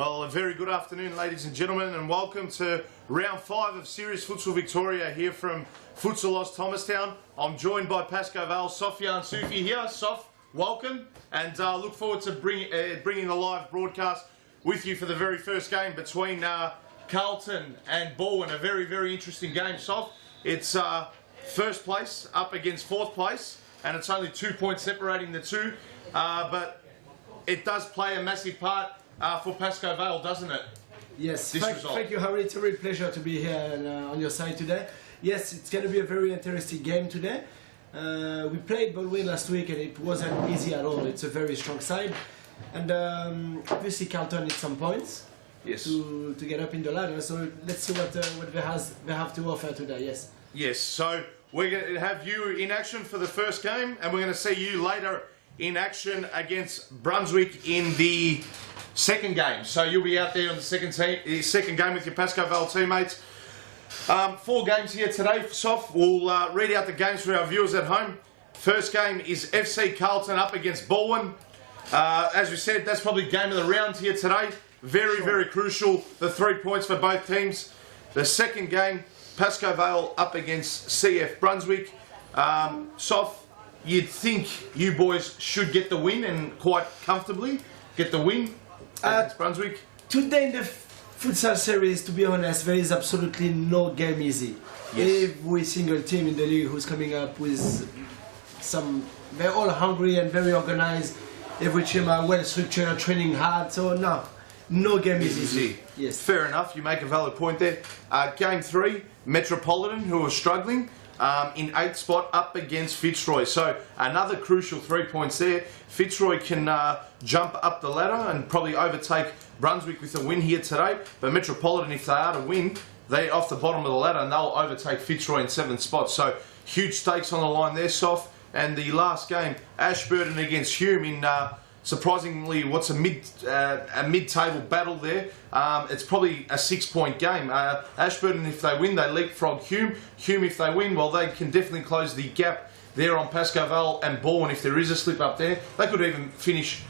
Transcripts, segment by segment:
Well, a very good afternoon, ladies and gentlemen, and welcome to round 5 of Serious Futsal Victoria here from Futsal Lost Thomastown. I'm joined by Pasco Vale, Sophia and Sufi here. Soph, welcome, and look forward to bringing the live broadcast with you for the very first game between Carlton and Bowen. A very, very interesting game, Soph. It's first place up against fourth place, and it's only 2 points separating the two, but it does play a massive part for Pasco Vale, doesn't it? Yes, thank you, Harry. It's a real pleasure to be here on your side today. Yes, it's going to be a very interesting game today. We played Bowen last week and it wasn't easy at all. It's a very strong side. And obviously Carlton needs some points to get up in the ladder. So let's see what they have to offer today, yes. Yes, so we're going to have you in action for the first game, and we're going to see you later in action against Brunswick in the second game. So you'll be out there on the second game with your Pasco Vale teammates. 4 games here today, Soph. We'll read out the games for our viewers at home. First game is FC Carlton up against Bowen. As we said, that's probably game of the round here today. Very, very crucial, the 3 points for both teams. The second game, Pasco Vale up against CF Brunswick. Soph, you'd think you boys should get the win, and quite comfortably get the win against Brunswick. Today in the futsal series, to be honest, there is absolutely no game easy. Yes. Every single team in the league who's coming up with they're all hungry and very organized. Every team are well structured, training hard, so no game is easy. Yes. Fair enough, you make a valid point there. Game 3, Metropolitan, who are struggling, in 8th spot up against Fitzroy. So another crucial 3 points there. Fitzroy can jump up the ladder and probably overtake Brunswick with a win here today. But Metropolitan, if they are to win, they're off the bottom of the ladder and they'll overtake Fitzroy in 7th spot. So huge stakes on the line there, Soph. And the last game, Ashburton against Hume in surprisingly what's a mid-table battle there. It's probably a 6-point game. Ashburton, if they win, they leapfrog Hume. Hume, if they win, well, they can definitely close the gap there on Pasco Vale and Bowen. If there is a slip up there, they could even finish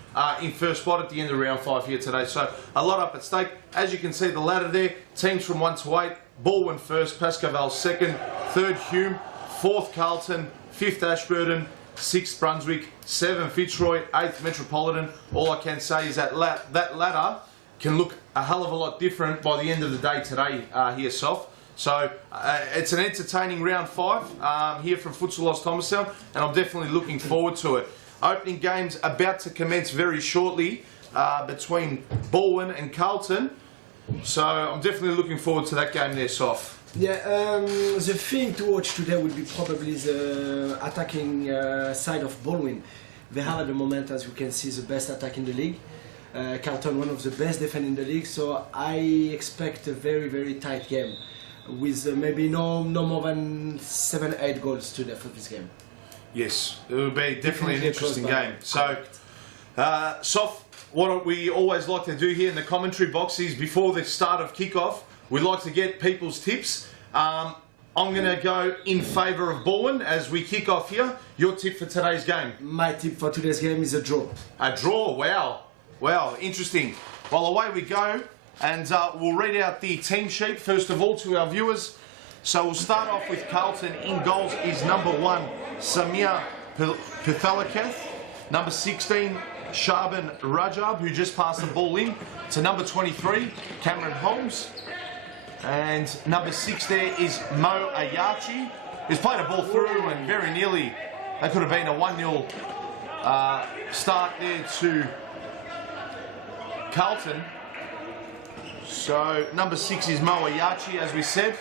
in first spot at the end of round 5 here today. So a lot up at stake. As you can see, the ladder there, teams from 1 to 8. Bowen first, Pasco Vale second, 3rd Hume, 4th Carlton, 5th Ashburton, 6th Brunswick, 7th Fitzroy, 8th Metropolitan. All I can say is that that ladder can look a hell of a lot different by the end of the day today here, Soph. So it's an entertaining round 5 here from Futsal Lost Thomastown, and I'm definitely looking forward to it. Opening games about to commence very shortly between Bowen and Carlton. So I'm definitely looking forward to that game there, Soph. Yeah, the thing to watch today will be probably the attacking side of Bowen. They have at the moment, as you can see, the best attack in the league. Carlton, one of the best defense in the league, so I expect a very, very tight game with maybe no more than 7-8 goals today for this game. Yes, it will be definitely an interesting game. So, Soph, what we always like to do here in the commentary box is before the start of kickoff, we like to get people's tips. I'm going to go in favour of Bowen as we kick off here. Your tip for today's game? My tip for today's game is a draw. A draw, wow. Wow, interesting. Well, away we go, and we'll read out the team sheet first of all to our viewers. So we'll start off with Carlton. In goals is number 1, Samir Pithalaketh. Number 16, Shaban Rajab, who just passed the ball in to number 23, Cameron Holmes. And number 6 there is Mo Ayachi, who's played a ball through and very nearly, that could have been a 1-0 start there to Carlton. So number 6 is Mo Ayachi, as we said.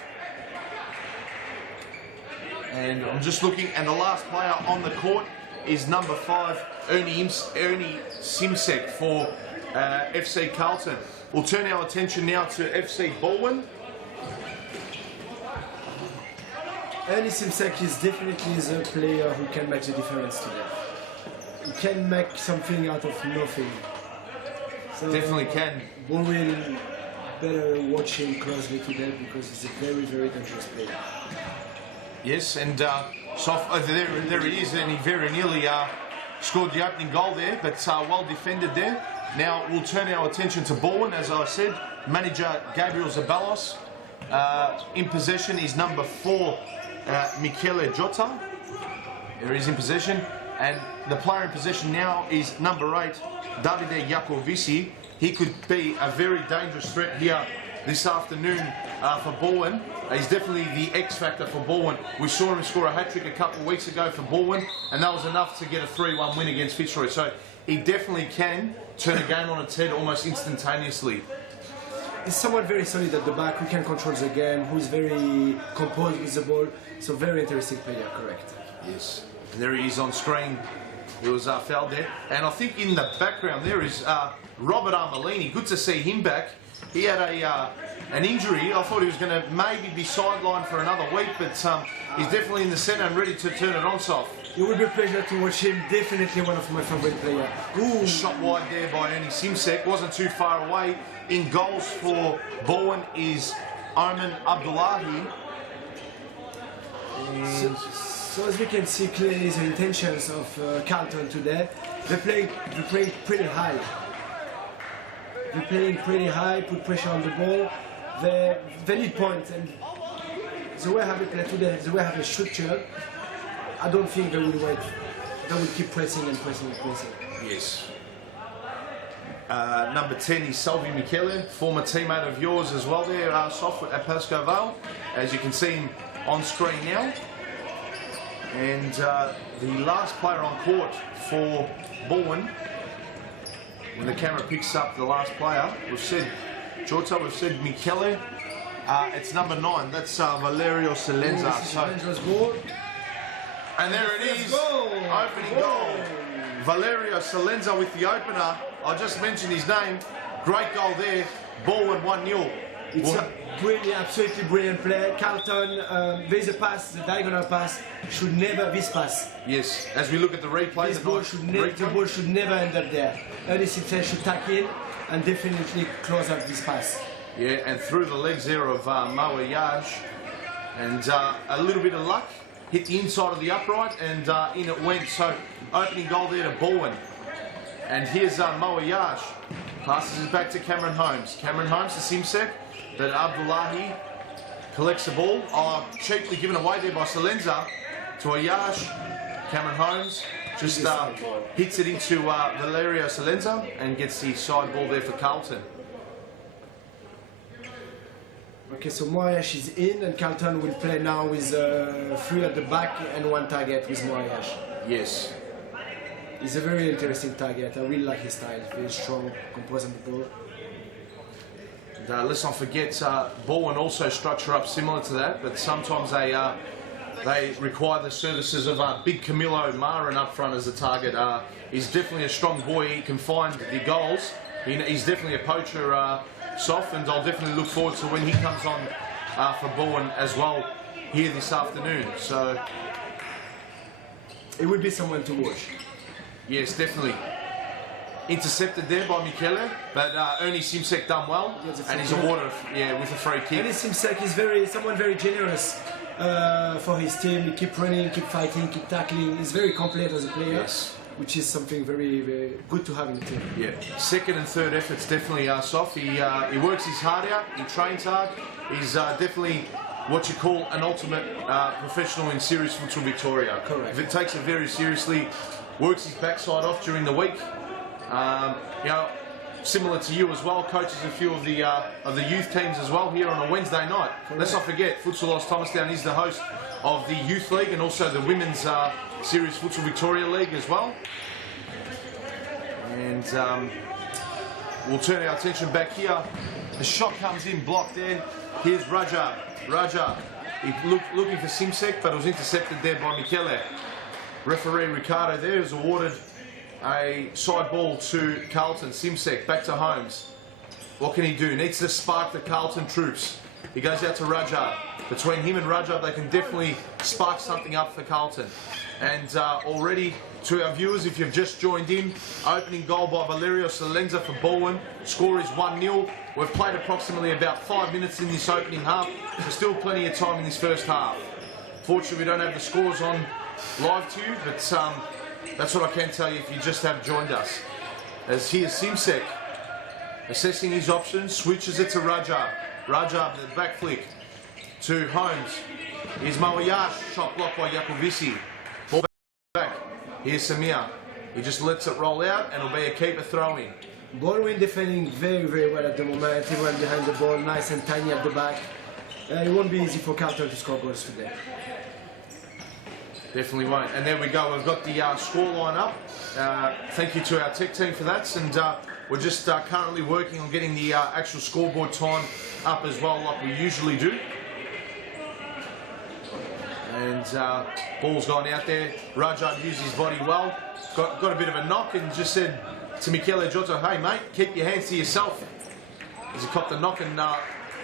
And I'm just looking, and the last player on the court is number 5, Ernie Simsek for FC Carlton. We'll turn our attention now to FC Bowen. Ernie Simsek is definitely the player who can make the difference today. He can make something out of nothing. So definitely can. Bowen better watch him closely today because he's a very, very dangerous player. Yes, and there he is, and he very nearly scored the opening goal there, but well defended there. Now we'll turn our attention to Bowen, as I said. Manager Gabriel Zabalos. In possession is number 4, Michele Jota. There is in possession. And the player in possession now is number 8, Davide Jacovici. He could be a very dangerous threat here this afternoon for Bowen. He's definitely the X factor for Bowen. We saw him score a hat-trick a couple of weeks ago for Bowen, and that was enough to get a 3-1 win against Fitzroy. So he definitely can turn a game on its head almost instantaneously. He's someone very solid at the back, who can control the game, who's very composed with the ball. So very interesting player, correct. Yes. And there he is on screen. He was fouled there. And I think in the background there is Robert Armelini. Good to see him back. He had an injury. I thought he was going to maybe be sidelined for another week, but he's definitely in the centre and ready to turn it on soft. It would be a pleasure to watch him. Definitely one of my favourite players. Ooh. Shot wide there by Ernie Simsek. Wasn't too far away. In goals for Bowen is Oman Abdullahi. So as we can see clearly the intentions of Carlton today, they play pretty high. They're playing pretty high, put pressure on the ball. They need points, and the way how they play today, the way how they structure, I don't think they will wait. They will keep pressing and pressing and pressing. Yes. Number 10 is Salvi Michele, former teammate of yours as well there, Soft at Pasco Vale. As you can see him on screen now. And the last player on court for Bowen, when the camera picks up the last player, we've said Jota, we've said Michele. It's number 9, that's Valerio Salenza. And there it is, opening goal. Valerio Salenza with the opener. I just mentioned his name. Great goal there. Bowen 1-0. It's a brilliant, absolutely brilliant play. Carlton, there's a pass, the diagonal pass, should never, this pass. Yes, as we look at the replay, the ball should never end up there. Early Simpson should tack in and definitely close up this pass. Yeah, and through the legs there of Moa Yash. And a little bit of luck, hit the inside of the upright and in it went. So opening goal there to Bowen. And here's Moa Yash. Passes it back to Cameron Holmes. Cameron Holmes to Simsek. But Abdullahi collects the ball. Cheaply given away there by Salenza to Ayash. Cameron Holmes just hits it into Valerio Salenza and gets the side ball there for Carlton. Okay, so Moyash is in and Carlton will play now with 3 at the back and 1 target with Moyash. Yes. He's a very interesting target. I really like his style. Very strong, composed on the ball. Let's not forget, Bowen also structure up similar to that, but sometimes they require the services of big Camilo Marin up front as a target. He's definitely a strong boy. He can find the goals. He's definitely a poacher, Soft, and I'll definitely look forward to when he comes on for Bowen as well here this afternoon. So it would be someone to watch. Yes, definitely. Intercepted there by Michele, but Ernie Simsek done well, and he's awarded with a free kick. Ernie Simsek is someone very generous for his team. He keep running, keep fighting, keep tackling. He's very complete as a player, yes, which is something very, very good to have in the team. Yeah, second and third efforts definitely Soft. He works his heart out, he trains hard. He's definitely what you call an ultimate professional in Series Futsal Victoria. Correct. If it takes it very seriously, works his backside off during the week. Similar to you as well, coaches a few of the youth teams as well here on a Wednesday night. Correct. Let's not forget, Futsal Los Thomastown is the host of the Youth League and also the Women's Series Futsal Victoria League as well. And we'll turn our attention back here. The shot comes in, blocked there. Here's Raja. He looking for Simsek, but it was intercepted there by Michele. Referee Ricardo there is awarded a side ball to Carlton. Simsek back to Holmes. What can he do? Needs to spark the Carlton troops. He goes out to Raja. Between him and Raja, they can definitely spark something up for Carlton. And already to our viewers, if you've just joined in, opening goal by Valerio Salenza for Bowen. Score is 1-0. We've played approximately about 5 minutes in this opening half. There's still plenty of time in this first half. Fortunately, we don't have the scores on live to you, but that's what I can tell you if you just have joined us. as here's Simsek assessing his options, switches it to Rajab. Rajab, the back flick to Holmes. Here's Mawayash, shot blocked by Yakovisi. Ball back. Here's Samir. He just lets it roll out and it'll be a keeper throw-in. Bowen defending very, very well at the moment. Everyone behind the ball, nice and tiny at the back. It won't be easy for Carlton to score goals today. Definitely won't. And there we go. We've got the score line up. Thank you to our tech team for that. And we're just currently working on getting the actual scoreboard time up as well, like we usually do. And ball's gone out there. Rajab used his body well. Got a bit of a knock and just said to Michele Jota, hey mate, keep your hands to yourself. As he copped the knock and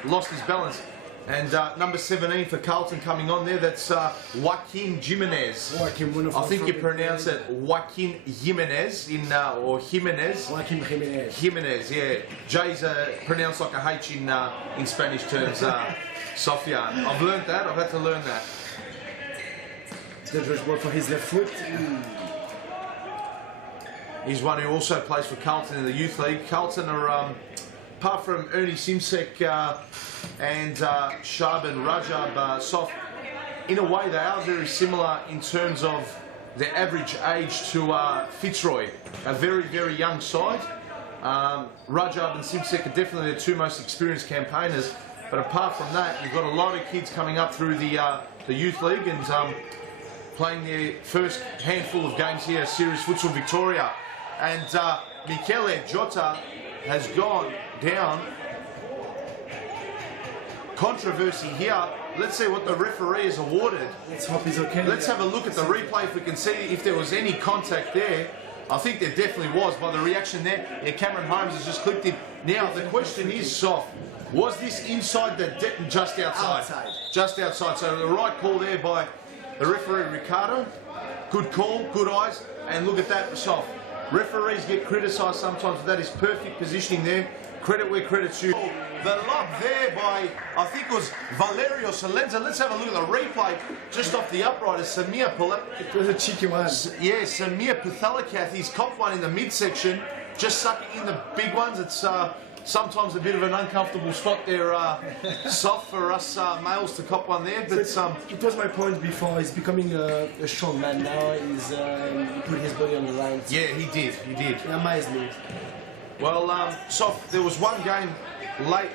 lost his balance. And number 17 for Carlton coming on there, that's Joaquin Jimenez. I think you pronounce it Joaquin Jimenez or Jimenez. Joaquin Jimenez. Jimenez, yeah. J's pronounced like a H in Spanish terms, Sofian. I've learned that, I've had to learn that. Dangerous ball for his left foot. He's one who also plays for Carlton in the Youth League. Carlton are, apart from Ernie Simsek and Shaban Rajab Sof, in a way they are very similar in terms of their average age to Fitzroy, a very, very young side. Rajab and Simsek are definitely the two most experienced campaigners, but apart from that, you've got a lot of kids coming up through the Youth League and playing their first handful of games here, Series Futsal Victoria. And Michele Jota has gone down. Controversy here. Let's see what the referee has awarded. Let's hope he's okay. Let's have a look at the replay if we can see if there was any contact there. I think there definitely was by the reaction there. Yeah, Cameron Holmes has just clicked it. Now the question is, Soft, was this inside the just outside? Outside. Just outside. So the right call there by the referee Ricardo. Good call, good eyes, and look at that, Soft. Referees get criticised sometimes for that. Is perfect positioning there. Credit where credit's due. The lob there by, I think it was Valerio Salenza. Let's have a look at the replay just off the upright as Samir pull it. It was a cheeky one. Yeah, Samir Pathalakath, he's copped one in the midsection, just sucking in the big ones. It's sometimes a bit of an uncomfortable spot there, soft for us males to cop one there. But it was my point before. He's becoming a strong man now. He put his body on the line. Yeah, he did. He did. It amazed me. Well, Soft, there was one game late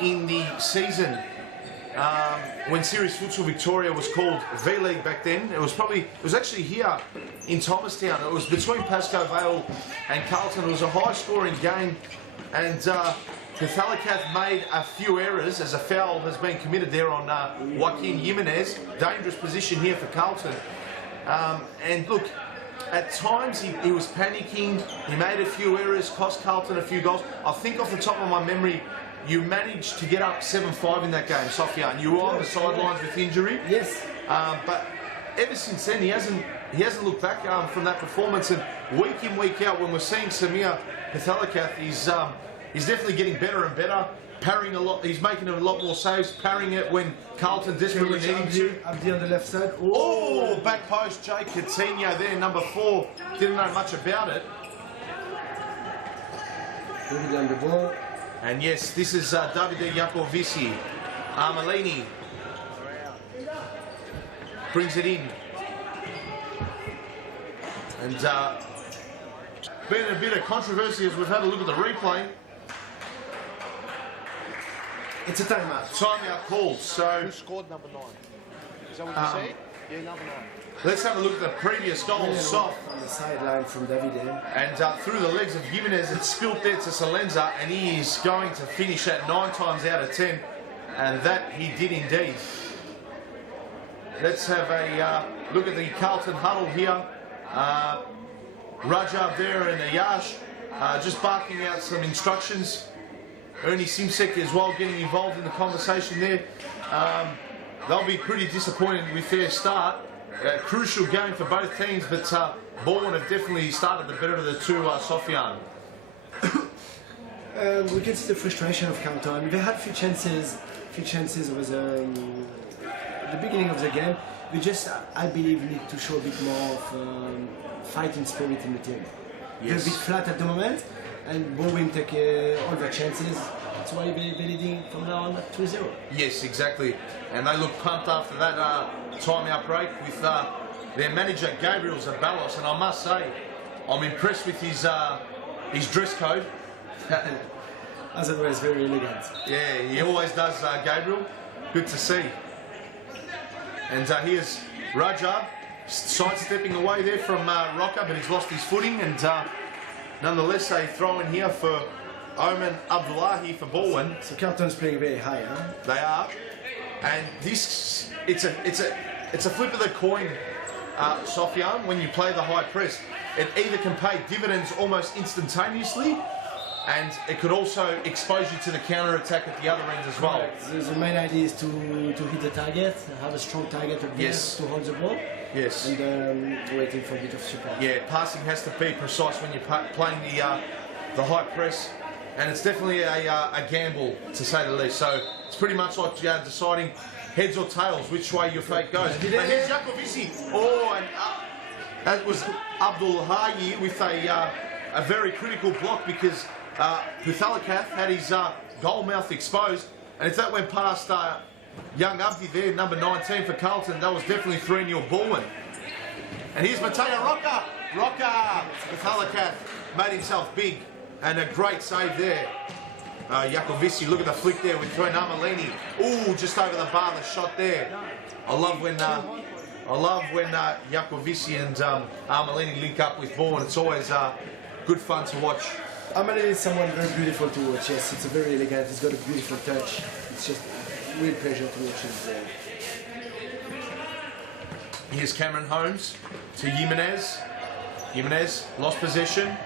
in the season when Series Futsal Victoria was called V-League back then. It was actually here in Thomastown. It was between Pasco Vale and Carlton. It was a high-scoring game, and Pathalakath made a few errors as a foul has been committed there on Joaquin Jimenez. Dangerous position here for Carlton. And look, at times he was panicking, he made a few errors, cost Carlton a few goals. I think off the top of my memory, you managed to get up 7-5 in that game, Sofia, and you were on the sidelines with injury. Yes. But ever since then, he hasn't looked back from that performance, and week in, week out, when we're seeing Samir Pathalakath, he's definitely getting better and better. Parrying a lot, he's making a lot more saves, parrying it when Carlton desperately need him to. Abdi on the left side. Oh, back post, Jay Coutinho there, number 4. Didn't know much about it. Moving down the ball. And yes, this is Davide Iacovici. Armelini brings it in. And been a bit of controversy as we've had a look at the replay. It's a timeout. Timeout called. So who scored number 9? Is that what you said? Yeah, number 9. Let's have a look at the previous goal. Soft on the sideline from Davide. And through the legs of Jimenez, it's spilt there to Salenza, and he is going to finish that 9 times out of 10, and that he did indeed. Let's have a look at the Carlton huddle here. Rajab there and Ayash just barking out some instructions. Ernie Simsek as well getting involved in the conversation there. They'll be pretty disappointed with their start. Crucial game for both teams, but Bowen have definitely started the better of the two, Sofian. We can see the frustration of Carlton. They had few chances over the beginning of the game. We just, I believe, need to show a bit more of fighting spirit in the team. Yes. A bit flat at the moment, and Bowen take all the chances. That's why they're leading from now on 2-0. Yes, exactly. And they look pumped after that timeout break with their manager Gabriel Zabalos, and I must say, I'm impressed with his dress code. As always, very elegant. Yeah, he always does, Gabriel. Good to see. And here's Rajab sidestepping away there from Rocker, but he's lost his footing, and nonetheless a throw in here for Oman Abdullahi for Bowen. So Carlton's playing very high, huh? They are, and this it's a flip of the coin, Sofian. When you play the high press, it either can pay dividends almost instantaneously, and it could also expose you to the counter attack at the other end as well. Right. The main idea is to hit the target, have a strong target up there, yes, to hold the ball. Yes. And waiting for a bit of support. Yeah, passing has to be precise when you're playing the high press, and it's definitely a gamble, to say the least. So it's pretty much like deciding heads or tails which way your fate goes. And here's Jakovici. Oh, and that was Abdul Hayi with a very critical block, because Puthalakath had his goal mouth exposed, and if that went past young Abdi there, number 19 for Carlton, that was definitely 3-0 Bowen. And here's Mateo Roca. Puthalakath made himself big, and a great save there. Jakovici, look at the flick there with Amalini. Ooh, just over the bar, the shot there. I love when Jakovici and Amalini link up with Bowen. It's always good fun to watch. Amalini is someone very beautiful to watch. Yes, it's a very elegant. He's got a beautiful touch. It's just a real pleasure to watch him play. Here's Cameron Holmes to Jimenez. Jimenez lost possession.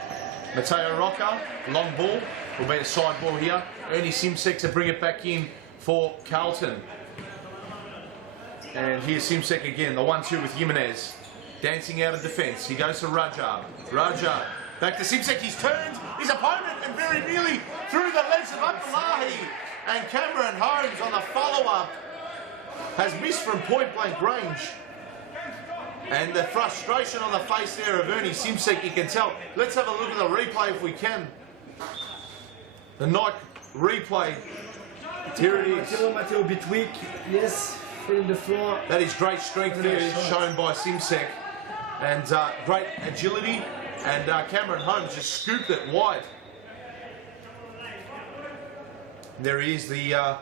Mateo Roca, long ball. Will be a side ball here. Ernie Simsek to bring it back in for Carlton. And here's Simsek again, the 1-2 with Jimenez. Dancing out of defence. He goes to Rajab. Rajab back to Simsek. He's turned his opponent and very nearly through the legs of Abdullahi. And Cameron Holmes on the follow-up has missed from point-blank range. And the frustration on the face there of Ernie Simsek, you can tell. Let's have a look at the replay if we can. The Nike replay. Here it is. Mateo a bit weak. Yes, in the floor. That is great strength there shown by Simsek. And great agility. And Cameron Holmes just scooped it wide. There he is, the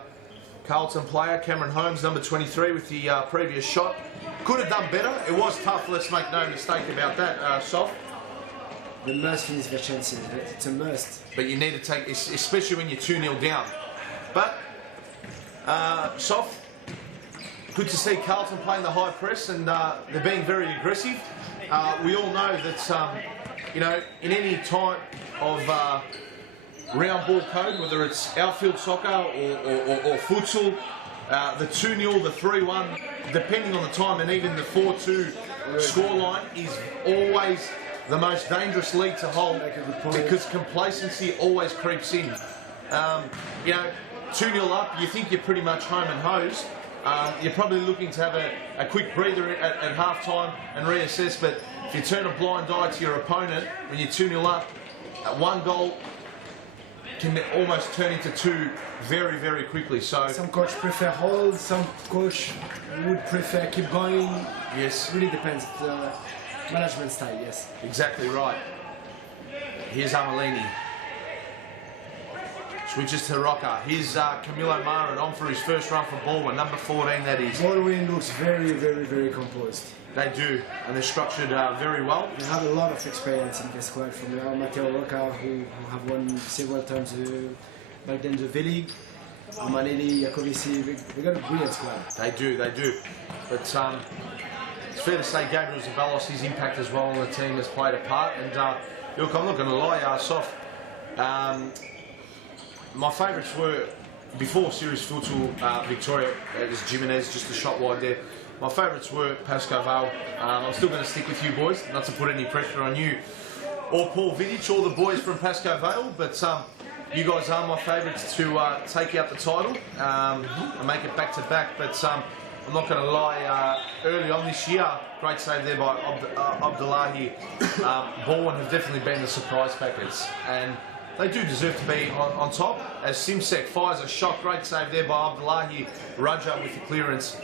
Carlton player, Cameron Holmes, number 23, with the previous shot. Could have done better. It was tough, let's make no mistake about that, Soft. The must finish the chances. It's a must. But you need to take, especially when you're 2-0 down. But, Soft, good to see Carlton playing the high press, and they're being very aggressive. We all know that, you know, in any type of round ball code, whether it's outfield soccer or futsal, the 2-0, the 3-1, depending on the time, and even the 4-2 scoreline is always the most dangerous lead to hold, because complacency always creeps in. You know, 2-0 up, you think you're pretty much home and hosed. You're probably looking to have a quick breather at half-time and reassess, but if you turn a blind eye to your opponent when you're 2-0 up, one goal can almost turn into two very, very quickly. So some coach prefer hold, some coach would prefer keep going. Yes. It really depends. Management style, yes. Exactly right. Here's Amalini. Switches to Rocker. Here's Camilo Marin on for his first run for Bowen, number 14 that is. Bowen looks very, very, very composed. They do, and they're structured very well. They have a lot of experience in the squad, from Mateo Roca, who have won several times back then the V-League. Amalini, Jakovici, they got a brilliant squad. They do. But it's fair to say Gabriel Zabalos, his impact as well on the team has played a part. And look, I'm not going to lie, Soft. My favourites were, before Series Futsal Victoria, it was Jimenez, just a shot wide there. My favourites were Pasco Vale. I'm still going to stick with you boys, not to put any pressure on you or Paul Vidic or the boys from Pasco Vale, but you guys are my favourites to take out the title and make it back-to-back. But I'm not going to lie, early on this year, great save there by Abdullahi. Bowen have definitely been the surprise packets, and they do deserve to be on top. As Simsek fires a shot, great save there by Abdullahi. Rajab with the clearance,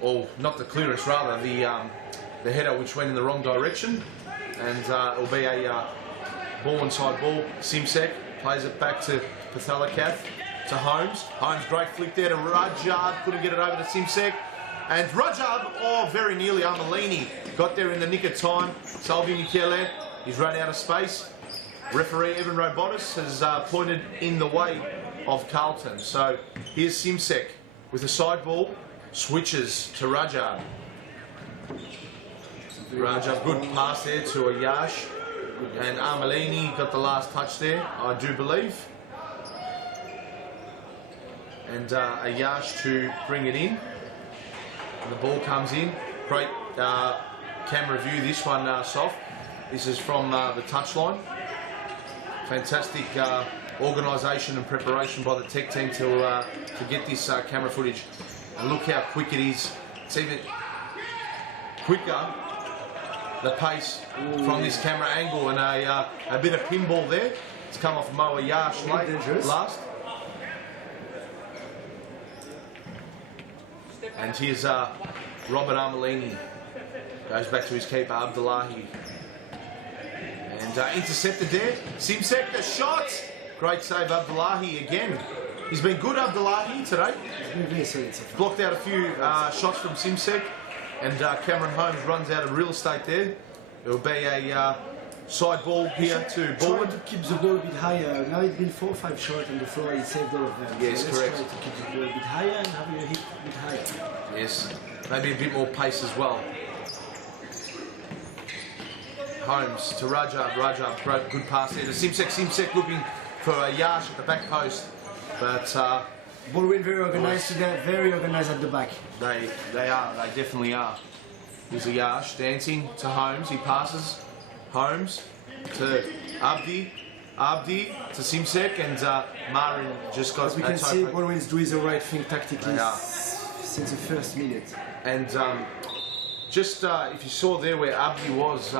or not the clearance, rather the header which went in the wrong direction, and it'll be a Bowen side ball. Simsek plays it back to Pathalakath, to Holmes. Holmes, great flick there to Rajab, couldn't get it over to Simsek. And Rajab, or very nearly Armelini, got there in the nick of time. Salvi Michele, he's run out of space. Referee Evan Robotis has pointed in the way of Carlton. So here's Simsek with a side ball, switches to Rajab. Rajab, good pass there to Ayash. And Armelini got the last touch there, I do believe. And Ayash to bring it in. And the ball comes in. Great camera view, this one, Soft. This is from the touchline. Fantastic organisation and preparation by the tech team to get this camera footage. And look how quick it is. It's even quicker, the pace from this camera angle, and a bit of pinball there. It's come off Mo Ayash last. And here's Robert Armelini. Goes back to his keeper, Abdullahi. And intercepted there. Simsek, the shot! Great save, Abdullahi again. He's been good, Abdullahi, today. Blocked out a few shots from Simsek. And Cameron Holmes runs out of real estate there. It'll be a side ball here to Bowen. Trying to keep the ball a bit higher. Now it's been 4 or 5 shots on the floor. He saved all of them. Yes, so correct. Let's try to keep the ball a bit higher and have your hit a bit higher. Yes, maybe a bit more pace as well. Holmes to Rajab, great, good pass there to Simsek looking for a Yash at the back post. But Bowen very organised today, very organised at the back. They definitely are. Here's a Yash dancing to Holmes, he passes. Holmes to Abdi to Simsek, and Marin just got. As we can see, Bowen is doing the right thing tactically since the first minute. And just if you saw there where Abdi was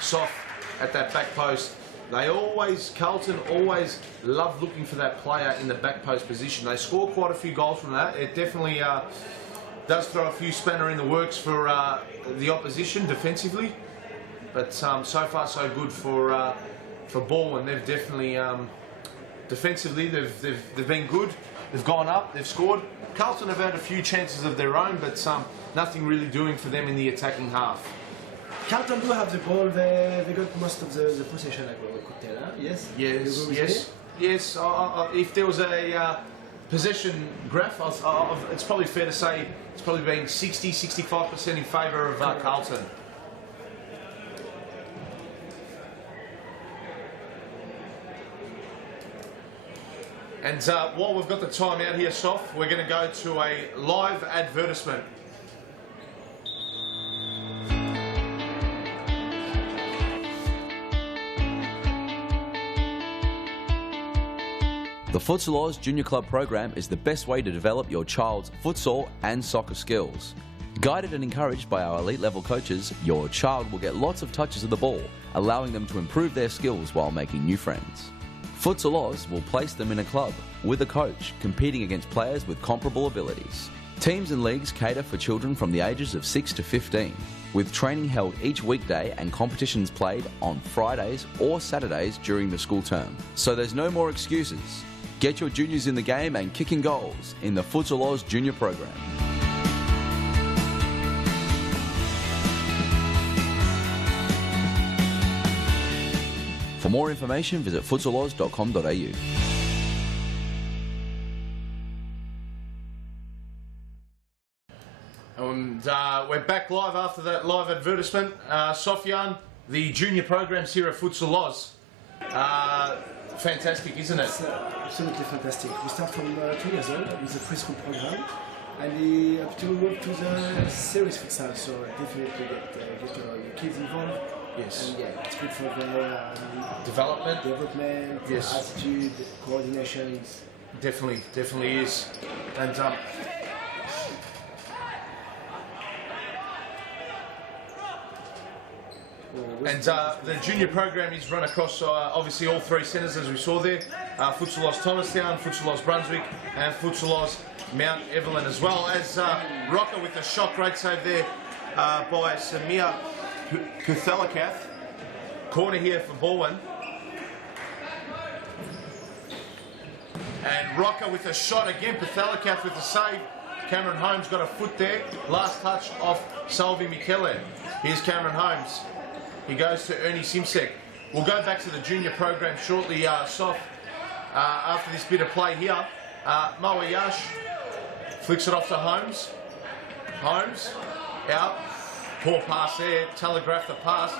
soft at that back post, Carlton always love looking for that player in the back post position. They score quite a few goals from that. It definitely does throw a few spanner in the works for the opposition defensively. But so far so good for Bowen. They've definitely defensively they've been good. They've gone up. They've scored. Carlton have had a few chances of their own, but nothing really doing for them in the attacking half. Carlton do have the ball. They got most of the possession, like we could tell. Yes. Yes. If there was a possession graph, it's probably fair to say it's probably been 60-65% in favour of Carlton. And while we've got the time out here, Soft, we're going to go to a live advertisement. The Futsal Oz Junior Club program is the best way to develop your child's futsal and soccer skills. Guided and encouraged by our elite level coaches, your child will get lots of touches of the ball, allowing them to improve their skills while making new friends. Futsal Oz will place them in a club with a coach competing against players with comparable abilities. Teams and leagues cater for children from the ages of 6 to 15, with training held each weekday and competitions played on Fridays or Saturdays during the school term. So there's no more excuses. Get your juniors in the game and kicking goals in the Futsal Oz Junior program. For more information, visit futsaloz.com.au. And we're back live after that live advertisement. Sofian, the junior programs here at Futsal Oz. Fantastic, isn't it? It's absolutely fantastic. We start from 2 years old with the preschool program, and up to work to the series futsal. So definitely get your kids involved. Yes. And yeah, it's good for their development, yes. Attitude, coordination. Definitely is. And And the junior program is run across obviously all three centres as we saw there. Futsalos Thomastown, Futsalos Brunswick and Futsalos Mount Evelyn, as well as Rocker with a shot. Great save there by Samir Kuthalakath. Corner here for Bowen. And Rocker with a shot again. Kuthalakath with a save. Cameron Holmes got a foot there. Last touch off Salvi Michele. Here's Cameron Holmes. He goes to Ernie Simsek. We'll go back to the junior program shortly, Sof, after this bit of play here. Moa Yash flicks it off to Holmes. Holmes out. Poor pass there. Telegraph the pass.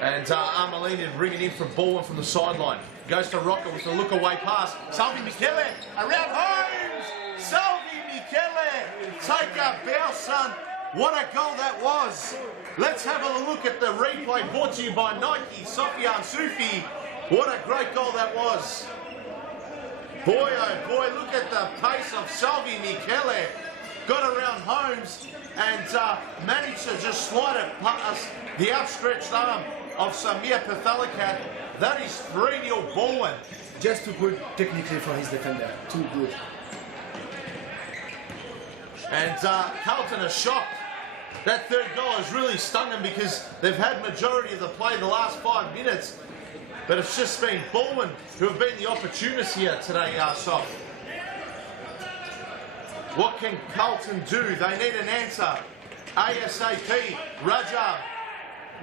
And Armelina bringing in from Bowen from the sideline. Goes to Rocker with a look away pass. Salvi Michele around Holmes. Salvi Michele. Take a bow, son. What a goal that was. Let's have a look at the replay brought to you by Nike, Sofian Sufi. What a great goal that was. Boy, oh boy, look at the pace of Salvi Michele. Got around Holmes and managed to just slide it past the outstretched arm of Samir Kuthalakath. That is 3-0 Bowen. Just too good technically for his defender. Too good. And Carlton are shocked. That third goal has really stung them because they've had majority of the play the last 5 minutes. But it's just been Bowen who have been the opportunists here today, Sof. What can Carlton do? They need an answer. ASAP. Rajab.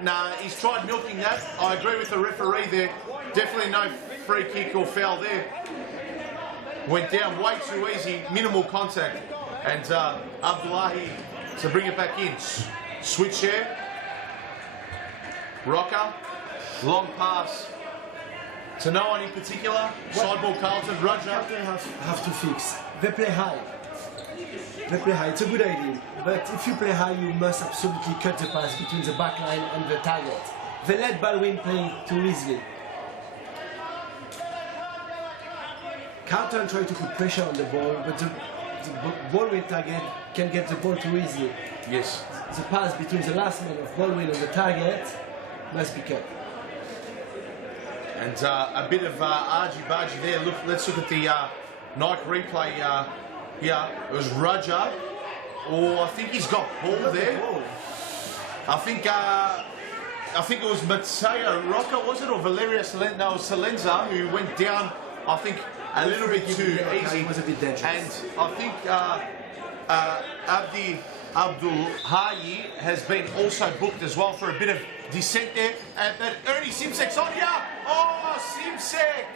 Nah, he's tried milking that. I agree with the referee there. Definitely no free kick or foul there. Went down way too easy. Minimal contact. And Abdullahi to bring it back in. Switch here. Rocker. Long pass. To no one in particular. Sideball Carlton. Roger. Carlton have to fix. They play high. They play high. It's a good idea. But if you play high, you must absolutely cut the pass between the back line and the target. They let Baldwin play too easily. Carlton try to put pressure on the ball, but the Baldwin target can get the ball too easily. Yes. The pass between the last man of Baldwin and the target must be cut. And a bit of argy-bargy there. Look, let's look at the Nike replay here. It was Raja. Oh, I think he's got ball there. I think it was Matteo Rocca, was it, or Valeria Salenza who went down, I think, a little bit too easy. It was a bit dangerous. And I think Abdul Hayi has been also booked as well for a bit of dissent there. But Ernie Simsek's on here. Oh, Simsek!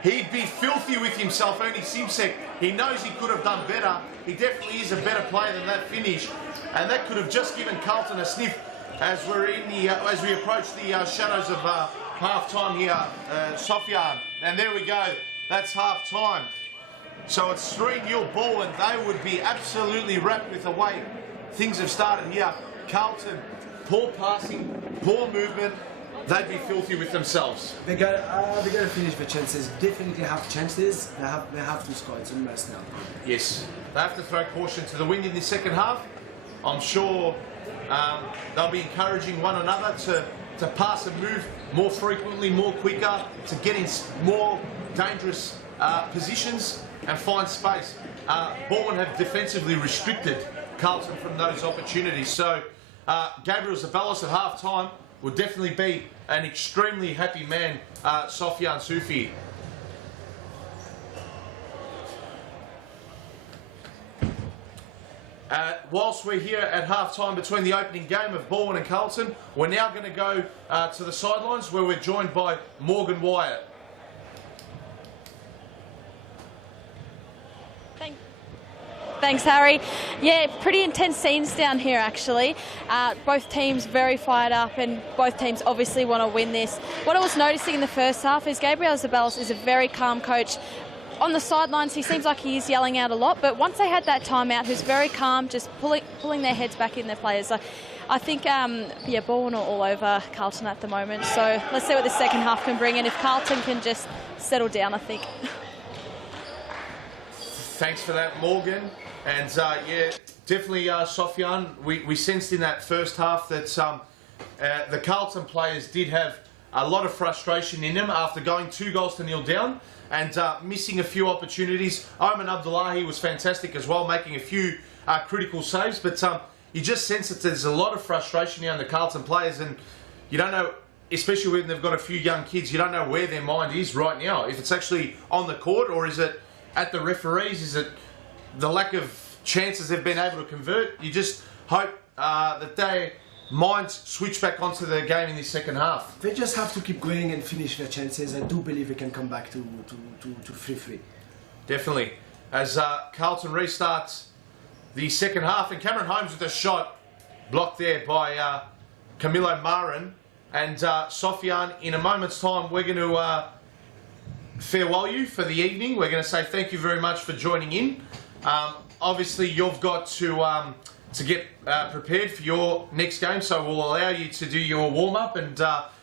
He'd be filthy with himself, Ernie Simsek. He knows he could have done better. He definitely is a better player than that finish. And that could have just given Carlton a sniff as we're in the as we approach the shadows of half-time here, Sofian. And there we go. That's half-time. So it's 3-0 Bowen. They would be absolutely wrapped with the way things have started here. Carlton, poor passing, poor movement. They'd be filthy with themselves. They gotta finish the chances. Definitely have chances. They have to score. It's a mess now. Yes, they have to throw caution to the wind in the second half. I'm sure they'll be encouraging one another to pass and move more frequently, more quicker, to get in more dangerous positions and find space. Bowen have defensively restricted Carlton from those opportunities. So Gabriel Zabalos at half-time will definitely be an extremely happy man, Sofian Sufi. Whilst we're here at half-time between the opening game of Bowen and Carlton, we're now going to go to the sidelines where we're joined by Morgan Wyatt. Thanks, Harry. Yeah, pretty intense scenes down here, actually. Both teams very fired up, and both teams obviously want to win this. What I was noticing in the first half is Gabriel Zabalos is a very calm coach. On the sidelines, he seems like he is yelling out a lot, but once they had that timeout, he was very calm, just pulling their heads back in their players. So I think, yeah, Bowen are all over Carlton at the moment. So let's see what the second half can bring, and if Carlton can just settle down, I think. Thanks for that, Morgan. And yeah, definitely, Sofian, we sensed in that first half that the Carlton players did have a lot of frustration in them after going 2-0 down and missing a few opportunities. Oman Abdullahi was fantastic as well, making a few critical saves, but you just sense that there's a lot of frustration here in the Carlton players, and you don't know, especially when they've got a few young kids, you don't know where their mind is right now. If it's actually on the court, or is it at the referees, is it the lack of chances they've been able to convert? You just hope that their minds switch back onto the game in the second half. They just have to keep going and finish their chances. I do believe they can come back to 3-3. Definitely. As Carlton restarts the second half, and Cameron Holmes with a shot blocked there by Camilo Marin. And Sofian, in a moment's time, we're going to farewell you for the evening. We're going to say thank you very much for joining in. Obviously, you've got to get prepared for your next game, so we'll allow you to do your warm-up and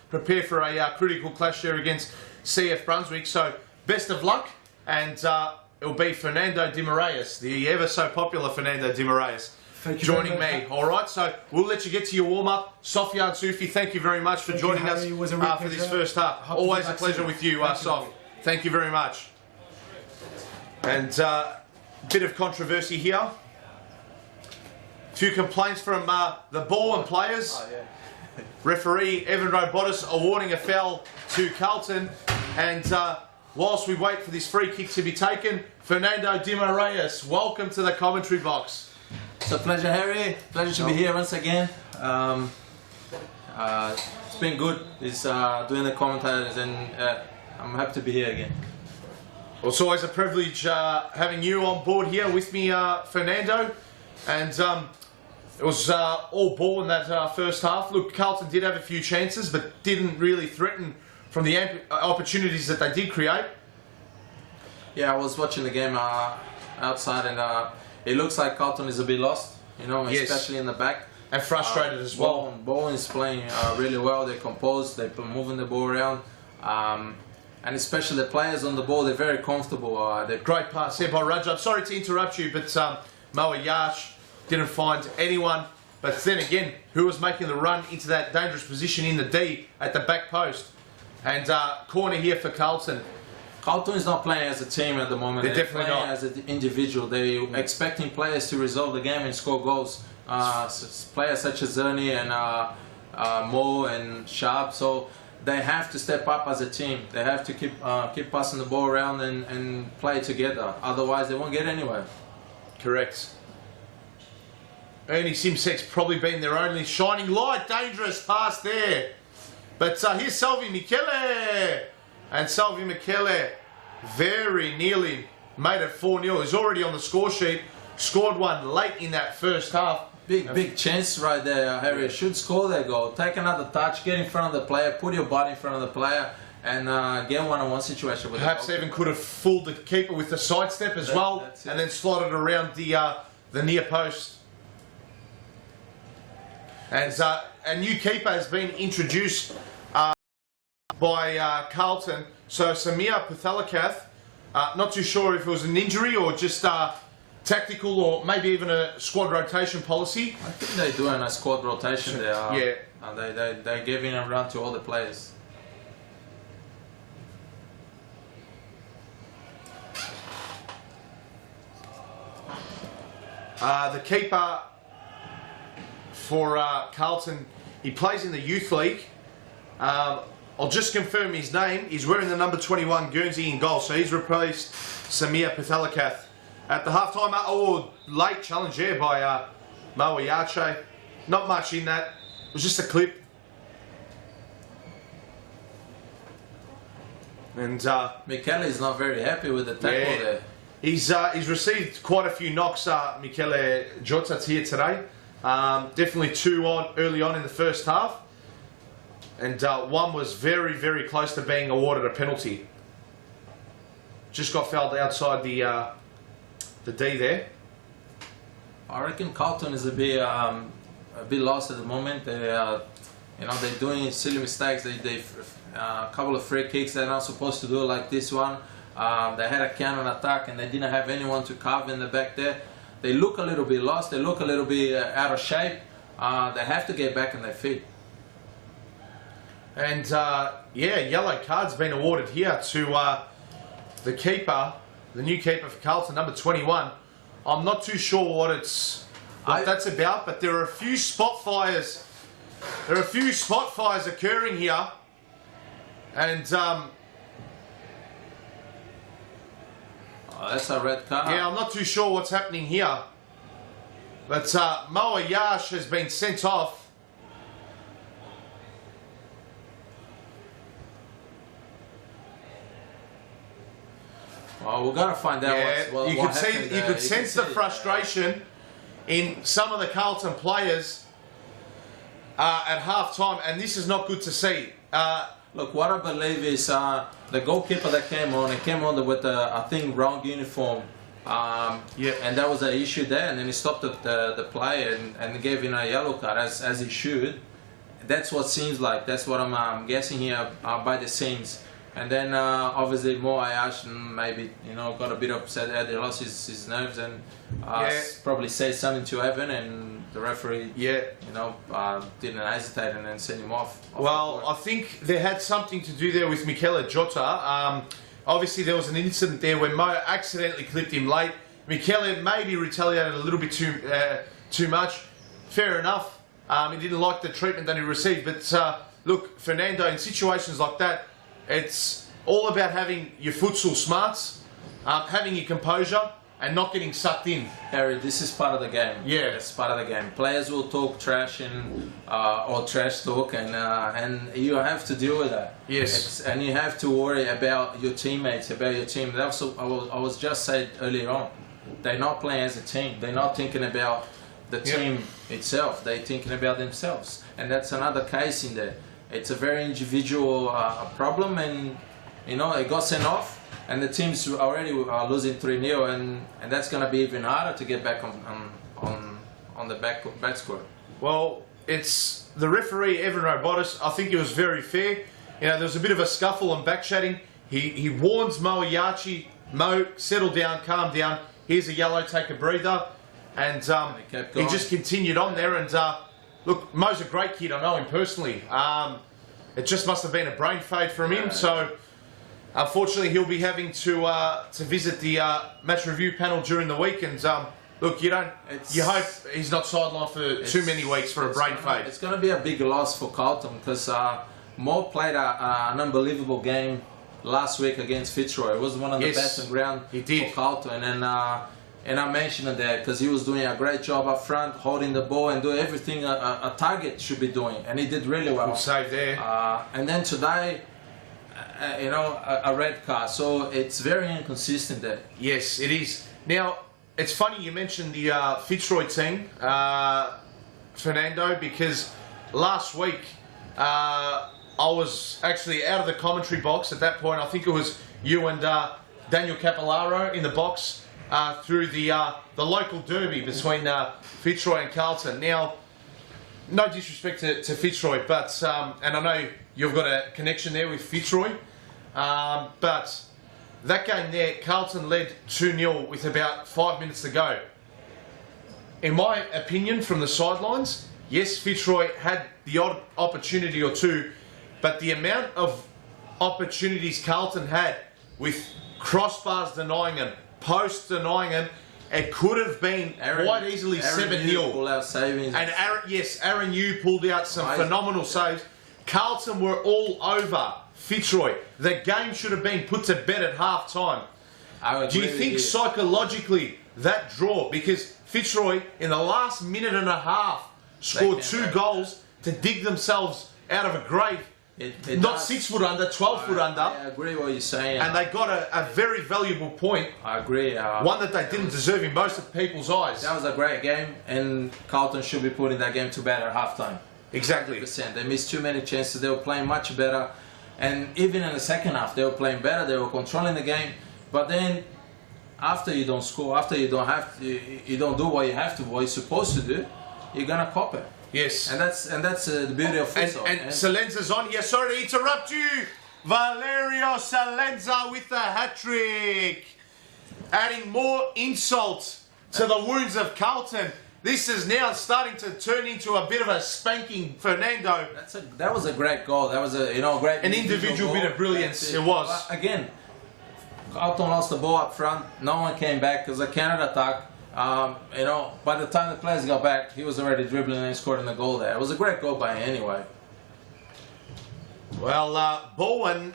prepare for a critical clash there against CF Brunswick. So best of luck, and it'll be Fernando Di Moraes, the ever so popular Fernando Di Moraes, joining me. All right, so we'll let you get to your warm-up. Sofian Sufi, thank you very much for joining us for this first half. Always a pleasure with you, Sof. Thank you very much. And bit of controversy here. A few complaints from the Bowen players. Referee Evan Robotis awarding a foul to Carlton, and whilst we wait for this free kick to be taken, Fernando Di Moraes, welcome to the commentary box. It's a pleasure, Harry. Pleasure to be here once again. It's been good. It's doing the commentators, and I'm happy to be here again. Well, it's always a privilege having you on board here with me, Fernando. And it was all ball in that first half. Look, Carlton did have a few chances, but didn't really threaten from the opportunities that they did create. Yeah, I was watching the game outside, and it looks like Carlton is a bit lost, you know, especially in the back. And frustrated as well. Bowen is playing really well. They're composed. They're moving the ball around. And especially the players on the ball, they're very comfortable. Great pass here by Rajab. Sorry to interrupt you, but Moa Yash didn't find anyone. But then again, who was making the run into that dangerous position in the D at the back post? And corner here for Carlton. Carlton is not playing as a team at the moment. They're definitely playing not. As an individual. They're expecting players to resolve the game and score goals. Players such as Zerny and Mo and Sharp. So they have to step up as a team. They have to keep passing the ball around and play together. Otherwise, they won't get anywhere. Correct. Ernie Simsek's probably been their only shining light. Dangerous pass there. But here's Salvi Michele. And Salvi Michele very nearly made it 4-0. He's already on the score sheet. Scored one late in that first half. Big chance right there, Harry. Should score that goal. Take another touch, get in front of the player, put your body in front of the player, and get one-on-one situation with Perhaps even could have fooled the keeper with the sidestep as well, and then slotted around the near post. And a new keeper has been introduced by Carlton. So Samir Pathalakath, not too sure if it was an injury or just tactical, or maybe even a squad rotation policy. I think they're doing a squad rotation there. Yeah. They're giving a run to all the players. The keeper for Carlton, he plays in the youth league. I'll just confirm his name. He's wearing the number 21 Guernsey in goal, so he's replaced Samir Pathalakath. At the halftime, late challenge there by Moa Yache. Not much in that. It was just a clip. And Michele is not very happy with the tackle there. He's received quite a few knocks, Michele Jotats here today. Definitely two early on in the first half. And one was very, very close to being awarded a penalty. Just got fouled outside the D there. I reckon Carlton is a bit lost at the moment. They're doing silly mistakes. They a couple of free kicks they're not supposed to do, like this one. They had a counter attack and they didn't have anyone to cover in the back there. They look a little bit lost. They look a little bit out of shape. They have to get back on their feet. And yeah, yellow card's been awarded here to the keeper, the new keeper for Carlton, number 21. I'm not too sure what that's about, but there are a few spot fires. There are a few spot fires occurring here, and Oh, that's a red card. yeah, I'm not too sure what's happening here. But Moa Yash has been sent off. Well, we're gonna find out. Yeah, you could sense the frustration in some of the Carlton players at half time, and this is not good to see. Look, what I believe is the goalkeeper that came on, with I think wrong uniform. Yeah. And that was an issue there, and then he stopped the player and gave him a yellow card as he should. That's what seems like. That's what I'm guessing here by the scenes. And then obviously Mo Ayash maybe got a bit upset there. He lost his nerves and probably said something to Evan, and the referee didn't hesitate and then sent him off. Well, I think they had something to do there with Michele Jota. Obviously, there was an incident there where Mo accidentally clipped him late. Michele maybe retaliated a little bit too much. Fair enough. He didn't like the treatment that he received. But look, Fernando, in situations like that, it's all about having your futsal smarts, having your composure, and not getting sucked in. Harry, this is part of the game. Yeah, it's part of the game. Players will talk trash or trash talk, and you have to deal with that. Yes, and you have to worry about your teammates, about your team. That's what I was just said earlier on. They're not playing as a team. They're not thinking about the team itself. They're thinking about themselves, and that's another case in there. It's a very individual problem, and it got sent off. And the team's already losing 3-0, and that's going to be even harder to get back on the back square. Well, it's the referee, Evan Robotis. I think it was very fair. There was a bit of a scuffle and backchatting. He warns Mo Ayachi, Mo, settle down, calm down. Here's a yellow, take a breather. And he just continued on there. And look, Mo's a great kid. I know him personally. It just must have been a brain fade from him. So unfortunately, he'll be having to visit the match review panel during the week. And look, you hope he's not sidelined for too many weeks for a brain fade. It's going to be a big loss for Carlton because Mo played an unbelievable game last week against Fitzroy. It was one of the best on ground for Carlton. And I mentioned it there because he was doing a great job up front, holding the ball and doing everything a target should be doing. And he did really well. Good save there. And then today, a red card. So it's very inconsistent there. Yes, it is. Now, it's funny you mentioned the Fitzroy team, Fernando, because last week I was actually out of the commentary box at that point. I think it was you and Daniel Capillaro in the box through the local derby between Fitzroy and Carlton. Now, no disrespect to Fitzroy, but and I know you've got a connection there with Fitzroy, but that game there, Carlton led 2-0 with about 5 minutes to go. In my opinion, from the sidelines, yes, Fitzroy had the odd opportunity or two, but the amount of opportunities Carlton had with crossbars denying him, posts denying him, it could have been quite easily 7-0. And Aaron Yu pulled out some phenomenal saves. Carlton were all over Fitzroy. The game should have been put to bed at half time. Do you think psychologically that draw, because Fitzroy in the last minute and a half scored 2 goals to dig themselves out of a grave, not 6 foot under, 12 foot under. I agree what you're saying. And they got a very valuable point. I agree. One that they didn't deserve in most of people's eyes. That was a great game, and Carlton should be putting that game to bed at halftime. Exactly. 100%. They missed too many chances. They were playing much better. And even in the second half, they were playing better. They were controlling the game. But then, after you don't score, after you don't do what you're supposed to do, you're gonna cop it. Yes. And that's the beauty of futsal. And Salenza's on here. Sorry to interrupt you. Valerio Salenza with the hat-trick. Adding more insult to the wounds of Carlton. This is now starting to turn into a bit of a spanking, Fernando. That was a great goal. That was a great an individual bit of brilliance. It was. But again, Carlton lost the ball up front. No one came back. It was a counter attack. By the time the players got back, he was already dribbling and scoring the goal there. It was a great goal by him anyway. Well, Bowen,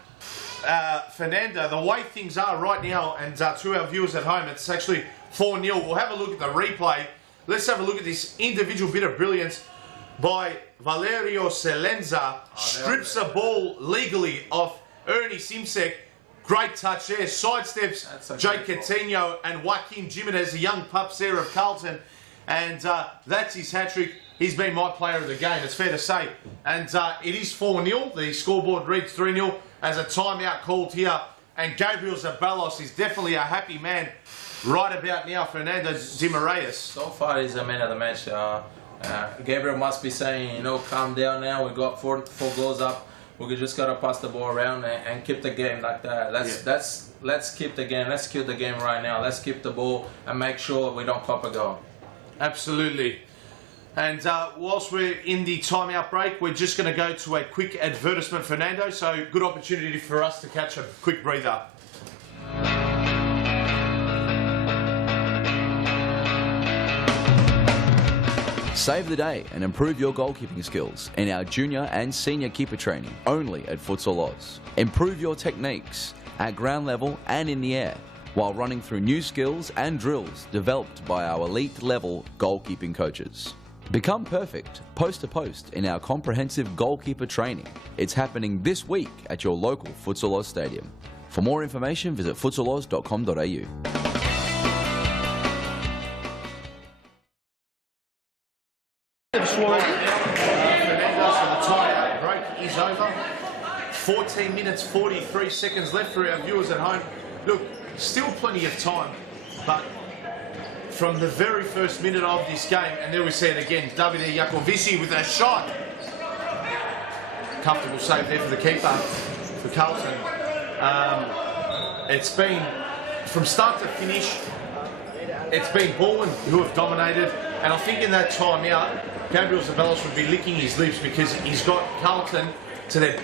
Fernando, the way things are right now, and to our viewers at home, it's actually 4-0. We'll have a look at the replay. Let's have a look at this individual bit of brilliance by Valerio Celenza. Strips the ball legally off Ernie Simsek. Great touch there. Sidesteps Jake Coutinho and Joaquin Jimenez, the young pups there of Carlton. And that's his hat-trick. He's been my player of the game, it's fair to say. And it is 4-0. The scoreboard reads 3-0 as a timeout called here. And Gabriel Zaballos is definitely a happy man right about now, Fernando Di Marais. So far, he's the man of the match. Gabriel must be saying, calm down now. We got four goals up. We just got to pass the ball around and keep the game like that. Let's keep the game. Let's kill the game right now. Let's keep the ball and make sure we don't cop a goal. Absolutely. And whilst we're in the timeout break, we're just going to go to a quick advertisement, Fernando. So good opportunity for us to catch a quick breather. Save the day and improve your goalkeeping skills in our junior and senior keeper training only at Futsal Oz. Improve your techniques at ground level and in the air while running through new skills and drills developed by our elite level goalkeeping coaches. Become perfect post to post in our comprehensive goalkeeper training. It's happening this week at your local Futsal Oz stadium. For more information, visit futsaloz.com.au. Fernando, so the timeout break is over. 14 minutes, 43 seconds left for our viewers at home. Look, still plenty of time, but from the very first minute of this game, and there we see it again, Davide Jacovici with a shot. Comfortable save there for the keeper, for Carlton. It's been, from start to finish, it's been Bowen who have dominated, and I think in that time out, Gabriel Zaballos would be licking his lips because he's got Carlton to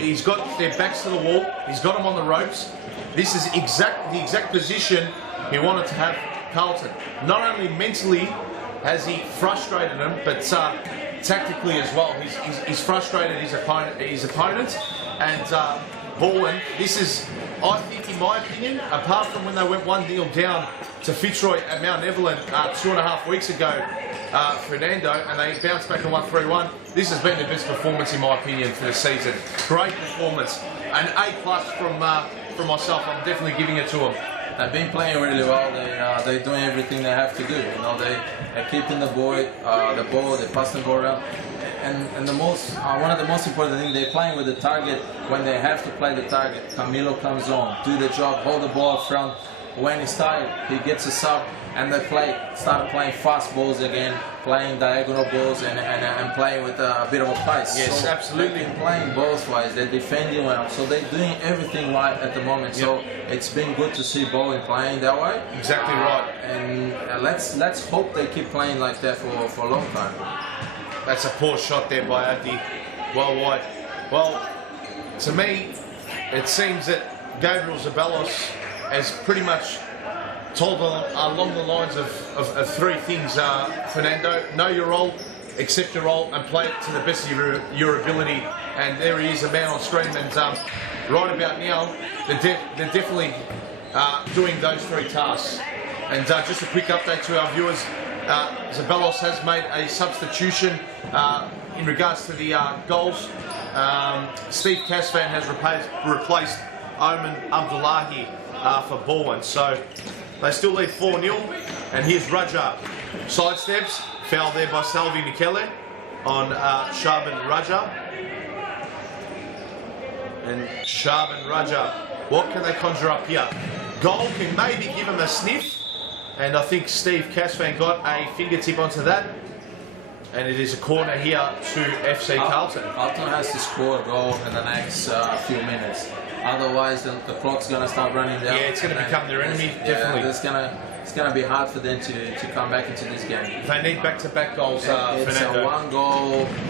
he's got their backs to the wall, he's got them on the ropes. This is the exact position he wanted to have Carlton. Not only mentally has he frustrated them, but tactically as well. He's frustrated his opponent, and Bowen, this is, I think, in my opinion, apart from when they went 1-0 down to Fitzroy at Mount Evelyn 2.5 weeks ago, Fernando, and they bounced back and won 3-1. This has been the best performance, in my opinion, for the season. Great performance. An A+ from myself. I'm definitely giving it to them. They've been playing really well. They're doing everything they have to do. They're keeping the ball, they're passing the ball around. And the one of the most important things, they're playing with the target when they have to play the target. Camilo comes on, do the job, hold the ball up front. When he's tired, he gets a sub, and they start playing fast balls again, playing diagonal balls, and playing with a bit of a pace. Yes, so absolutely. They've been playing both ways. They're defending well, so they're doing everything right at the moment. Yep. So it's been good to see Bowen playing that way. Exactly right. And let's hope they keep playing like that for a long time. That's a poor shot there by Abdi. Well wide. Well, to me, it seems that Gabriel Zaballos has pretty much told along the lines of three things, Fernando. Know your role, accept your role, and play it to the best of your ability. And there he is, a man on screen. And right about now, they're definitely doing those three tasks. And just a quick update to our viewers. Zaballos has made a substitution in regards to the goals. Steve Casvan has replaced Oman Abdullahi for Bowen. So they still lead 4-0. And here's Raja. Sidesteps. Foul there by Salvi Michele on Shaban Raja. And Shaban Raja. What can they conjure up here? Goal can maybe give him a sniff. And I think Steve Casvan got a fingertip onto that. And it is a corner here to FC Carlton. Carlton has to score a goal in the next few minutes. Otherwise, the clock's going to start running down. Yeah, it's going to become their enemy, definitely. It's it's going to be hard for them to come back into this game. They need back-to-back goals, It's Fernando. a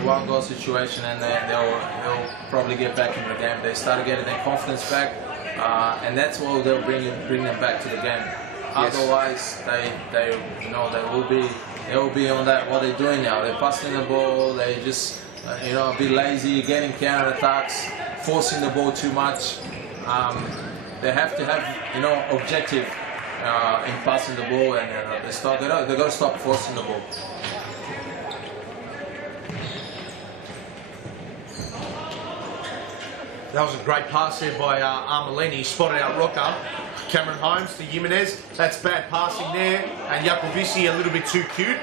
one goal situation, and they'll probably get back in the game. They start getting their confidence back, and that's what they'll bring them back to the game. Yes. Otherwise, they will be on that what they're doing now. They're passing the ball. They just a bit lazy, getting counter attacks, forcing the ball too much. They have to have objective in passing the ball, and they got to stop forcing the ball. That was a great pass there by Armelini. Spotted out Rocker. Cameron Holmes to Jimenez. That's bad passing there. And Jakovici a little bit too cute.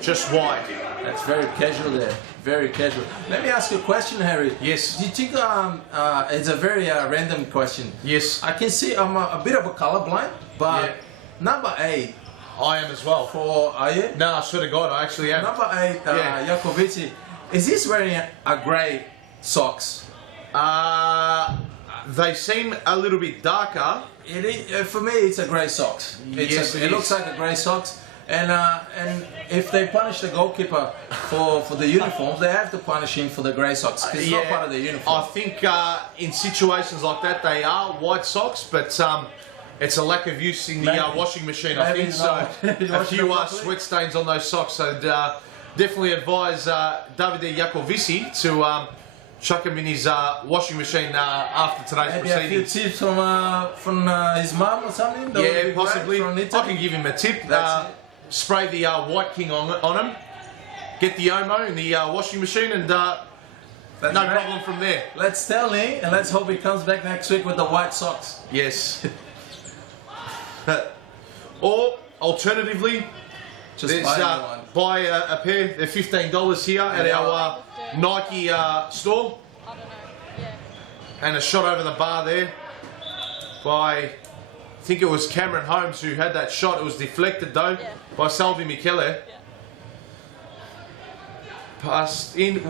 Just wide. That's very casual there. Very casual. Let me ask you a question, Harry. Yes. Do you think it's a very random question? Yes. I can see I'm a bit of a colorblind, but Yeah. number 8 I am as well. are you? No, I swear to God, I actually am. Number 8, Yeah. Jakovici. Is this wearing a grey socks? They seem a little bit darker. It is, for me, it's a grey socks. Yes, it looks like a grey socks. And if they punish the goalkeeper for the uniforms, they have to punish him for the grey socks. 'Cause it's not part of the uniform. I think in situations like that, they are white socks, but it's a lack of use in the washing machine, I think. So a few sweat stains on those socks. So definitely advise Davide Jakovici to chuck him in his washing machine after today's Maybe a few proceedings. tips from his mum or something? That would be Yeah, great possibly. from I Italy. can give him a tip. That's it. Spray the White King on him. Get the Omo in the washing machine, and no great. problem from there. Let's tell him, and let's hope he comes back next week with the white socks. Yes. Or alternatively, Just there's, buy one. buy a pair. They're $15 here at our Nike store. I don't know. Yeah. And a shot over the bar there by, I think it was Cameron Holmes who had that shot. It was deflected though by Salvi Michele. Yeah. Passed in.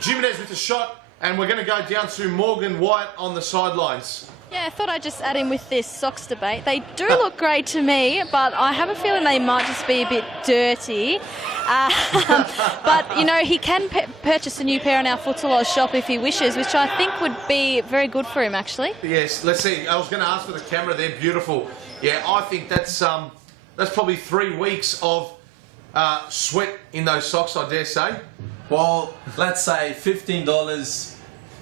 Jimenez with a shot, and we're going to go down to Morgan White on the sidelines. Yeah, I thought I'd just add in with this socks debate. They do look great to me, but I have a feeling they might just be a bit dirty. But, he can purchase a new pair in our Futsal shop if he wishes, which I think would be very good for him, actually. Yes, let's see. I was going to ask for the camera. They're beautiful. Yeah, I think that's probably 3 weeks of sweat in those socks, I dare say. Well, let's say $15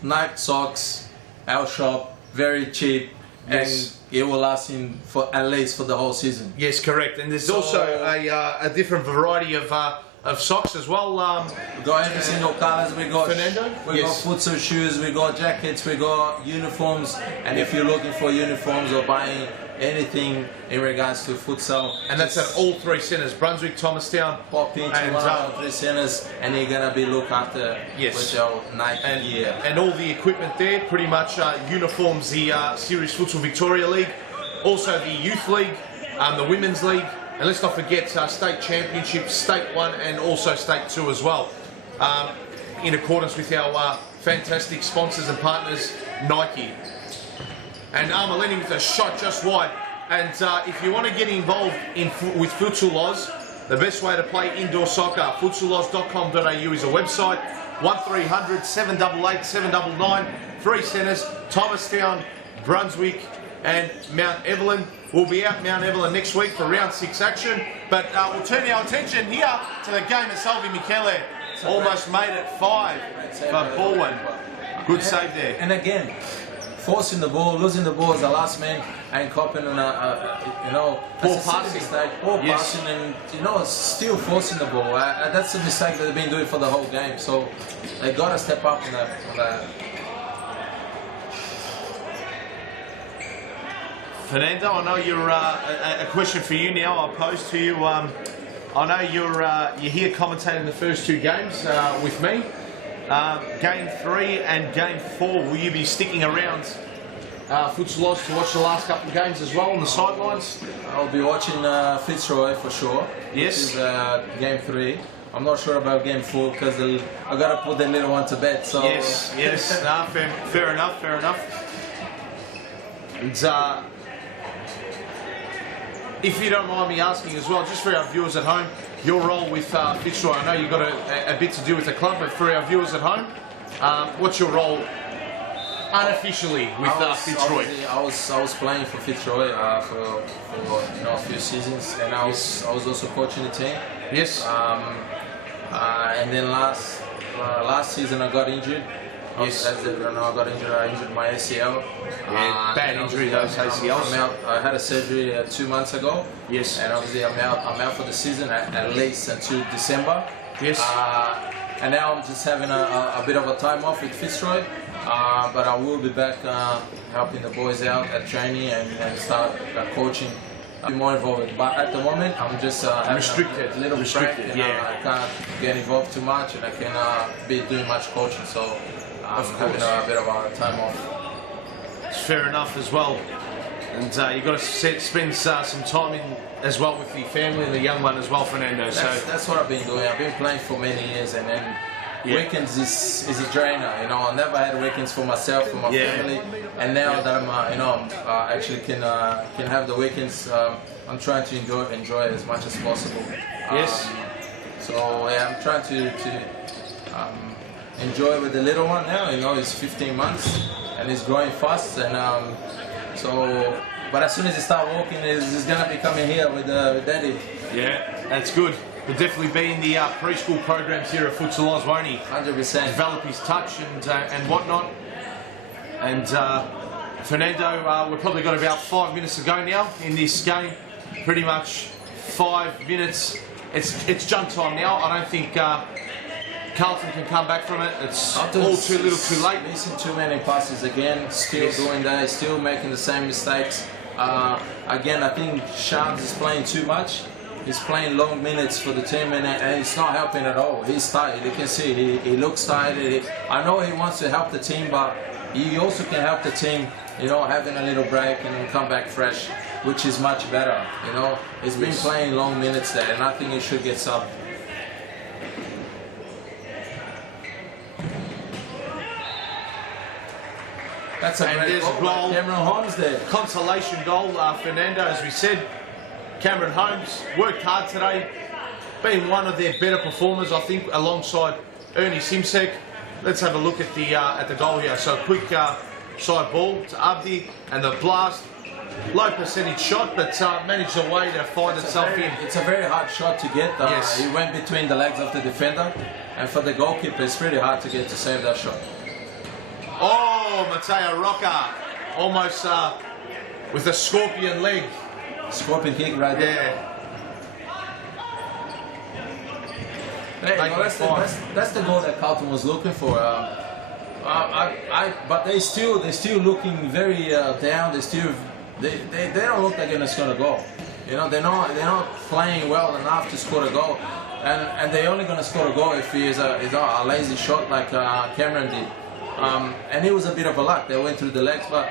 Nike socks, our shop, very cheap, Yes. and it will last him for at least for the whole season. Yes, correct. And there's also a different variety of socks as well. We got every single colours. We got Fernando? We Yes. got futsal shoes. We got jackets. We got uniforms. And if you're looking for uniforms or buying anything in regards to futsal, And that's at just all 3 centres, Brunswick, Thomastown, pop into and, one of the 3 centres, and you're gonna be looked after Yes. with your Nike gear. and all the equipment there, pretty much uniforms, the Series Futsal Victoria League, also the Youth League, the Women's League, and let's not forget State Championship, State 1 and also State 2 as well, in accordance with our fantastic sponsors and partners, Nike. And Armelini with a shot just wide. And if you want to get involved with Futsal Oz, the best way to play indoor soccer, futsaloz.com.au is a website. 1300 788 799, 3 centres, Thomastown, Brunswick and Mount Evelyn. We'll be out Mount Evelyn next week for round 6 action. But we'll turn our attention here to the game of Salvi Michele. Almost made it 5 for Bowen. Good save there. And again, forcing the ball, losing the ball as the last man, and copping on Poor passing. mistake, poor Yes. passing, and still forcing the ball. That's a mistake that they've been doing for the whole game. So they got to step up on that. Fernando, I know you're a question for you now. I'll pose to you. I know you're here commentating the first 2 games with me. Game 3 and Game 4. Will you be sticking around Futsal Oz to watch the last couple of games as well on the sidelines? I'll be watching Fitzroy for sure. Yes. Which is Game 3. I'm not sure about Game 4 because I gotta put the little one to bed. So Yes. No, fair enough. And, if you don't mind me asking as well, just for our viewers at home, your role with Fitzroy, I know you've got a bit to do with the club, but for our viewers at home, what's your role unofficially with Fitzroy? I was playing for Fitzroy for a few seasons, and I was also coaching the team. Yes. And then last season I got injured. Yes. I got injured. I injured my ACL. Yeah, bad injury, those ACLs. I had a surgery 2 months ago. Yes. And obviously I'm out for the season at least until December. Yes. And now I'm just having a bit of a time off with Fitzroy. But I will be back helping the boys out at training and start coaching. Be more involved, but at the moment I'm just restricted, a little restricted. Yeah, I can't get involved too much, and I cannot be doing much coaching. So I'm having a bit of a time off. It's fair enough as well, and you've got to spend some time in as well with the family and the young one as well, Fernando. That's what I've been doing. I've been playing for many years, and then weekends is a drainer. You know, I never had weekends for myself, for my family, and now that I'm, actually can have the weekends. I'm trying to enjoy it as much as possible. Yes. So yeah, I'm trying to enjoy with the little one now. You know, he's 15 months and he's growing fast, and but as soon as he start walking, he's gonna be coming here with Daddy. Yeah, that's good. He'll definitely be in the preschool programs here at Futsal, won't he? 100%. Develop his touch and whatnot. And Fernando, we've probably got about 5 minutes to go now in this game. Pretty much 5 minutes. It's jump time now. I don't think Carlton can come back from it. It's all too little, too late. Missing too many passes again. Still doing that. Still making the same mistakes. Again, I think Shams is playing too much. He's playing long minutes for the team, and it's not helping at all. He's tired. You can see he looks tired. I know he wants to help the team, but he also can help the team, you know, having a little break and then come back fresh, which is much better. You know, he's been playing long minutes there, and I think he should get subbed. That's a great goal. Cameron Holmes there. Consolation goal, Fernando, as we said. Cameron Holmes worked hard today, being one of their better performers, I think, alongside Ernie Simsek. Let's have a look at the goal here. So quick side ball to Abdi, and the blast. Low percentage shot, but managed a way to find itself in. It's a very hard shot to get. Yes. It went between the legs of the defender, and for the goalkeeper, it's pretty hard to get to save that shot. Oh, Mateo Roca, almost with a scorpion leg. Scorpion kick right there. Hey, that's the goal that Carlton was looking for. But they still looking very down. They don't look like they're gonna score a goal. You know, they're not playing well enough to score a goal, and they're only gonna score a goal if he is a lazy shot like Cameron did. And it was a bit of a luck. They went through the legs, but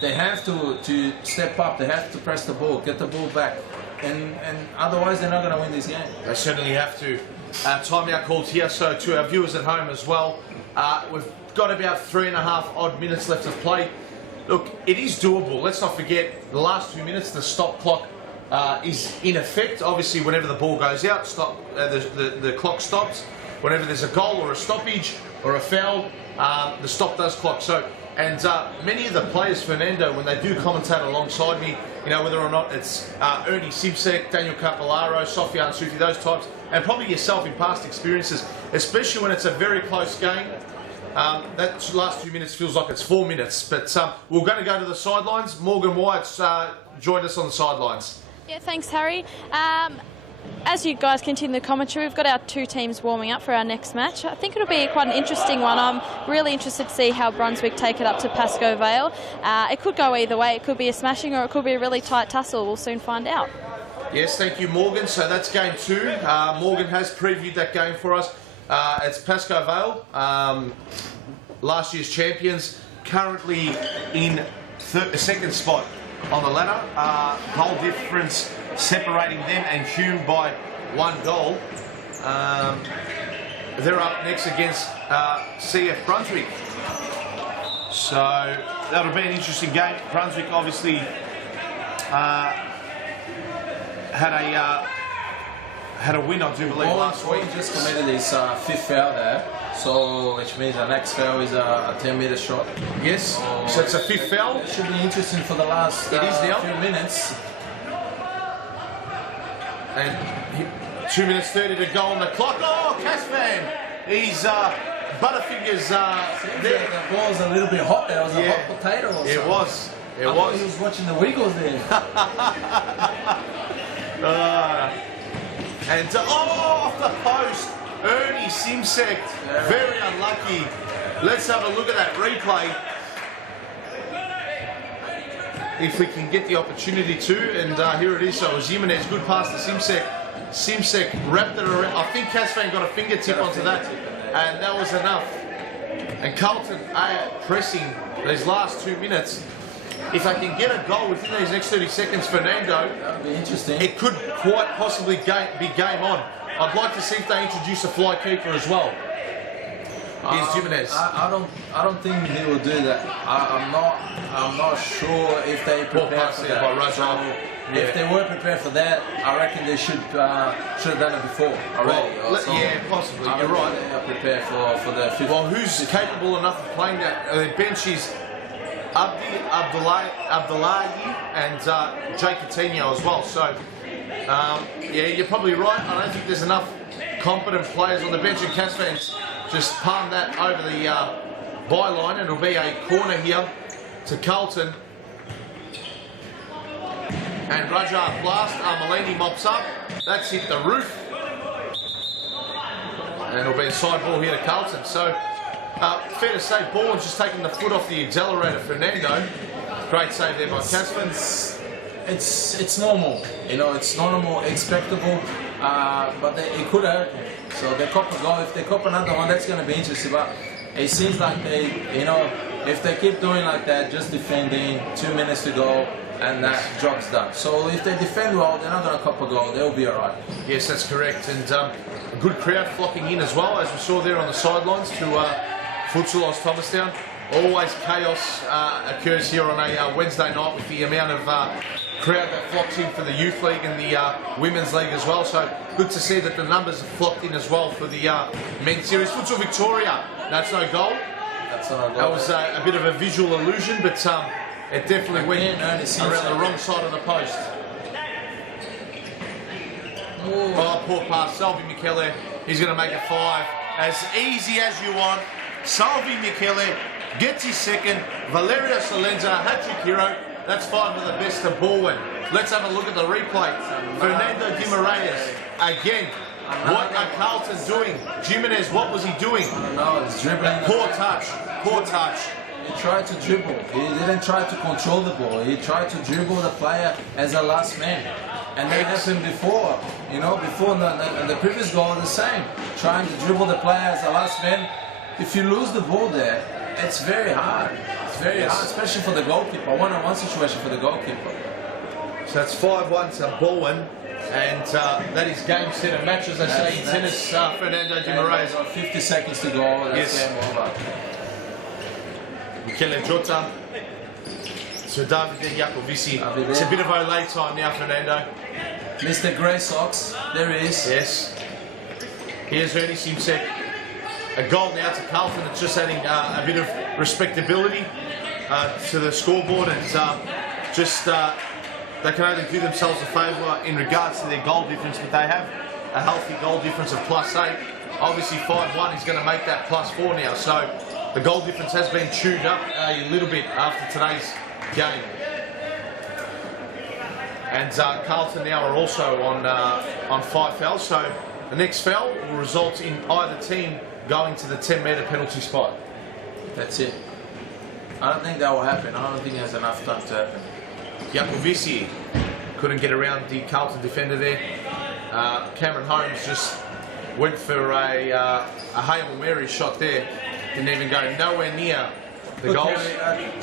they have to step up. They have to press the ball, get the ball back, and otherwise they're not going to win this game. They certainly have to. Timeout called here, so to our viewers at home as well. We've got about 3.5 odd minutes left of play. Look, it is doable. Let's not forget the last 2 minutes. The stop clock is in effect. Obviously, whenever the ball goes out, the clock stops. Whenever there's a goal or a stoppage or a foul, the stop does clock. So. And many of the players, Fernando, when they do commentate alongside me, you know, whether or not it's Ernie Simsek, Daniel Capolaro, Sofian Sufi, those types, and probably yourself in past experiences, especially when it's a very close game, that last 2 minutes feels like it's 4 minutes. But we're going to go to the sidelines. Morgan Wyatt's joined us on the sidelines. Yeah, thanks, Harry. As you guys continue the commentary, we've got our two teams warming up for our next match. I think it'll be quite an interesting one. I'm really interested to see how Brunswick take it up to Pasco Vale. It could go either way. It could be a smashing or it could be a really tight tussle. We'll soon find out. Yes, thank you, Morgan. So that's game 2. Morgan has previewed that game for us. It's Pasco Vale, last year's champions, currently in second spot on the ladder. Goal difference separating them and Hume by 1 goal. They're up next against CF Brunswick. So that'll be an interesting game. Brunswick obviously had a win, I do believe, last week. Bowen just committed his fifth foul there, so which means the next foul is a 10-meter shot. Yes, so it's a fifth foul. It should be interesting for the last It is now. few minutes. And 2 minutes 30 to go on the clock. Oh, Casvan! He's Butterfingers there. The ball's a little bit hot there. It was a Yeah. hot potato or something. It was. It I was. thought he was watching the Wiggles there. And off the post, Ernie Simsek, very unlucky. Let's have a look at that replay. If we can get the opportunity to, and here it is. So it was Jimenez, good pass to Simsek. Simsek wrapped it around. I think Casvan got a fingertip onto that, and that was enough. And Carlton pressing these last 2 minutes. If they can get a goal within these next 30 seconds, Fernando, That would be interesting. it could quite possibly be game on. I'd like to see if they introduce a fly keeper as well. Here's Jimenez. I don't think he will do that. I'm not sure if they prepare for that. So if they were prepared for that, I reckon they should have done it before already. Well, yeah, possibly. You're right. They are prepared for the fifth. Well, who's capable enough of playing that? The bench is Abdullahi and Jake Coutinho as well. So, yeah, you're probably right. I don't think there's enough competent players on the bench, and Casvan's just palm that over the byline. It'll be a corner here to Carlton. And Raja blast, Armelini mops up. That's hit the roof. And it'll be a side ball here to Carlton. So, fair to say, Bowen's just taking the foot off the accelerator, Fernando. Great save there by Casvan. It's normal, you know, it's normal, expectable, but it could hurt them. So they cop a goal. If they cop another one, that's going to be interesting. But it seems like they, you know, if they keep doing like that, just defending, 2 minutes to go, and that job's done. So if they defend well, they're not going to cop a goal. They'll be all right. Yes, that's correct. And a good crowd flocking in as well, as we saw there on the sidelines to Futsal Thomastown. Always chaos occurs here on a Wednesday night with the amount of crowd that flocks in for the Youth League and the Women's League as well. So good to see that the numbers have flocked in as well for the men's series. Futsal Victoria, that's no goal. That's not a goal. That was a bit of a visual illusion, but it definitely went around the wrong side of the post. Ooh. Oh, poor pass. Salvi Michele, he's going to make it 5. As easy as you want. Salvi Michele gets his second. Valerio Salenza, hat-trick hero. That's 5 of the best to Bowen. Let's have a look at the replay. Fernando Guimaraes, again. What are Carlton doing? Jimenez, what was he doing? I don't know, it's dribbling. Poor touch. Poor touch. He tried to dribble. He didn't try to control the ball. He tried to dribble the player as a last man. And that happened before. You know, before the previous goal, the same. Trying to dribble the player as a last man. If you lose the ball there, it's very hard. It's very hard, especially for the goalkeeper. One-on-one situation for the goalkeeper. So that's 5-1 to Bowen. And that is game, set, and match, as they say in tennis, Fernando Guimaraes. 50 seconds to go. That's game over. Michele Jota. So Davide Jacovici. It's a bit of Olay time now, Fernando. Mr. Grey Sox, there he is. Yes. Here's Ernie Simsek. A goal now to Carlton. It's just adding a bit of respectability to the scoreboard, and they can only do themselves a favour in regards to their goal difference, but they have a healthy goal difference of +8. Obviously 5-1 is going to make that +4 now, so the goal difference has been chewed up a little bit after today's game. And Carlton now are also on 5 fouls, so the next foul will result in either team going to the 10-metre penalty spot. That's it. I don't think that will happen. I don't think there's enough time to happen. Jacovici couldn't get around the Carlton defender there. Cameron Holmes just went for a Hail Mary shot there. Didn't even go nowhere near the goals.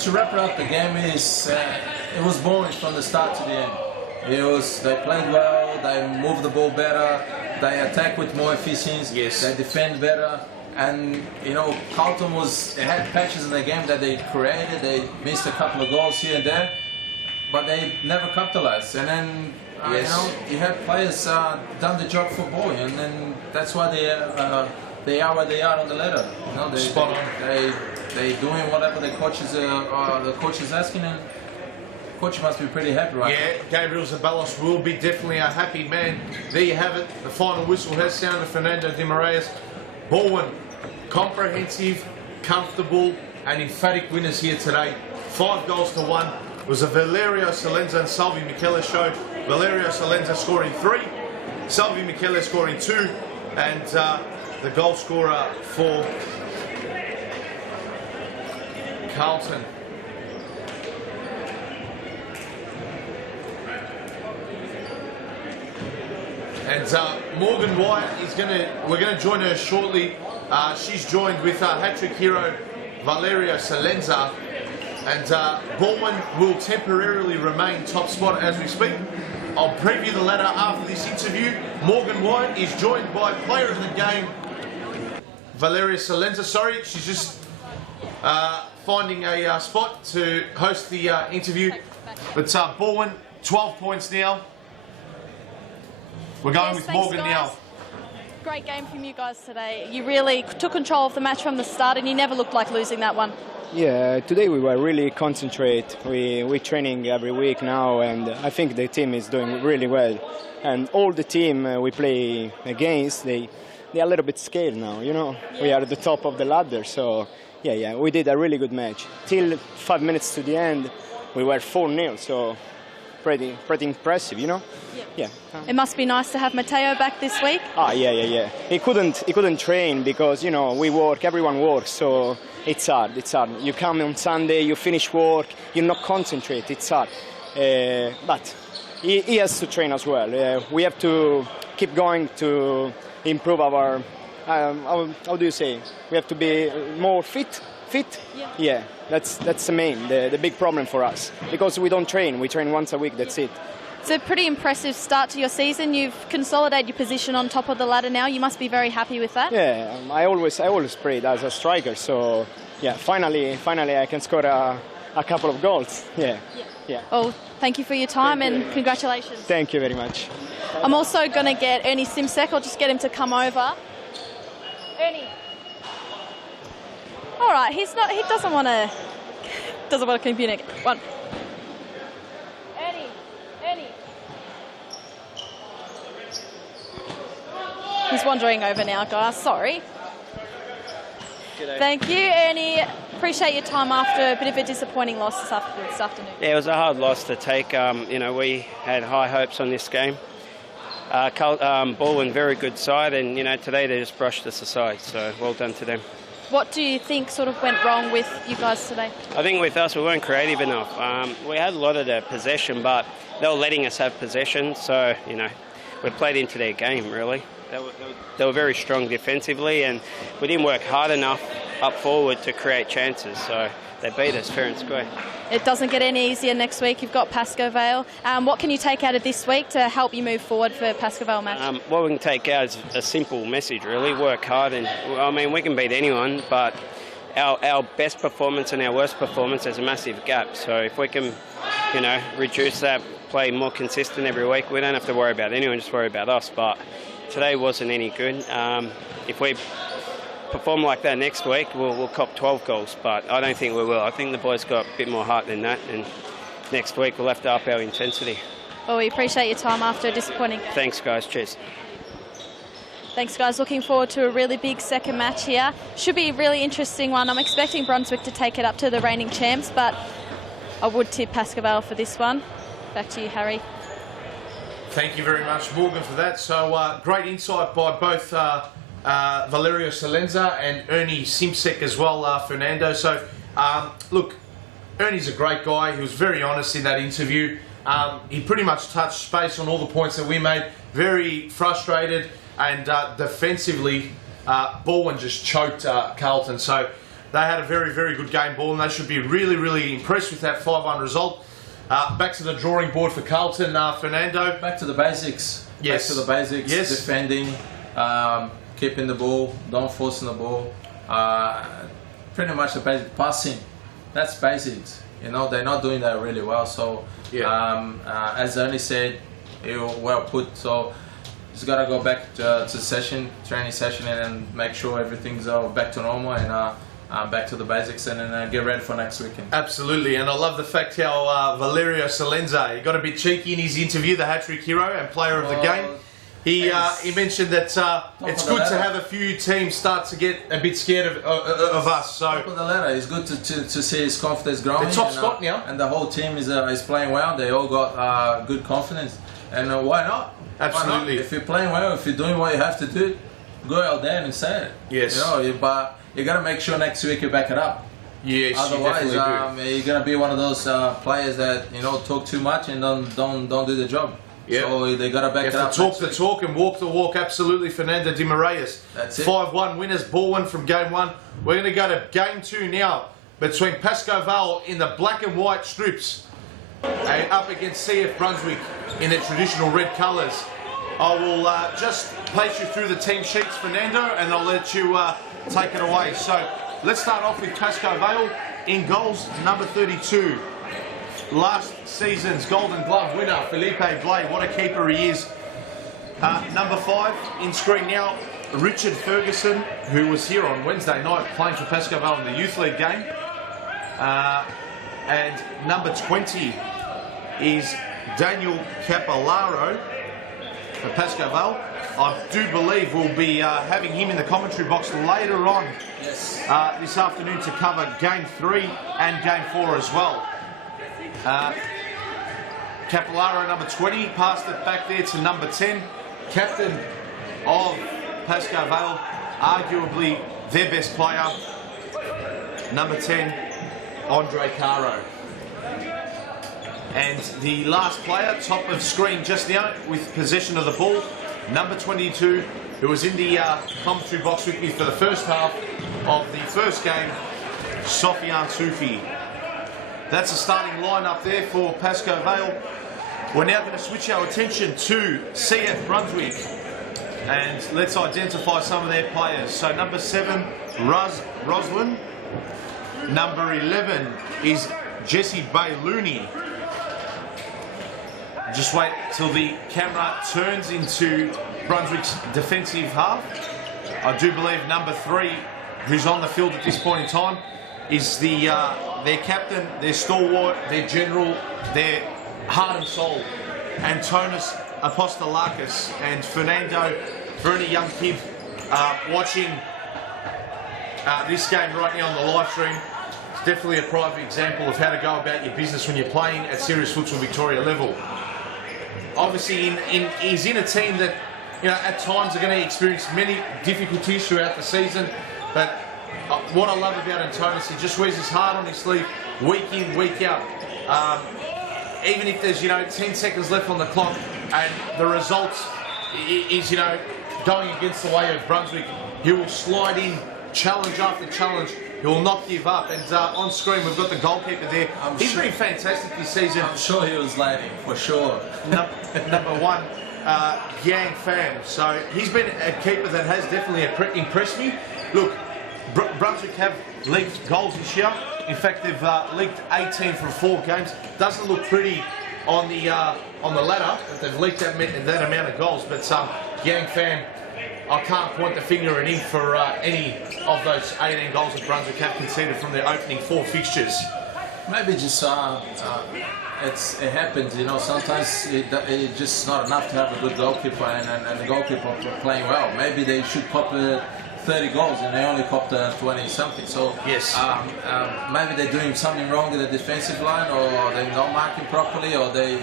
To wrap it up, the game is it was boring from the start to the end. They played well, they moved the ball better, they attack with more efficiency, yes. They defend better, and you know, Carlton they had patches in the game that they created, they missed a couple of goals here and there, but they never capitalized. And then you know, you have players done the job for Bowen, and then that's why they are where they are on the ladder. You know, they doing whatever the coach is asking, and coach must be pretty happy, right? Yeah, Gabriel Zabalos will be definitely a happy man. There you have it. The final whistle has sounded. Fernando de Moraes. Bowen, comprehensive, comfortable, and emphatic winners here today. 5 goals to 1. It was a Valerio Salenza and Salvi Michele show. Valerio Salenza scoring 3, Salvi Michele scoring 2, and the goal scorer for Carlton. And Morgan Wyatt we're gonna join her shortly. She's joined with hat-trick hero Valerio Salenza, and Bowen will temporarily remain top spot as we speak. I'll preview the ladder after this interview. Morgan Wyatt is joined by player of the game Valerio Salenza. Sorry, she's just finding a spot to host the interview. But Bowen, 12 points now. We're going with Morgan now. Great game from you guys today. You really took control of the match from the start, and you never looked like losing that one. Yeah, today we were really concentrate. We're training every week now, and I think the team is doing really well. And all the team we play against, they're a little bit scared now, you know. Yeah. We are at the top of the ladder, so yeah, we did a really good match. Till 5 minutes to the end, we were 4-0, so pretty impressive, you know. Yeah. It must be nice to have Matteo back this week. Yeah. He couldn't train because, you know, everyone works, so it's hard. You come on Sunday, you finish work, you're not concentrate. It's hard. But he has to train as well. We have to keep going to improve our. How do you say? We have to be more fit. Yeah. That's the big problem for us because we don't train. We train once a week. That's it. It's a pretty impressive start to your season. You've consolidated your position on top of the ladder now. You must be very happy with that. Yeah, I always played as a striker. So yeah, finally I can score a couple of goals. Yeah. Well, thank you for your time and congratulations. Thank you very much. I'm also going to get Ernie Simsek. I'll just get him to come over. Ernie. All right, he doesn't want to communicate. One. Ernie. He's wandering over now, guys. Sorry. G'day. Thank you, Ernie. Appreciate your time after a bit of a disappointing loss this afternoon. Yeah, it was a hard loss to take. We had high hopes on this game. Bowen, very good side, and today they just brushed us aside. So well done to them. What do you think sort of went wrong with you guys today? I think with us we weren't creative enough. We had a lot of the possession, but they were letting us have possession. So we played into their game really. They were very strong defensively, and we didn't work hard enough up forward to create chances. So they beat us fair and square. It doesn't get any easier next week. You've got Pasco Vale. What can you take out of this week to help you move forward for Pasco Vale match? What we can take out is a simple message, really. Work hard, and we can beat anyone, but our best performance and our worst performance, there's a massive gap. So if we can, reduce that, play more consistent every week, we don't have to worry about anyone, just worry about us. But today wasn't any good. If we perform like that next week, we'll cop 12 goals, but I don't think we will. I think the boys got a bit more heart than that, and next week we'll have to up our intensity. Well, we appreciate your time after a disappointing game. Thanks, guys. Cheers. Thanks, guys. Looking forward to a really big second match here. Should be a really interesting one. I'm expecting Brunswick to take it up to the reigning champs, but I would tip Pasco Vale for this one. Back to you, Harry. Thank you very much, Morgan, for that. So great insight by both Valerio Salenza and Ernie Simsek as well, Fernando. So, look, Ernie's a great guy. He was very honest in that interview. He pretty much touched base on all the points that we made. Very frustrated, and defensively, Bowen just choked Carlton. So they had a very, very good game, Bowen. They should be really, really impressed with that 5-1 result. Back to the drawing board for Carlton, Fernando. Back to the basics. Yes. Back to the basics. Yes. Defending, keeping the ball, don't force the ball. Pretty much the basic passing. That's basics. You know, they're not doing that really well. So, as Ernie said, well put. So, he's got to go back to training session, and make sure everything's back to normal and back to the basics, and then get ready for next weekend. Absolutely, and I love the fact how Valerio Salenza, he got a bit cheeky in his interview, the hat-trick hero and player of the game. He mentioned that it's good to have a few teams start to get a bit scared of us. So top of the ladder. It's good to see his confidence growing. The top spot now, and the whole team is playing well. They all got good confidence, and why not? Absolutely. Why not? If you're playing well, if you're doing what you have to do, go out there and say it. Yes. You know, but you got to make sure next week you back it up. Yes. Otherwise, you're gonna be one of those players that talk too much and don't do the job. Yep. So they got to back it up. Talk the talk and walk the walk. Absolutely, Fernando de Moraes. That's it. 5-1 winners, Bowen from game 1. We're going to go to game 2 now between Pasco Vale in the black and white strips up against CF Brunswick in their traditional red colours. I will just place you through the team sheets, Fernando, and I'll let you take it away. So let's start off with Pasco Vale. In goals, number 32. Last season's Golden Glove winner, Felipe Blay. What a keeper he is. Number 5 in screen now, Richard Ferguson, who was here on Wednesday night playing for Pasco Vale in the Youth League game. And number 20 is Daniel Capellaro for Pasco Vale. I do believe we'll be having him in the commentary box later on this afternoon to cover Game 3 and Game 4 as well. Capellaro, number 20, passed it back there to number 10. Captain of Pasco Vale, arguably their best player. Number 10, Andre Caro. And the last player, top of screen just now, with possession of the ball, number 22, who was in the commentary box with me for the first half of the first game, Sofiane Soufi. That's the starting lineup there for Pasco Vale. We're now going to switch our attention to CF Brunswick, and let's identify some of their players. So number 7, Roslin. Number 11 is Jesse Bay-Looney. Just wait till the camera turns into Brunswick's defensive half. I do believe number 3, who's on the field at this point in time, is their captain, their stalwart, their general, their heart and soul, Antonis Apostolakis. And Fernando, for any young kid watching this game right now on the live stream, it's definitely a private example of how to go about your business when you're playing at serious futsal Victoria level. Obviously, he's in a team that, at times are going to experience many difficulties throughout the season, but what I love about Antonis, he just wears his heart on his sleeve week in, week out. Even if there's 10 seconds left on the clock and the result is going against the way of Brunswick, he will slide in challenge after challenge. He will not give up. And on screen we've got the goalkeeper there. He's been fantastic this season. I'm sure he was landing, for sure. Number 1, Yang Pham. So he's been a keeper that has definitely impressed me. Look, Brunswick have leaked goals this year. In fact, they've leaked 18 from 4 games. Doesn't look pretty on the ladder that they've leaked that amount of goals. But Yang Pham, I can't point the finger at him for any of those 18 goals that Brunswick have conceded from their opening 4 fixtures. Maybe just it happens, sometimes it's just not enough to have a good goalkeeper and the goalkeeper playing well. Maybe they should pop 30 goals and they only copped 20 something. So yes, maybe they're doing something wrong in the defensive line, or they're not marking properly, or they,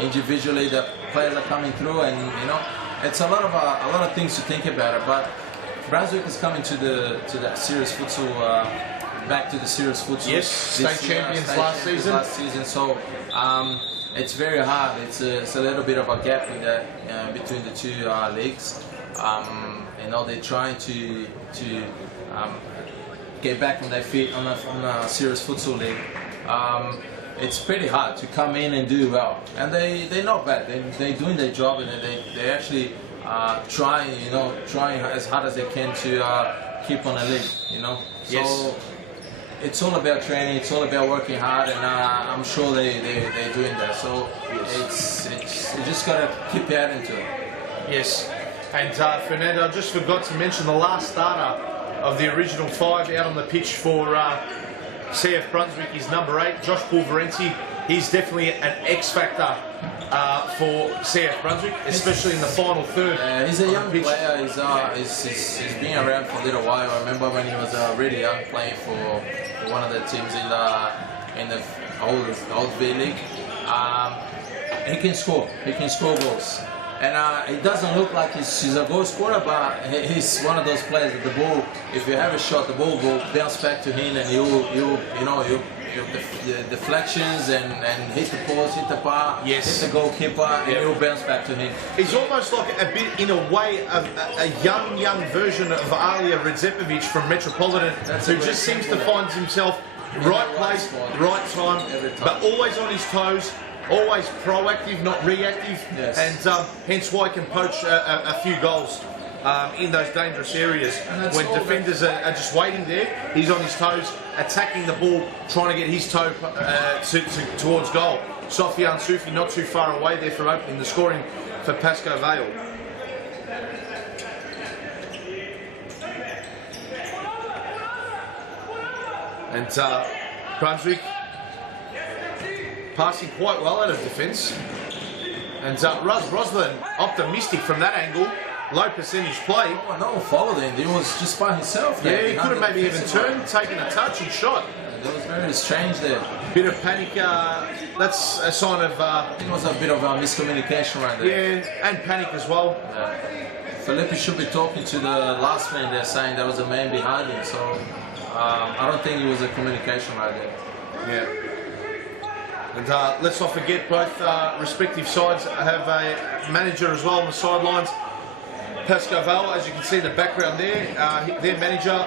individually the players are coming through, and it's a lot of things to think about it. But Brunswick is coming to the serious futsal, back to the serious futsal. Yes, state champions last season. So it's very hard. It's a little bit of a gap in between the two leagues. They're trying to get back on their feet on a serious futsal league. It's pretty hard to come in and do well, and they're not bad. They're doing their job, and they actually trying as hard as they can to keep on a league. So yes. it's all about training. It's all about working hard, and I'm sure they're doing that. So you just gotta keep adding to it. Yes. And Fernando, I just forgot to mention the last starter of the original 5 out on the pitch for CF Brunswick is number 8, Josh Pulverenti. He's definitely an X factor for CF Brunswick, especially in the final third. He's a young player. He's been around for a little while. I remember when he was really young, playing for one of the teams in the old V League. He can score. He can score goals. And it doesn't look like he's a goal scorer, but he's one of those players that the ball, if you have a shot, the ball will bounce back to him, and you deflections and hit the post, hit the bar, hit the goalkeeper, and he'll bounce back to him. He's almost like a bit, in a way, a young version of Alia Redzepovic from Metropolitan, who just seems to find himself right place, right time, but always on his toes. Always proactive, not reactive, and hence why he can poach a few goals in those dangerous areas. When defenders are just waiting there, he's on his toes, attacking the ball, trying to get his toe towards goal. Sofiane Soufi not too far away there from opening the scoring for Pasco Vale. And Brunswick passing quite well out of defence. And Roslin, optimistic from that angle. Low percentage play. Oh, no one followed him. He was just by himself. Yeah, he could have maybe even turned, taken a touch and shot. That was very strange there. Bit of panic. That's a sign of... I think it was a bit of miscommunication right there. Yeah, and panic as well. Felipe should be talking to the last man there, saying there was a man behind him. So I don't think it was a communication right there. Yeah. And let's not forget, both respective sides have a manager as well on the sidelines. Pasco Vale, as you can see in the background there, their manager,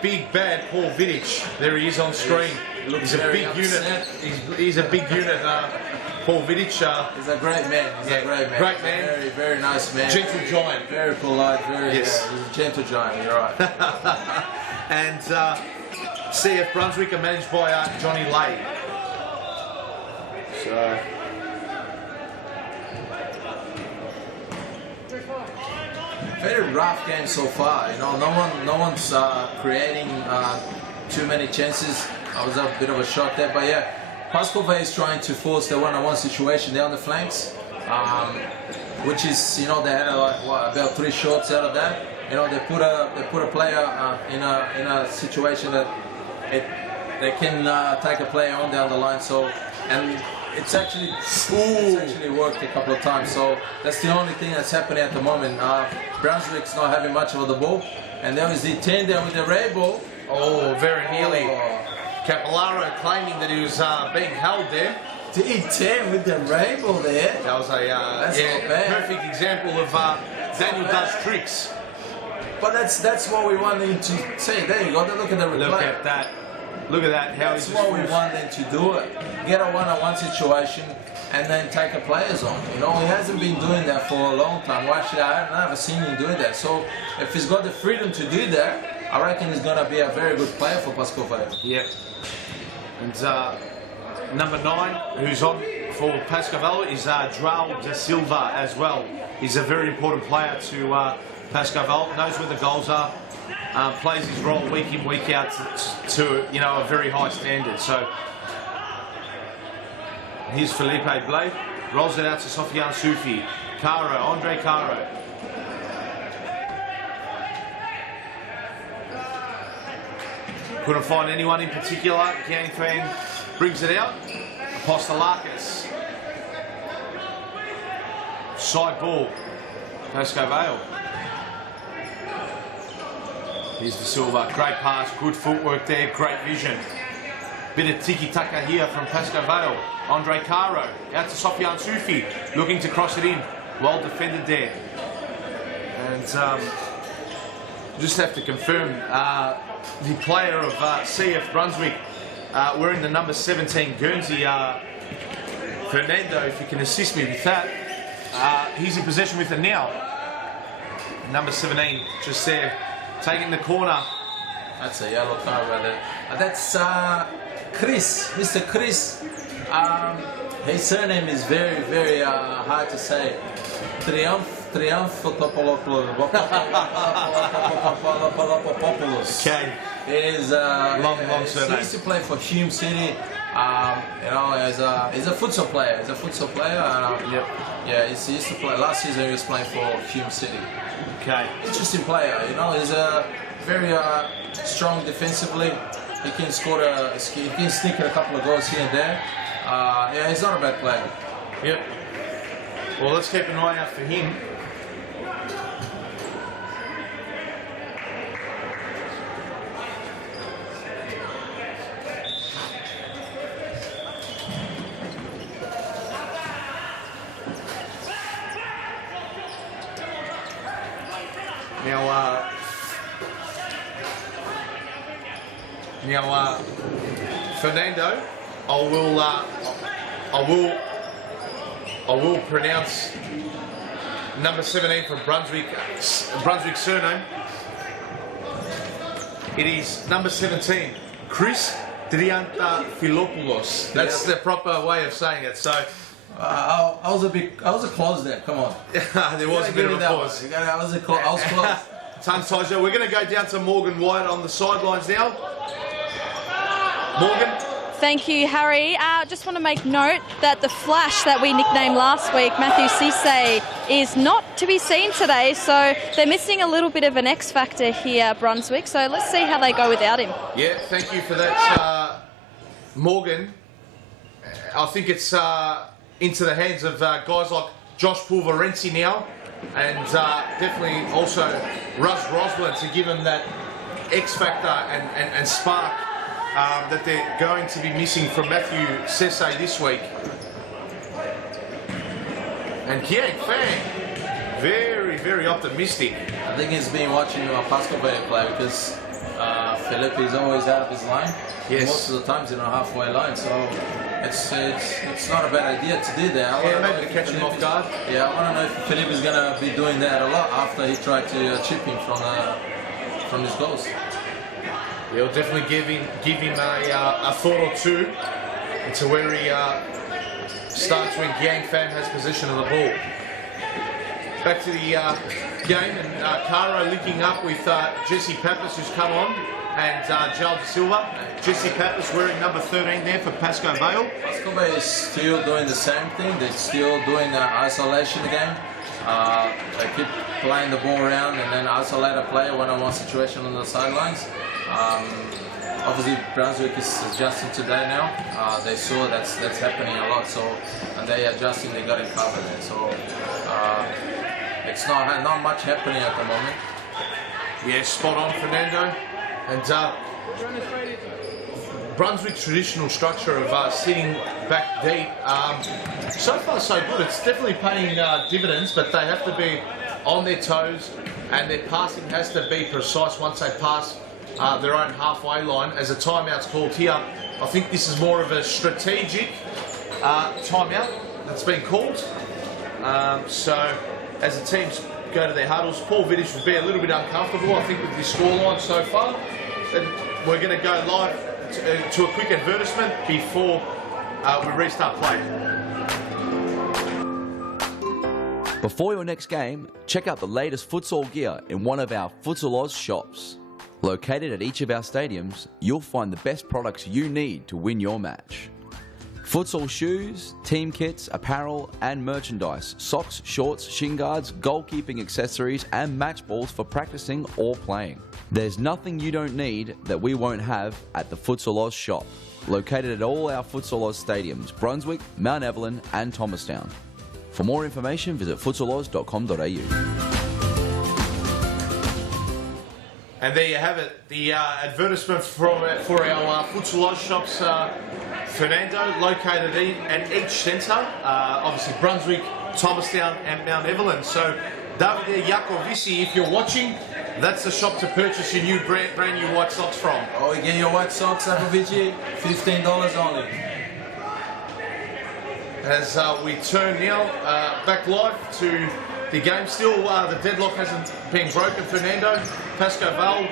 big bad Paul Vidic. There he is on screen. He's a big unit. He's a big unit, Paul Vidic. He's a great man. He's a great man. Great man. Very, very nice man. Gentle giant. Very polite. He's a gentle giant. You're right. And CF Brunswick are managed by Johnny Lay. So. Very rough game so far. You know, no one's creating too many chances. I was a bit of a shot there, but yeah, Pasco Vale is trying to force the one-on-one situation there on the flanks, which is, you know, they had about 3 shots out of that. You know, they put a player in a situation that they can take a player on down the line. So and. It's actually worked a couple of times, so that's the only thing that's happening at the moment. Brunswick's not having much of the ball, and there was the 10 there with the red ball. Oh, very nearly. Capillaro claiming that he was being held there. D10 with the red ball there. That was a perfect example of Daniel does tricks. But that's what we wanted to say. There you go. Look at the replay. Look at that. Look at that. How that's what we wanted to do it. Get a one-on-one situation and then take a players on. You know, he hasn't been doing that for a long time. Well, actually, I have never seen him doing that. So if he's got the freedom to do that, I reckon he's going to be a very good player for Pasco Vale. Yep. And number 9, who's on for Pasco Vale, is João da Silva as well. He's a very important player to Pasco Vale. Knows where the goals are. Plays his role week in, week out to you know, a very high standard. So here's Felipe Blade, rolls it out to Sofiane Soufi, Andre Caro. Couldn't find anyone in particular. Gang Fan brings it out. Apostolakis. Side ball. Pasco Vale. Here's the Silva, great pass, good footwork there, great vision. Bit of tiki-taka here from Pasco Vale. Andre Caro, out to Sofiane Soufi, looking to cross it in. Well defended there. And just have to confirm, the player of CF Brunswick wearing the number 17 Guernsey, Fernando, if you can assist me with that. He's in possession with it now. Number 17, just there. Taking the corner, That's a yellow card right there. That's Chris, Mr. Chris. His surname is very, very hard to say. Triumphopoulos. Okay. It is long surname. He used to play for Hume City. You know, he's a futsal player. He's a futsal player. Yep. Yeah, he used to play. Last season he was playing for Hume City. Okay. Interesting player. You know, he's very strong defensively. He can score he can sneak a couple of goals here and there. Yeah, he's not a bad player. Yep. Well, let's keep an eye out for him. Now, Fernando, I will pronounce number 17 from Brunswick surname. It is number 17, Chris Triantafilopoulos. That's the proper way of saying it. So I was close there. Come on. There was a bit of a pause. I was close. Tongue tiger. We're going to go down to Morgan White on the sidelines now. Morgan. Thank you, Harry. Just want to make note that the Flash that we nicknamed last week, Matthew Cisse, is not to be seen today. So they're missing a little bit of an X factor here, Brunswick. So let's see how they go without him. Yeah, thank you for that, Morgan. I think it's into the hands of guys like Josh Pulverenzi now, and definitely also Russ Roslin to give him that X factor and spark that they're going to be missing from Matthew Cisse this week. And Kiang Fang, very, very optimistic. I think he's been watching Pasco Vale play because Philippe is always out of his line. Yes. Most of the times in a halfway line, so it's not a bad idea to do that. Yeah, maybe to catch him off guard. Yeah, I want to know if Philippe is going to be doing that a lot after he tried to chip him from his goals. They'll definitely give him a thought or two into where he starts when Yang Pham has possession of the ball. Back to the game, and Caro linking up with Jesse Pappas, who's come on, and Joel De Silva. Jesse Pappas wearing number 13 there for Pasco Vale. Pasco Vale is still doing the same thing. They're still doing the isolation again. They keep playing the ball around and then isolate a player, one-on-one situation on the sidelines. Obviously Brunswick is adjusting today now. They saw that's happening a lot, so and they adjusting, they got it covered there. So it's not much happening at the moment. Yeah, spot on, Fernando. And Brunswick's traditional structure of sitting back deep, so far so good. It's definitely paying dividends, but they have to be on their toes, and their passing has to be precise once they pass their own halfway line. As a timeout's called here, I think this is more of a strategic timeout that's been called. So as the teams go to their huddles, Paul Vidic will be a little bit uncomfortable, I think, with this scoreline so far. And we're going to go live to a quick advertisement before we restart play. Before your next game, check out the latest futsal gear in one of our Futsal Oz shops. Located at each of our stadiums, you'll find the best products you need to win your match. Futsal shoes, team kits, apparel and merchandise, socks, shorts, shin guards, goalkeeping accessories and match balls for practicing or playing. There's nothing you don't need that we won't have at the Futsal Oz shop. Located at all our Futsal Oz stadiums, Brunswick, Mount Evelyn and Thomastown. For more information, visit futsaloz.com.au. And there you have it, the advertisement for our Futsal Oz shops, Fernando, located at each centre, obviously Brunswick, Thomastown and Mount Evelyn. So Davide Jacovici, if you're watching, that's the shop to purchase your new brand new white socks from. Oh, you get your white socks, Jacovici, $15 only. As we turn now back live to the game, still the deadlock hasn't been broken, Fernando. Pasco Vale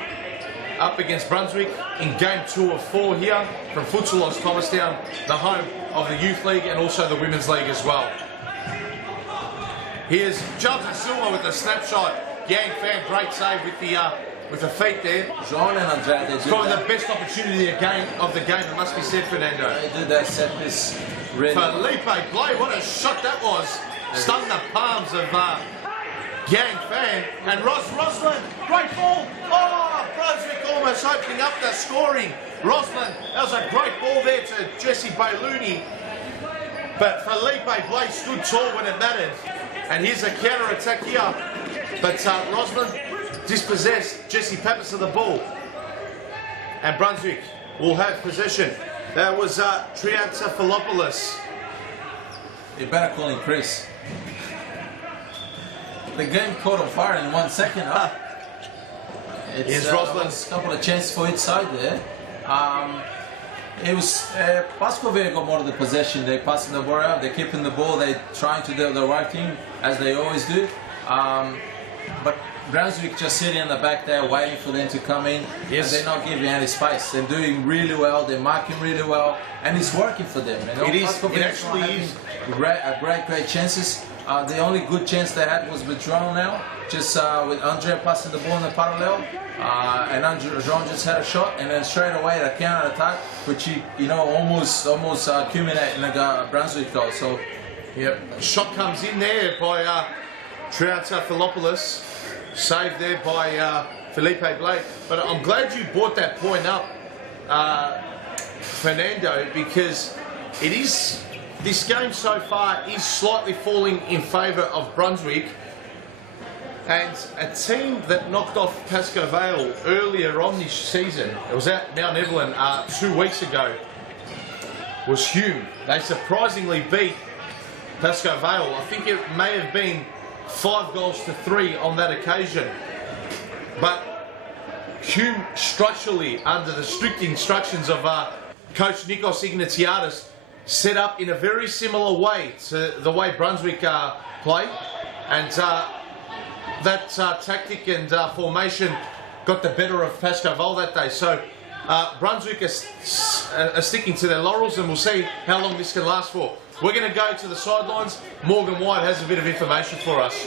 up against Brunswick in game 2 of 4 here from Futsal Thomastown, the home of the Youth League and also the Women's League as well. Here's Jonathan Silva with a snapshot. Yang Fan, great save with the feet there. John and Andrea, they do probably the best opportunity of the game, it must be said, Fernando. They did that set piece really. Felipe Blay, what a shot that was. Stung the palms of Yang Fan. And Rosalind, great ball. Oh, Brunswick almost opening up the scoring. Rosalind, that was a great ball there to Jesse Bailuni. But Felipe Blay stood tall when it mattered. And here's a counter-attack here. But Rosalind dispossessed Jesse Pappas of the ball. And Brunswick will have possession. That was Triantafilopoulos. You better call him Chris. The game caught on fire in 1 second. Huh? Here's Rosalind. A couple of chances for each side there. It was Pasco Vale got more of the possession. They passing the ball out. They're keeping the ball. They're trying to do the right thing as they always do. But Brunswick just sitting in the back there waiting for them to come in. Yes. And they're not giving any space. They're doing really well. They're marking really well, and it's working for them. You know? It is. It actually is. Great chances. The only good chance they had was with Jean now, just with Andre passing the ball in the parallel, and Jean just had a shot, and then straight away the counter attack, which he almost culminated in a Brunswick goal. So, yep, shot comes in there by Triantafilopoulos, saved there by Felipe Blay. But I'm glad you brought that point up, Fernando, because it is. This game so far is slightly falling in favour of Brunswick, and a team that knocked off Pasco Vale earlier on this season, it was at Mount Evelyn 2 weeks ago, was Hume. They surprisingly beat Pasco Vale. I think it may have been 5-3 on that occasion, but Hume structurally, under the strict instructions of Coach Nikos Ignatiadis, set up in a very similar way to the way Brunswick play, and that tactic and formation got the better of Pasco Vale that day. So Brunswick are sticking to their laurels, and we'll see how long this can last for. We're going to go to the sidelines. Morgan White has a bit of information for us.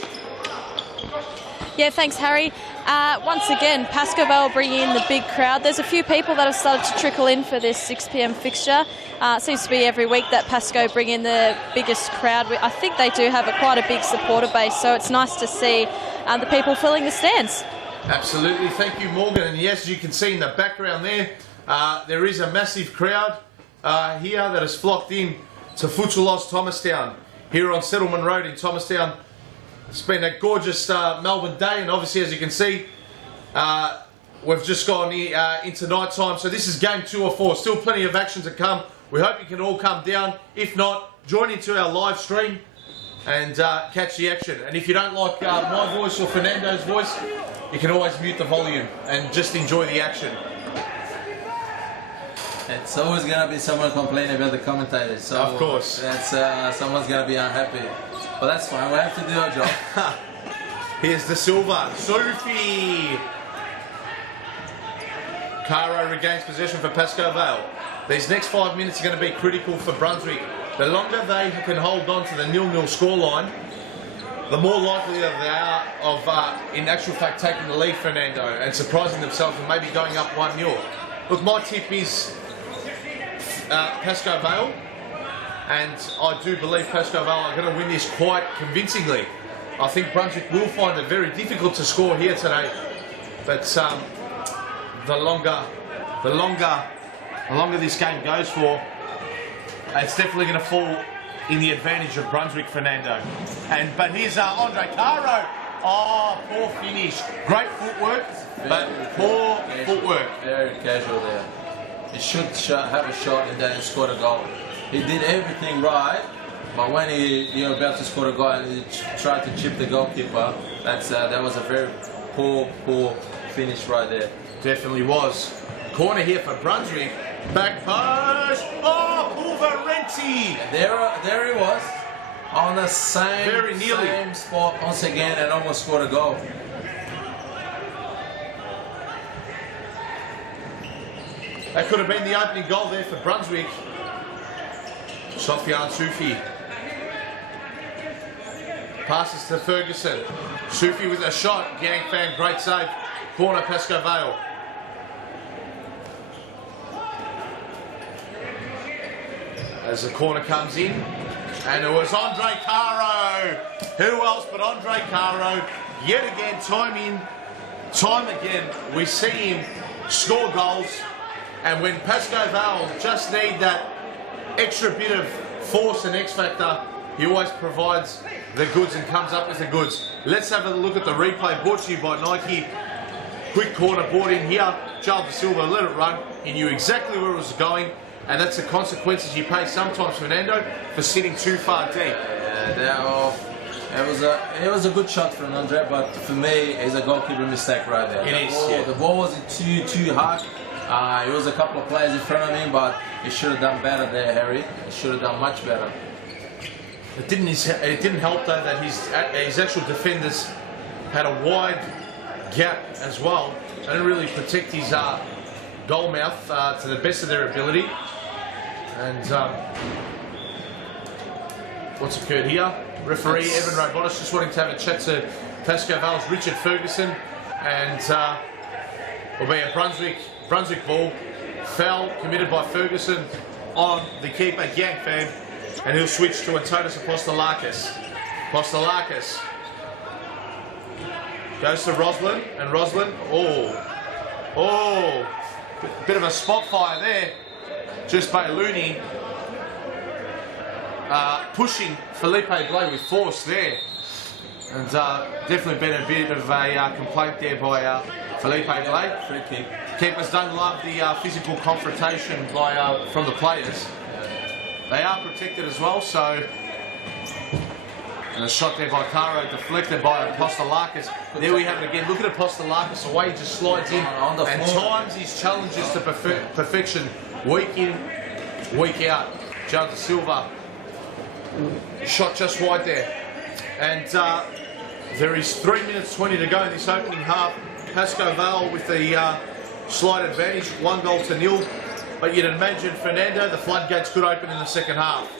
Yeah, thanks, Harry. Once again, Pasco Vale bringing in the big crowd. There's a few people that have started to trickle in for this 6 p.m. fixture. It seems to be every week that Pasco bring in the biggest crowd. I think they do have quite a big supporter base, so it's nice to see the people filling the stands. Absolutely. Thank you, Morgan. And yes, as you can see in the background there is a massive crowd here that has flocked in to Futsal Thomastown here on Settlement Road in Thomastown. It's been a gorgeous Melbourne day, and obviously, as you can see, we've just gone into night time. So this is game 2 of 4. Still plenty of action to come. We hope you can all come down. If not, join into our live stream and catch the action. And if you don't like my voice or Fernando's voice, you can always mute the volume and just enjoy the action. it's always going to be someone complaining about the commentators. So of course. That's, someone's going to be unhappy. But that's fine, we have to do our job. Here's the silver. Sophie. Caro regains possession for Pasco Vale. These next 5 minutes are going to be critical for Brunswick. The longer they can hold on to the 0-0 scoreline, the more likely they are of, in actual fact, taking the lead, Fernando, and surprising themselves and maybe going up 1-0. Look, my tip is Pasco Vale, and I do believe Pasco Vale are going to win this quite convincingly. I think Brunswick will find it very difficult to score here today, but the longer this game goes for, it's definitely going to fall in the advantage of Brunswick, Fernando. But here's Andre Caro. Oh, poor finish. Great footwork, but poor footwork. Very casual there. He should have a shot and then score a goal. He did everything right, but when you're about to score a goal and he tried to chip the goalkeeper, that was a very poor finish right there. Definitely was. Corner here for Brunswick. Back post. Oh, Pulverenti. There he was. On the same spot once again and almost scored a goal. That could have been the opening goal there for Brunswick. Sofiane Soufi. Passes to Ferguson. Soufi with a shot. Yang Fan, great save. Corner, Pasco Vale. As the corner comes in. And it was Andre Caro. Who else but Andre Caro? Yet again, time in, time again, we see him score goals. And when Pasco Vale just need that extra bit of force and X factor, he always provides the goods and comes up with the goods. Let's have a look at the replay brought to you by Nike. Quick corner brought in here. Charles De Silva let it run. He knew exactly where it was going, and that's the consequences you pay sometimes, Fernando, for sitting too far deep. It was a good shot from Andre, but for me, it's a goalkeeper mistake right there. The ball wasn't too hard. It was a couple of players in front of him, but he should have done better there, Harry. He should have done much better. It didn't help though that his actual defenders had a wide gap as well. They didn't really protect his goal mouth to the best of their ability. And what's occurred here? Referee Evan Robotis just wanting to have a chat to Pasco Vale's Richard Ferguson, and will be a Brunswick ball. Foul committed by Ferguson on the keeper, Yang Fan, and he'll switch to Antonis Apostolakis. Apostolakis goes to Roslin, and Roslin, bit of a spot fire there, just by Looney. Pushing Felipe Blay with force there, and definitely been a bit of a complaint there by Felipe Blay. Free kick. Keepers don't love the physical confrontation from the players. They are protected as well, so. And a shot there by Caro, deflected by Apostolakis. There we have it again. Look at Apostolakis, the way he just slides in and times his challenges to perfection, week in, week out. Joe De Silva. Shot just wide there. And there is 3 minutes 20 to go in this opening half. Pasco Vale with the slight advantage, 1-0. But you'd imagine, Fernando, the floodgates could open in the second half.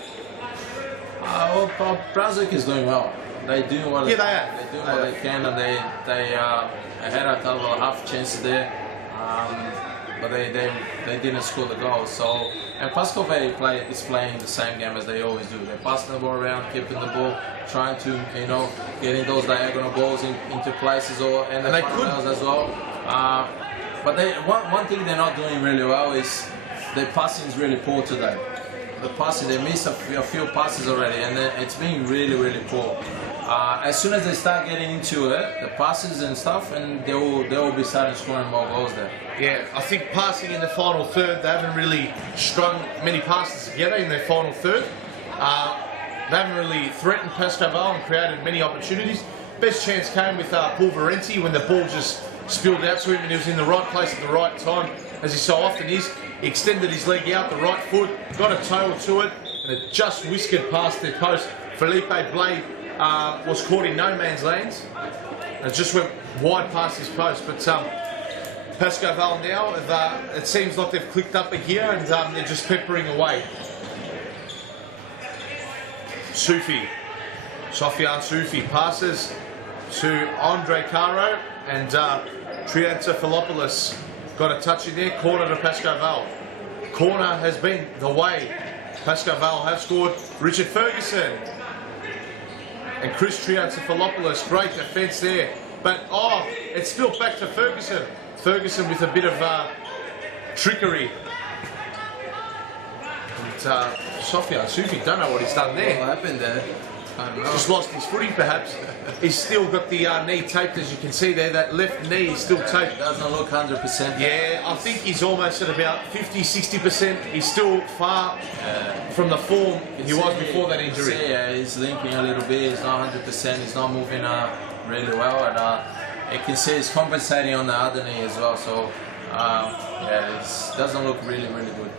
Brunswick is doing well. They're doing what they can, and they had a couple of half chances there, but they didn't score the goal. So, and Pasco Vale is playing the same game as they always do. They're passing the ball around, keeping the ball, trying to getting those diagonal balls into places and the fundamentals as well. But one thing they're not doing really well is their passing is really poor today. The passing, they missed a few passes already, and it's been really poor. As soon as they start getting into it, the passes and stuff, and they will be starting scoring more goals there. Yeah, I think passing in the final third, they haven't really strung many passes together in their final third. They haven't really threatened Pasco Vale and created many opportunities. Best chance came with Paul Valenti when the ball just spilled out to him and he was in the right place at the right time, as he so often is. He extended his leg out, the right foot, got a toe to it, and it just whiskered past their post. Felipe Blay was caught in no man's land, and it just went wide past his post. But Pasco Vale now, it seems like they've clicked up here, and they're just peppering away. Sofiane Soufi passes to Andre Caro, and Triantafilopoulos got a touch in there. Corner to Pasco Vale. Corner has been the way. Pasco Vale have scored. Richard Ferguson and Chris Triantafilopoulos. Great defence there. But it's still back to Ferguson. Ferguson with a bit of trickery. And Sofiane Soufi, don't know what he's done there. What happened there? I don't know. Just lost his footing perhaps. He's still got the knee taped, as you can see there. That left knee is still taped. Doesn't look 100%. Yeah, I think he's almost at about 50-60%. He's still far from the form he was before that injury. He's limping a little bit. He's not 100%. He's not moving really well. And you can see he's compensating on the other knee as well. So, it doesn't look really good.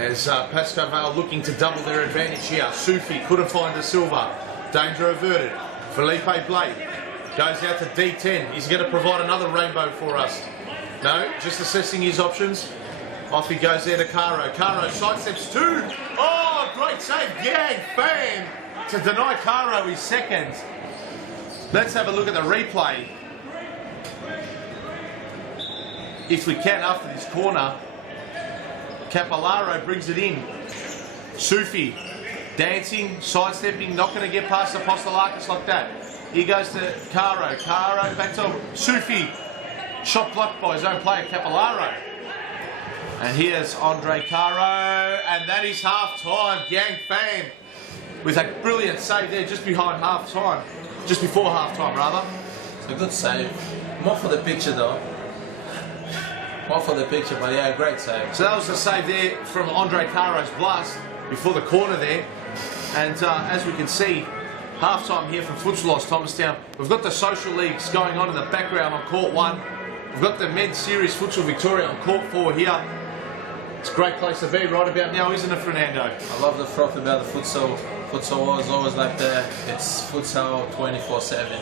As Pasco Vale looking to double their advantage here. Sufi couldn't find De Silva. Danger averted. Felipe Blake goes out to D10. He's going to provide another rainbow for us. No, just assessing his options. Off he goes there to Caro. Caro sidesteps two. Oh, great save. Yang Fan to deny Caro his second. Let's have a look at the replay. If we can, after this corner. Capolaro brings it in. Sufi dancing, sidestepping, not going to get past Apostolakis like that. He goes to Caro. Caro back to Sufi. Shot blocked by his own player, Capolaro. And here's Andre Caro, and that is half-time. Yang Fan with a brilliant save there just behind half-time. Just before half-time, rather. It's a good save. More for the picture, though. More for the picture, but yeah, great save. So that was the save there from Andre Caro's blast before the corner there. And as we can see, half-time here from Futsal Thomastown. We've got the social leagues going on in the background on court 1. We've got the men's series Futsal Victoria on court 4 here. It's a great place to be right about now, isn't it, Fernando? I love the froth about the futsal. Futsal is always like that. It's futsal 24/7.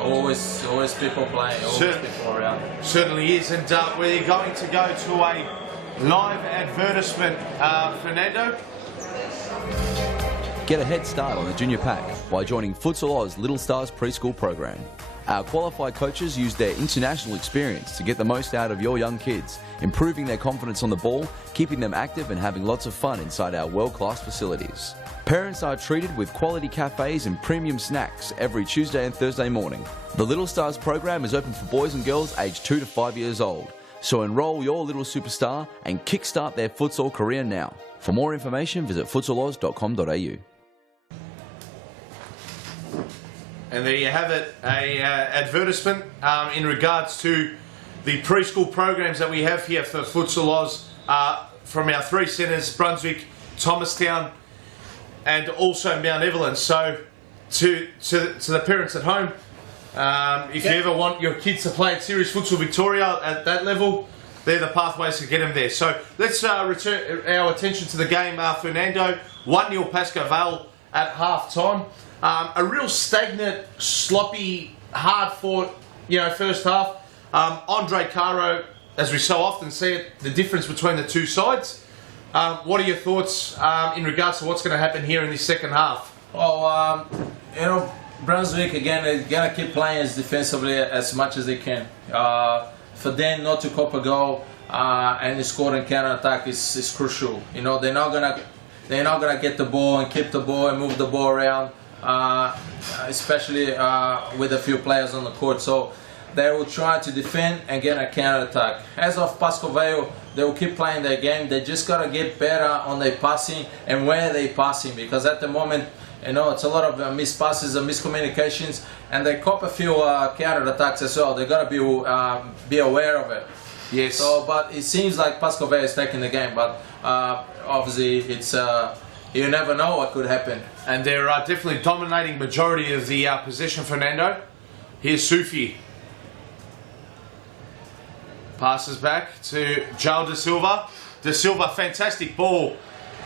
Always people playing, always people around. Certainly is, and we're going to go to a live advertisement, Fernando. Get a head start on the junior pack by joining Futsal Oz Little Stars preschool program. Our qualified coaches use their international experience to get the most out of your young kids, improving their confidence on the ball, keeping them active and having lots of fun inside our world-class facilities. Parents are treated with quality cafes and premium snacks every Tuesday and Thursday morning. The Little Stars program is open for boys and girls aged 2 to 5 years old. So enroll your little superstar and kickstart their futsal career now. For more information, visit futsaloz.com.au. And there you have it, a advertisement in regards to the preschool programs that we have here for Futsal Oz from our 3 centres, Brunswick, Thomastown, and also Mount Evelyn. So to the parents at home, if you ever want your kids to play at Series Futsal Victoria at that level, they're the pathways to get them there. So let's return our attention to the game, Fernando. 1-0 Pasco Vale at half-time. A real stagnant, sloppy, hard-fought, first half. Andre Caro, as we so often see it, the difference between the two sides. What are your thoughts in regards to what's going to happen here in this second half? Well, Brunswick, again, they're going to keep playing as defensively as much as they can. For them not to cop a goal and score and counter-attack is crucial. They're not gonna get the ball and keep the ball and move the ball around, especially with a few players on the court. So they will try to defend and get a counter-attack. As of Pasco Vale, they will keep playing their game. They just gotta get better on their passing and where they're passing, because at the moment, it's a lot of missed passes and miscommunications, and they cop a few counter-attacks as well. They gotta be aware of it. Yes. So, but it seems like Pasco Vale is taking the game, but obviously it's you never know what could happen. And they're definitely dominating majority of the possession, Fernando. Here's Sufi. Passes back to Joel De Silva. De Silva, fantastic ball.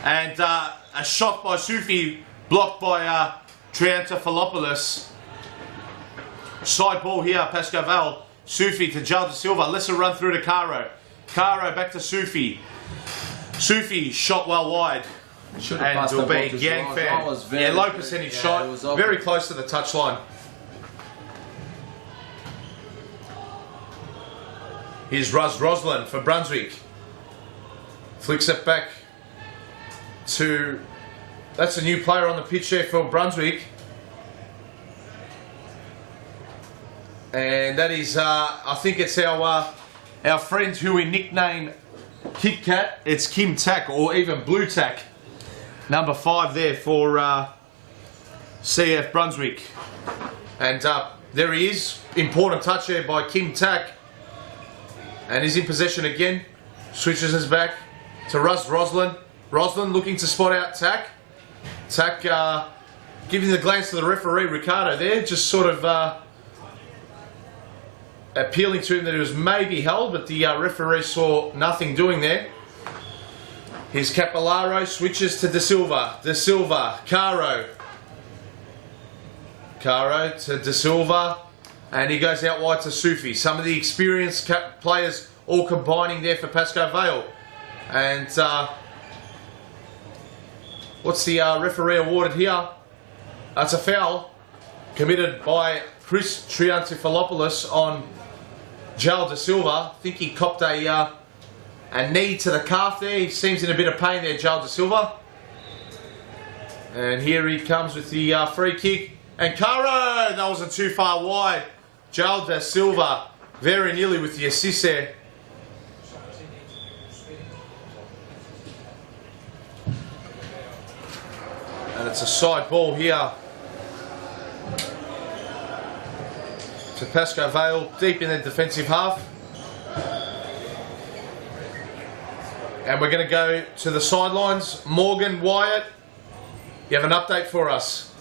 And a shot by Sufi, blocked by Triantafilopoulos. Side ball here, Pasco Vale. Sufi to Joel De Silva. Let's run through to Caro. Caro back to Sufi. Sufi shot well wide. And it'll be Yang Fan. Low percentage shot. Very close to the touchline. Here's Roslin for Brunswick. Flicks it back to... That's a new player on the pitch there for Brunswick. And that is, I think it's our friend who we nickname Kit Kat. It's Kim Tak, or even Blue Tak. Number 5 there for CF Brunswick. And there he is. Important touch there by Kim Tak. And he's in possession again. Switches us back to Roslin. Roslin looking to spot out Tak. Tak giving the glance to the referee, Ricardo, there. Just sort of appealing to him that it was maybe held, but the referee saw nothing doing there. Here's Capillaro, switches to De Silva. De Silva, Caro. Caro to De Silva. And he goes out wide to Sufi. Some of the experienced players all combining there for Pasco Vale. And what's the referee awarded here? That's a foul committed by Chris Triantafilopoulos on Joel De Silva. I think he copped a knee to the calf there. He seems in a bit of pain there, Joel De Silva. And here he comes with the free kick. And Caro, that wasn't too far wide. Joel De Silva very nearly with the assist there. And it's a side ball here to Pasco Vale, deep in the defensive half. And we're going to go to the sidelines. Morgan, Wyatt, you have an update for us?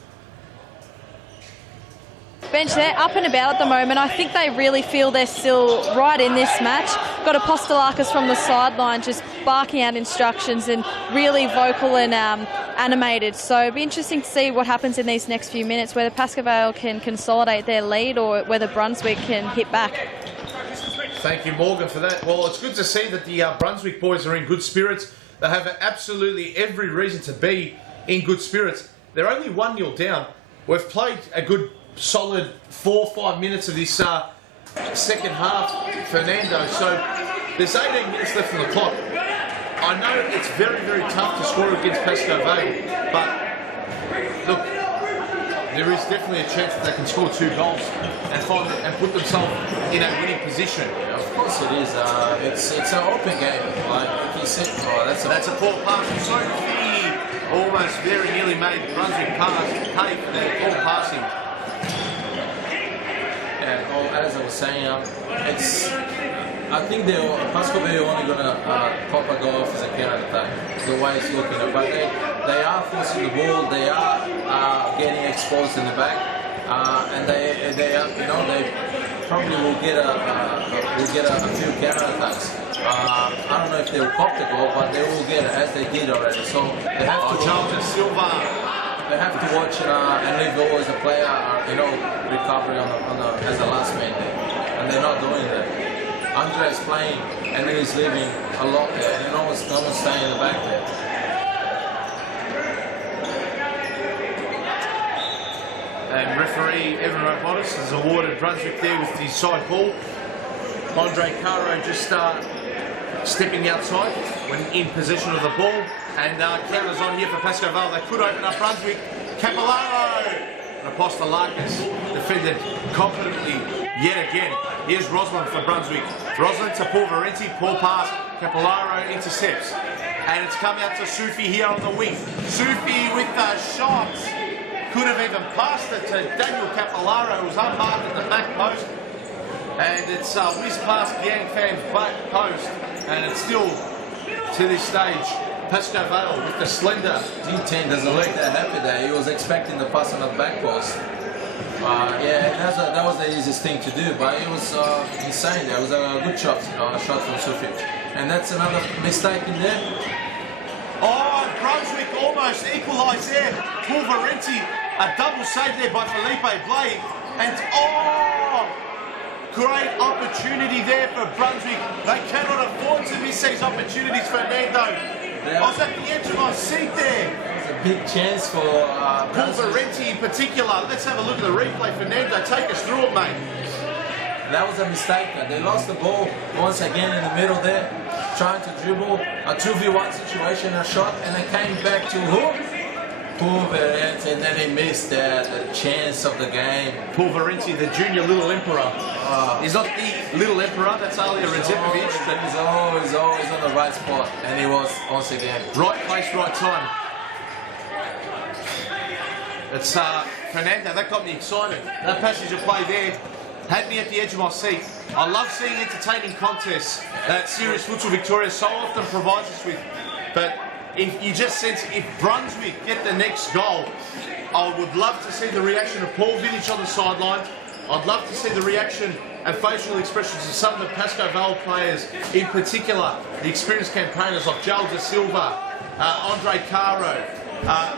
Bench there, up and about at the moment. I think they really feel they're still right in this match. Got Apostolakis from the sideline just barking out instructions and really vocal and animated. So it'll be interesting to see what happens in these next few minutes, whether Pasco Vale can consolidate their lead or whether Brunswick can hit back. Thank you, Morgan, for that. Well, it's good to see that the Brunswick boys are in good spirits. They have absolutely every reason to be in good spirits. They're only 1-0 down. We've played a good solid 4 or 5 minutes of this second half, Fernando. So there's 18 minutes left on the clock. I know it's very, very tough to score against Pasco Vale, but look, there is definitely a chance that they can score 2 goals and put themselves in a winning position. Of course it is. It's an open game. Like you said, that's a poor pass from Sophie. Almost very nearly made Brunswick pay for their poor passing. As I was saying, I think Pasco Vale are only going to pop a goal off as a counter attack, the way it's looking. But they are forcing the ball, they are getting exposed in the back, and they probably will get a few counter attacks. I don't know if they'll pop the goal, but they will get it as they did already. So they have to. Joel De Silva. They have to watch and leave goal as a player, recovery as the last man there, and they're not doing that. Andre is playing, and then he's leaving a lot there, and no one's staying in the back there. And referee Evan Robotis has awarded Brunswick there with the side ball. Andre Caro just stepping outside when in possession of the ball. And counters on here for Pasco Vale. They could open up Brunswick. Capillaro! And Apostolakis defended confidently yet again. Here's Roslin for Brunswick. Roslin to Paul Valenti. Poor pass. Capillaro intercepts. And it's come out to Sufi here on the wing. Sufi with the shot. Could have even passed it to Daniel Capillaro, who was unmarked at the back post. And it's whizzed past Yang Fan's back post. And it's still, to this stage, Pasco Vale with the slender. D10 doesn't look that happy there. He was expecting the pass on the back post. That was the easiest thing to do, but it was insane. That was a good shot from Sufi. And that's another mistake in there. Oh, Brunswick almost equalised there. Paul Valenti, a double save there by Felipe Blake. And great opportunity there for Brunswick. They cannot afford to miss these opportunities, Fernando. I was at the edge of my seat there. It's a big chance for Paul Valenti in particular. Let's have a look at the replay, Fernando. Take us through it, mate. That was a mistake. They lost the ball once again in the middle there, trying to dribble a 2v1 situation, a shot, and they came back to who? Paul Valenti, and then he missed the chance of the game. Paul Valenti, the junior little emperor. He's not the little emperor, that's Alia Redzepovic, but he's always on the right spot, and he was once again. Right place, right time. It's Fernando, that got me excited. That passage of play there had me at the edge of my seat. I love seeing entertaining contests that Serious Futsal Victoria so often provides us with, but if you just sense if Brunswick get the next goal, I would love to see the reaction of Paul Vidic on the sideline. I'd love to see the reaction and facial expressions of some of the Pasco Vale players, in particular the experienced campaigners like Joel Da Silva, Andre Caro,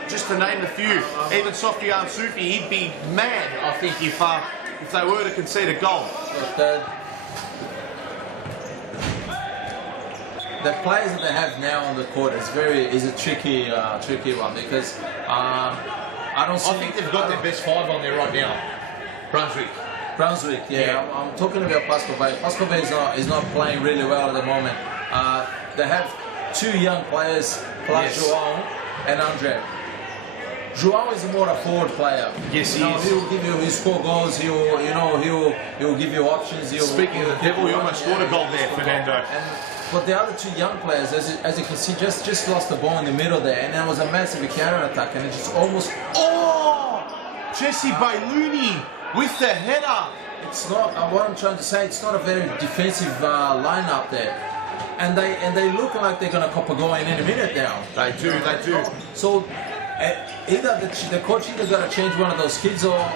just to name a few. Even Sofiane Soufi, he'd be mad, I think, if they were to concede a goal. The players that they have now on the court is a tricky one, because I think they've got their best five on there right now. Brunswick, yeah. I'm talking about Pasco Vale. Pasco Vale is not playing really well at the moment. They have two young players, plus João and Andre. João is more a forward player. Yes, he is. He'll score goals. He'll give you options. Speaking of the devil, he almost scored a goal there, Fernando. But the other two young players, as you can see, just lost the ball in the middle there, and there was a massive counter attack, and it just almost. Oh, Jesse Bailuni with the header. It's not what I'm trying to say. It's not a very defensive lineup there, and they look like they're gonna cop a goal in any minute now. They do. So either the coach either got to change one of those kids, or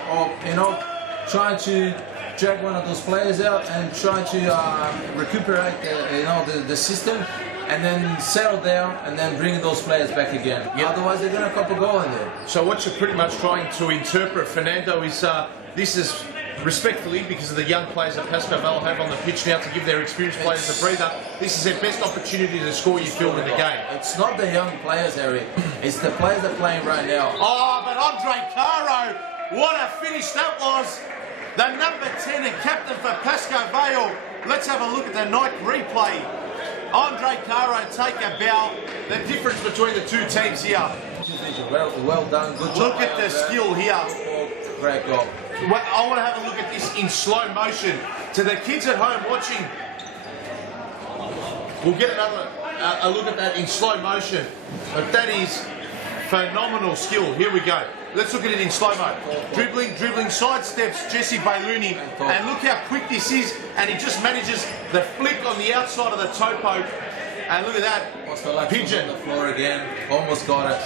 trying to drag one of those players out and try to recuperate the system, and then settle down and then bring those players back again. Yep. Otherwise, they're going to cop a goal in there. So what you're pretty much trying to interpret, Fernando, is this is respectfully, because of the young players that Pasco Vale have on the pitch now, to give their experienced players a breather. This is their best opportunity to score, you feel, in the game. It's not the young players, Harry. It's the players that are playing right now. Oh, but Andre Caro, what a finish that was. The number 10 and captain for Pasco Vale. Let's have a look at the night replay. Andre Caro take a bow. The difference between the two teams here. Well done. Good job. Look at the skill here. Great goal. I want to have a look at this in slow motion. To the kids at home watching, we'll get a look at that in slow motion. But that is phenomenal skill. Here we go. Let's look at it in slow-mo. Dribbling, sidesteps Jesse Bailuni. And look how quick this is. And he just manages the flick on the outside of the toe poke. And look at that. Pigeon. On the floor again. Almost got it.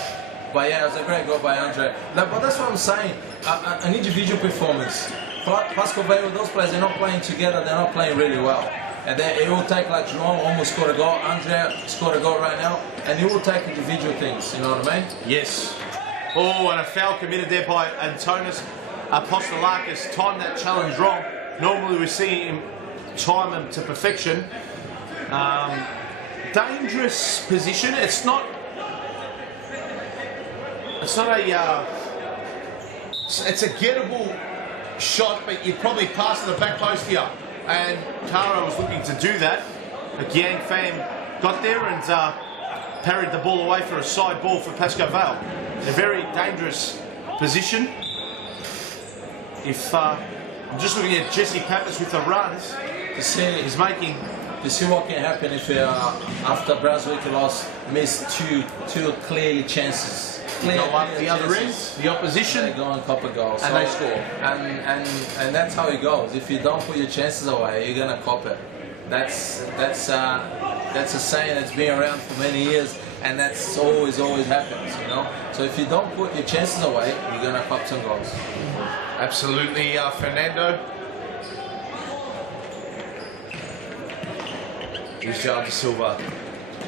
But yeah, it was a great goal by Andre. But that's what I'm saying. An individual performance. Pasco Vale, those players, they're not playing together. They're not playing really well. And then it will take, like João almost scored a goal. Andre scored a goal right now. And it will take individual things. You know what I mean? Yes. Oh, and a foul committed there by Antonis Apostolakis. Timed that challenge wrong. Normally we see him time him to perfection. Dangerous position. It's not a. It's a gettable shot, but you'd probably pass to the back post here. And Caro was looking to do that. But Yang Fan got there and parried the ball away for a side ball for Pasco Vale. In a very dangerous position. I'm just looking at Jesse Pappas with the runs. He's making. You see what can happen if after Brunswick lost, missed two clearly chances. Go up the other end, the opposition. They go and cop a goal. And they score. And that's how it goes. If you don't put your chances away, you're gonna cop it. That's a saying that's been around for many years, and that's always happens, you know. So if you don't put your chances away, you're gonna cop some goals. Absolutely, Fernando. Here's Joel Da Silva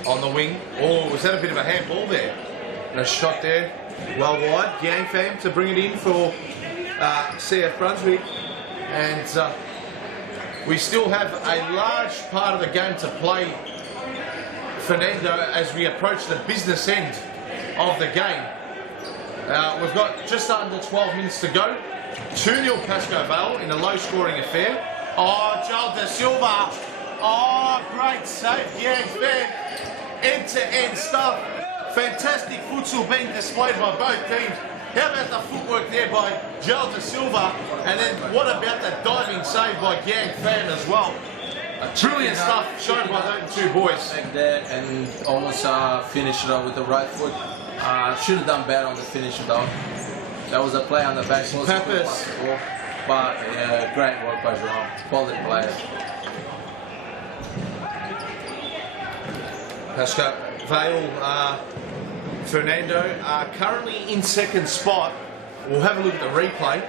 on the wing. Oh, was that a bit of a handball there? And a shot there, well wide. Yang Fam to bring it in for CF Brunswick. And we still have a large part of the game to play, Fernando, as we approach the business end of the game. We've got just under 12 minutes to go. 2-0 Pasco Vale in a low-scoring affair. Oh, Joel Da Silva. Oh, great save, Yang Fan. End-to-end stuff. Fantastic futsal being displayed by both teams. How about the footwork there by Joel Da Silva? And then what about the diving save by Yang Fan as well? Brilliant stuff shown by those two boys. Back there and almost finished it up with the right foot. Should have done better on the finish though. That was a play on the back post. Pappas. But great work by João. Quality player. Pasco Vale, Fernando, currently in second spot. We'll have a look at the replay.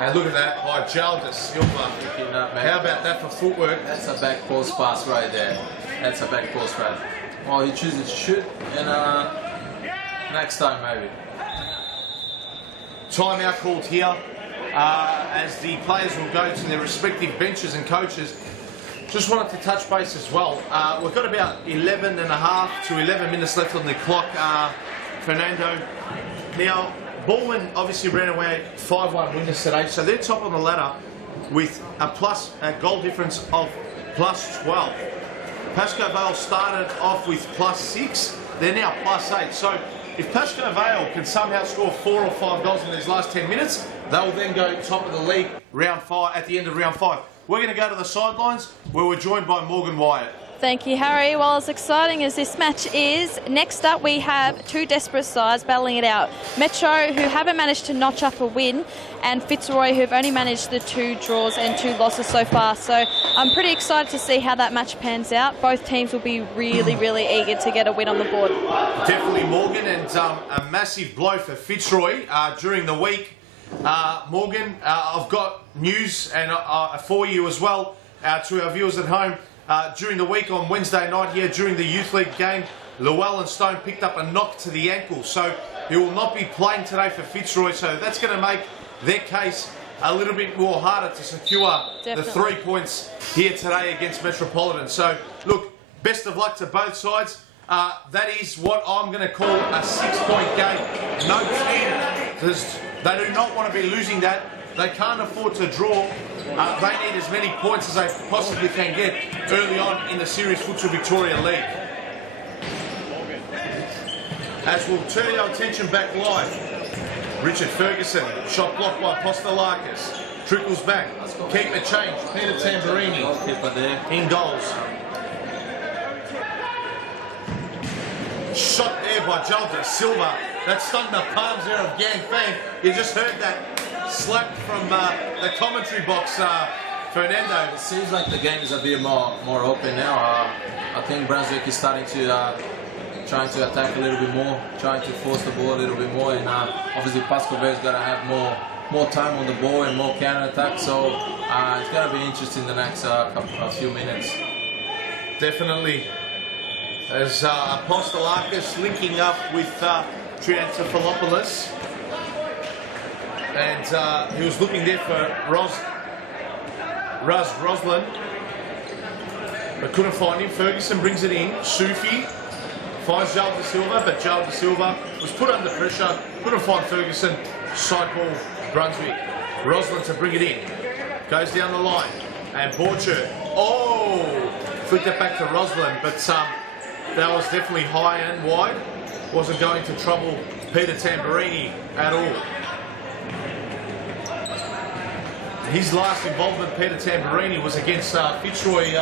And look at that by Jalda Silva. How about that for footwork? That's a back post pass right there. That's a back post pass. Well, he chooses to shoot, and next time maybe. Timeout called here as the players will go to their respective benches and coaches. Just wanted to touch base as well. We've got about 11 and a half to 11 minutes left on the clock, Fernando. Now, Bowen obviously ran away 5-1 winners today, so they're top on the ladder with a goal difference of +12. Pasco Vale started off with +6, they're now +8. So if Pasco Vale can somehow score 4 or 5 goals in these last 10 minutes, they'll then go top of the league round 5 at the end of round 5. We're going to go to the sidelines where we're joined by Morgan Wyatt. Thank you, Harry. Well, as exciting as this match is, next up we have two desperate sides battling it out. Metro, who haven't managed to notch up a win, and Fitzroy, who've only managed the 2 draws and 2 losses so far. So I'm pretty excited to see how that match pans out. Both teams will be really, really eager to get a win on the board. Definitely, Morgan, and a massive blow for Fitzroy during the week. Morgan, I've got news and for you as well to our viewers at home. During the week on Wednesday night here during the Youth League game, Llewellyn Stone picked up a knock to the ankle, so he will not be playing today for Fitzroy, so that's going to make their case a little bit more harder to secure the 3 points here today against Metropolitan. So look, best of luck to both sides. That is what I'm going to call a 6-point game. No team, because they do not want to be losing that. They can't afford to draw. They need as many points as they possibly can get early on in the Series Futsal Victoria League. As we'll turn our attention back live, Richard Ferguson, shot blocked by Postolakis, trickles back, keep it change, Peter Tamburini in goals. Shot there by Jalda Silva, that stung the palms there of Gang Fang. You just heard that slap from the commentary box, Fernando. It seems like the game is a bit more open now. I think Brunswick is starting to trying to attack a little bit more, trying to force the ball a little bit more, and obviously Pasco Vale's got to have more time on the ball and more counter attack. So it's going to be interesting the next few minutes. Definitely. As Postolakis linking up with Triantafilopoulos. And he was looking there for Roslin, but couldn't find him. Ferguson brings it in. Sufi finds Jalda Silva, but Jalda Silva was put under pressure. Couldn't find Ferguson. Side ball, Brunswick. Roslin to bring it in. Goes down the line. And Borcher, flicked it back to Roslin, but that was definitely high and wide. Wasn't going to trouble Peter Tamburini at all. His last involvement, Peter Tamburini, was against Fitzroy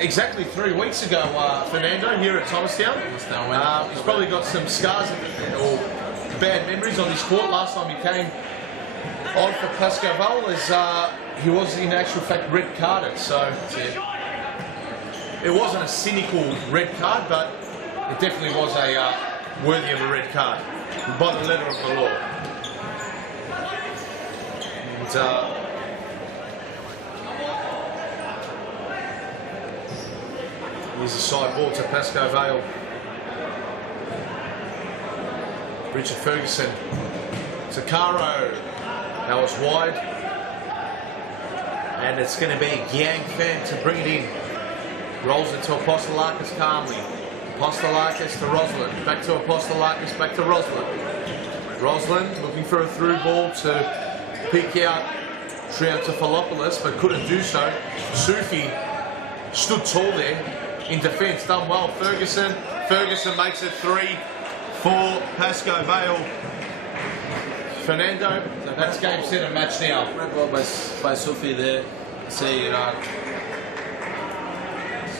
exactly 3 weeks ago, Fernando, here at Thomastown. He's probably got some scars or bad memories on this court. Last time he came on for Pasco Vale, as he was in actual fact red carded. So it wasn't a cynical red card, but it definitely was a worthy of a red card by the letter of the law. Here's a side ball to Pasco Vale. Richard Ferguson. Takaro. That was wide. And it's going to be Yang Fan to bring it in. Rolls it to Apostolakis calmly. Apostolakis to Roslin. Back to Apostolakis, back to Roslin. Roslin looking for a through ball to pick out Triantafilopoulos, but couldn't do so. Sufi stood tall there in defence, done well. Ferguson makes it 3 for Pasco Vale. Fernando, that's game, set and match now. Great ball by Sufi there. See,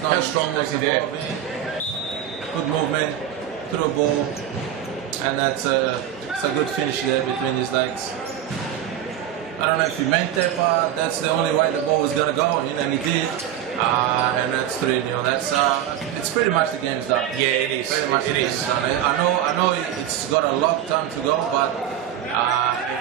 how strong was he there? Good movement, through a ball, and it's a good finish there between his legs. I don't know if he meant it, but that's the only way the ball was going to go, and he did. And that's 3-0. That's it's pretty much the game's done. Yeah, it is. Pretty much the game's done. I know it's got a long time to go, but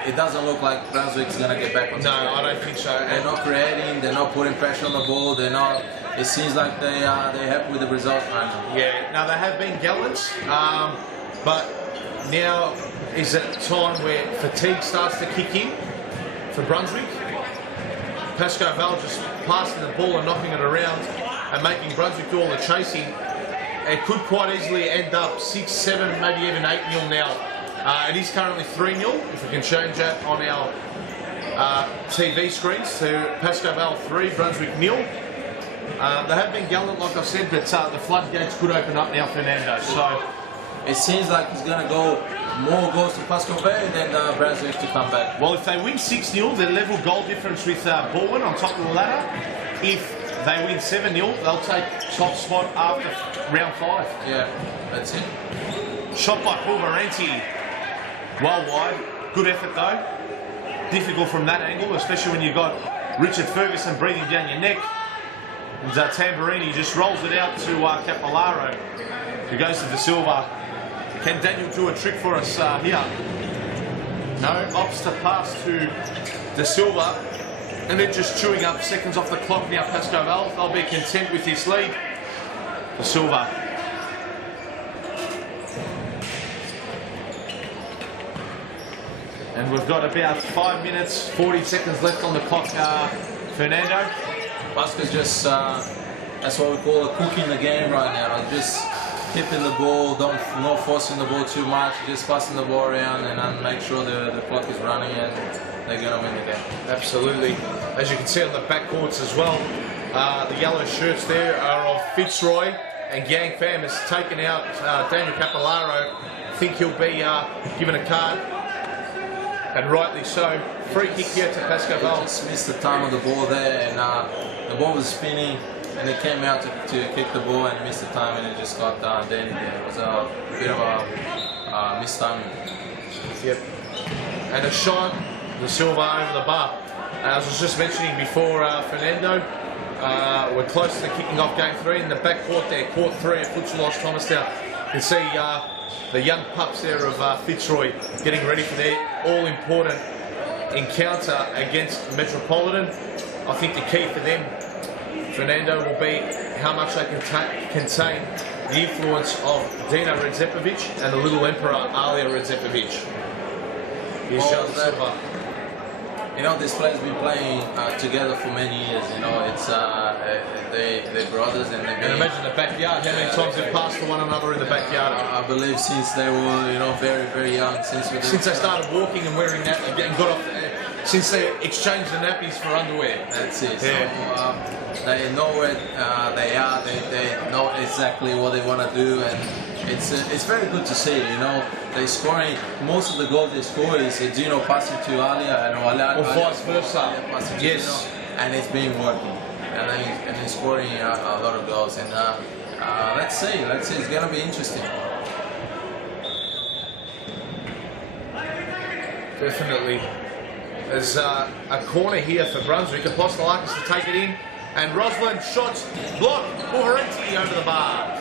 it doesn't look like Brunswick's going to get back on. No, I don't think so. They're not creating, they're not putting pressure on the ball, they're not. It seems like they're happy with the result right now. Yeah, now they have been gallant, but now is a time where fatigue starts to kick in for Brunswick. Pasco Vale just passing the ball and knocking it around and making Brunswick do all the chasing. It could quite easily end up 6-7, maybe even 8-0 now. It is currently 3-0, if we can change that on our TV screens to Pasco Vale 3, Brunswick 0. They have been gallant, like I said, but the floodgates could open up now, Fernando. So it seems like it's going to go more goals to Pasco Vale than Brunswick to come back. Well, if they win 6-0, they're level goal difference with Bowen on top of the ladder. If they win 7-0, they'll take top spot after round 5. Yeah, that's it. Shot by Pulverenti. Well wide. Good effort though. Difficult from that angle, especially when you've got Richard Ferguson breathing down your neck. And Tamburini just rolls it out to Capolaro, who goes to De Silva. Can Daniel do a trick for us here? No, opts to pass to De Silva. And they're just chewing up seconds off the clock now, Pasco Vale. They'll be content with this lead. De Silva. And we've got about 5 minutes, 40 seconds left on the clock, Fernando. Pasco's just, that's what we call a cooking the game right now. Like just keeping the ball, not forcing the ball too much, just passing the ball around and make sure the clock is running and they're going to win the game. Absolutely. As you can see on the backcourts as well, the yellow shirts there are of Fitzroy, and Gang Fam has taken out Daniel Capolaro. I think he'll be given a card, and rightly so. Free kick here to Pasco Vale. Just missed the time of the ball there, and the ball was spinning, and it came out to kick the ball and missed the time, and it just got Danny there. It was a bit of a missed timing. Yep. And a shot, De Silva over the bar. As I was just mentioning before, Fernando, we're close to the kicking off game 3 in the back court there, court 3 at Futsal Thomastown. You can see the young pups there of Fitzroy getting ready for their all-important encounter against Metropolitan. I think the key for them, Fernando, will be how much they can contain the influence of Dino Redzepovic and the little emperor Alia Redzepovic. Here's Charles Silva. You know, these players have been playing together for many years. You know, it's they're brothers, and they've been. And imagine the backyard. How many times they've passed to one another in the backyard? I believe since they were, you know, very, very young. Since they started walking and wearing that, and got off. Since they exchanged the nappies for underwear. That's it. Yeah. So, they know where they are. They know exactly what they want to do, and it's very good to see. You know, they scoring most of the goals they score is Dino passing to Alia and Alia, or vice versa. Passing to Yes. Dino, and it's been working, and he's scoring a lot of goals. And let's see, it's gonna be interesting. Definitely. There's a corner here for Brunswick. Apostolakis to take it in, and Rosalind shots blocked. Pulverenti over the bar.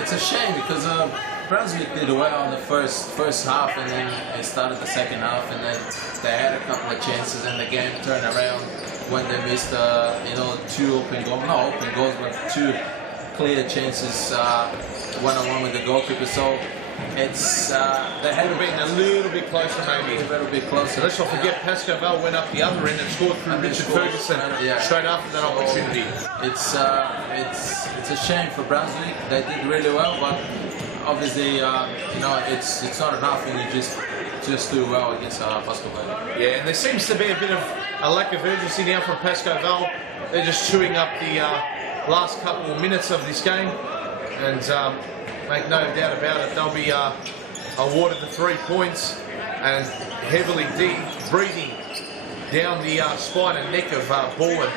It's a shame because Brunswick did well in the first half, and then they started the second half, and then they had a couple of chances, and the game turned around when they missed, you know, 2 open goals, not open goals, but 2 clear chances, one-on-one with the goalkeeper. So it's they had been a little bit closer, maybe. A little bit closer. Let's not forget, Pasco Vale went up the other end and scored through Richard Ferguson straight after that opportunity. It's a shame for Brunswick. They did really well, but obviously, you know, it's not enough when you just do well against Pasco Vale. Yeah, and there seems to be a bit of a lack of urgency now from Pasco Vale. They're just chewing up the last couple of minutes of this game, and make no doubt about it, they'll be awarded the 3 points, and heavily breathing down the spine and neck of Bowen,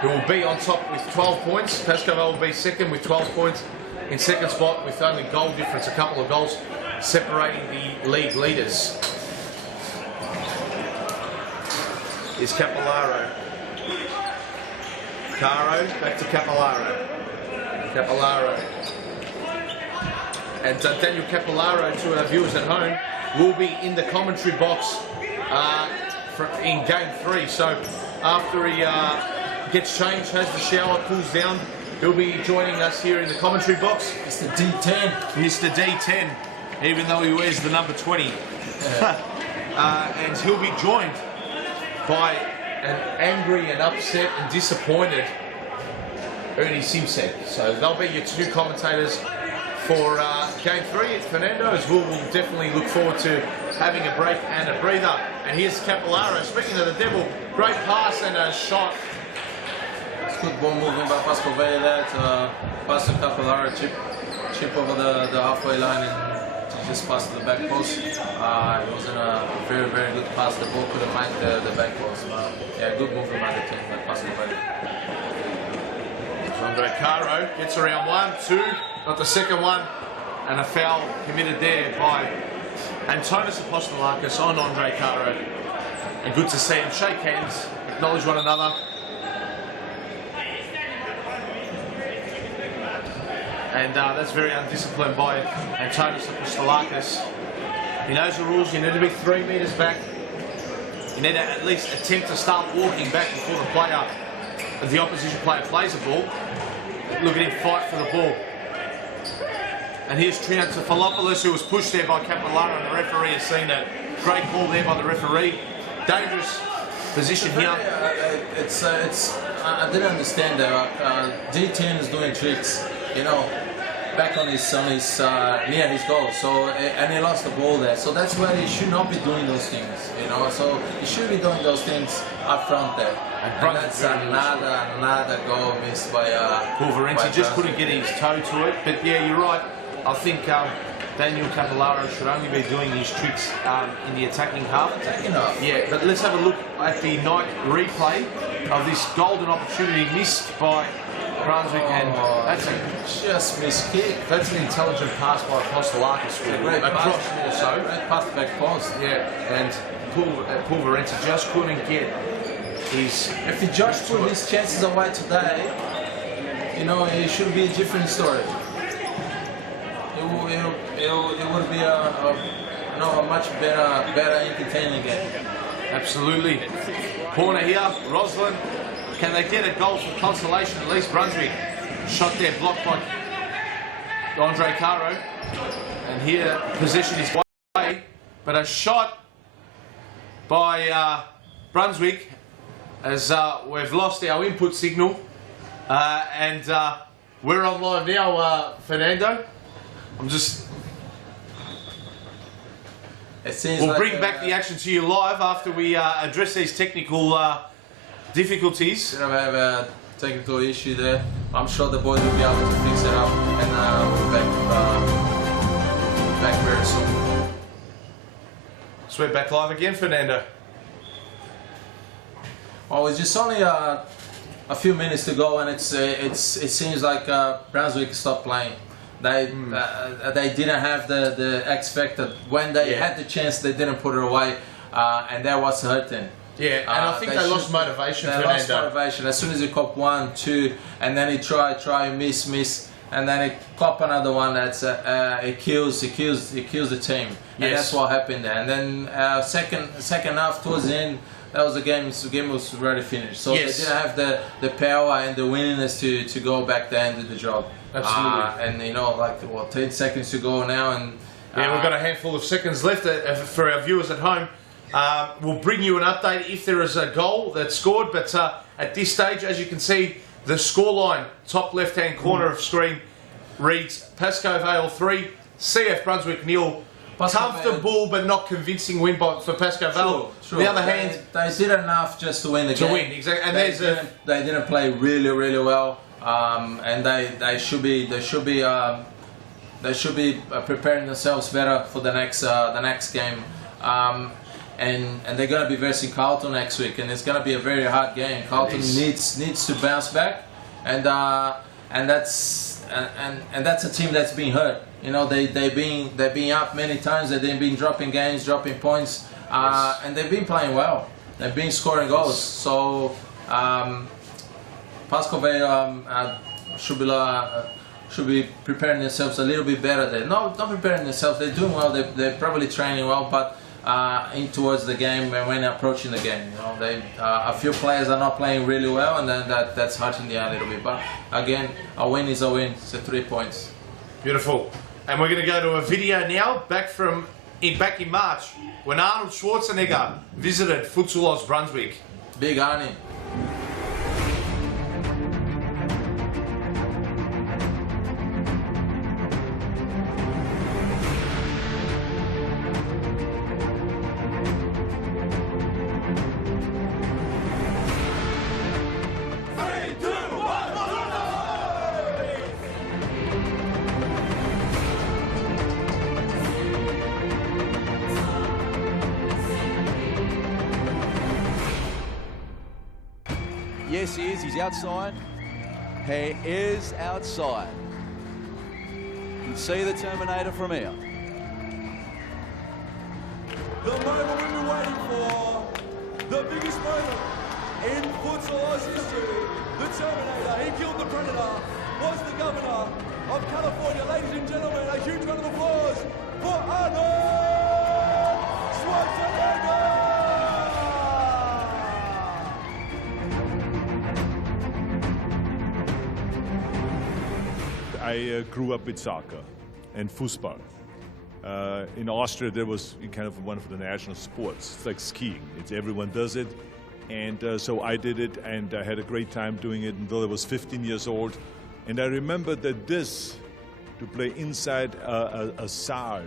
who will be on top with 12 points. Pasco Vale will be second with 12 points in second spot with only goal difference, a couple of goals separating the league leaders. Is Capolaro. Caro, back to Capolaro. Capolaro. And Daniel Capolaro, to our viewers at home, will be in the commentary box in game 3. So after he gets changed, has the shower, cools down, he'll be joining us here in the commentary box. Mr. D10. Mr. D10, even though he wears the number 20. And he'll be joined by an angry and upset and disappointed Ernie Simpson. So they'll be your 2 commentators for game 3. Fernando, as we'll definitely look forward to having a break and a breather. And here's Capillaro. Speaking of the devil, great pass and a shot. It's good ball movement by Pasco Vale there to pass to Capillaro, chip over the halfway line and just pass to the back post. It wasn't a very, very good pass. The ball could have made the back post. Yeah, good movement by the team by Pasco Vale. Andre Caro gets around 1, 2, got the second one, and a foul committed there by Antonis Apostolakis on Andre Caro. And good to see them shake hands, acknowledge one another. And that's very undisciplined by Antonis Apostolakis. He knows the rules. You need to be 3 metres back. You need to at least attempt to start walking back before the opposition player plays the ball. Look at him fight for the ball. And here's Triantafilopoulos, who was pushed there by Capillaro, and the referee has seen that. Great call there by the referee. Dangerous position here. I didn't understand that. D10 is doing tricks, you know, back on his near his goal. So and he lost the ball there. So that's where he should not be doing those things, you know. So he should be doing those things up front there. And that's another goal missed by Pulverenti. Just couldn't get his toe to it. But yeah, you're right. I think Daniel Capillaro should only be doing these tricks in the attacking half. Yeah, but let's have a look at the night replay of this golden opportunity missed by Brunswick, and that's a just missed kick. That's an intelligent pass by Apostolakis. Great across pass, also. Great pass to back post. Yeah, and Pulverenti just couldn't get his. If he just put his chances away today, you know, it should be a different story. It would be a much better entertaining game. Absolutely. Corner here, Roslin. Can they get a goal for consolation? At least Brunswick. Shot there blocked by Andre Caro. And here possession is away, but a shot by Brunswick as we've lost our input signal, and we're on live now, Fernando. We'll bring back the action to you live after we address these technical difficulties. We have a technical issue there. I'm sure the boys will be able to fix it up, and we'll be back very soon. So we're back live again, Fernando. Well, it's just only a few minutes to go, and it seems like Brunswick stopped playing. They didn't have the X factor. When they had the chance, they didn't put it away, and that was hurting. Yeah, and I think they lost motivation. They lost motivation as soon as he caught 1, 2, and then he try, miss, and then he caught another one. That's it kills the team, and that's what happened there. And then second half towards the end, that was the game. The game was already finished. So they didn't have the power and the willingness to go back there and do the job. Absolutely. And you know, like 10 seconds to go now, and yeah, we've got a handful of seconds left for our viewers at home. We'll bring you an update if there is a goal that's scored, but at this stage, as you can see, the scoreline, top left-hand corner of screen, reads Pasco Vale 3, CF Brunswick 0. Comfortable but not convincing win for Pasco Vale. Sure. On the other hand, they did enough just to win the game. To win, exactly. And they didn't play really well, and they should be preparing themselves better for the next game. And they're going to be versing Carlton next week, and it's going to be a very hard game. Carlton needs to bounce back, and that's a team that's been hurt. You know, they've been up many times. They've been dropping games, dropping points, and they've been playing well. They've been scoring goals. should be preparing themselves a little bit better there. No, not preparing themselves. They're doing well. They're probably training well, but in towards the game and when approaching the game, you know, a few players are not playing really well, and then that's hurting them a little bit. But again, a win is a win. It's 3 points. Beautiful. And we're going to go to a video now back in March when Arnold Schwarzenegger visited Futsal Brunswick. Big Arnie. Yes, he is. He's outside. He is outside. You can see the Terminator from here. The moment we've been waiting for. The biggest moment in Futsal history. The Terminator, he killed the Predator, was the governor of California. Ladies and gentlemen, a huge round of applause for Arnold Schwarzenegger! I grew up with soccer and Fußball. In Austria, there was kind of one of the national sports. It's like skiing. Everyone does it. And so I did it, and I had a great time doing it until I was 15 years old. And I remember that to play inside a Saal,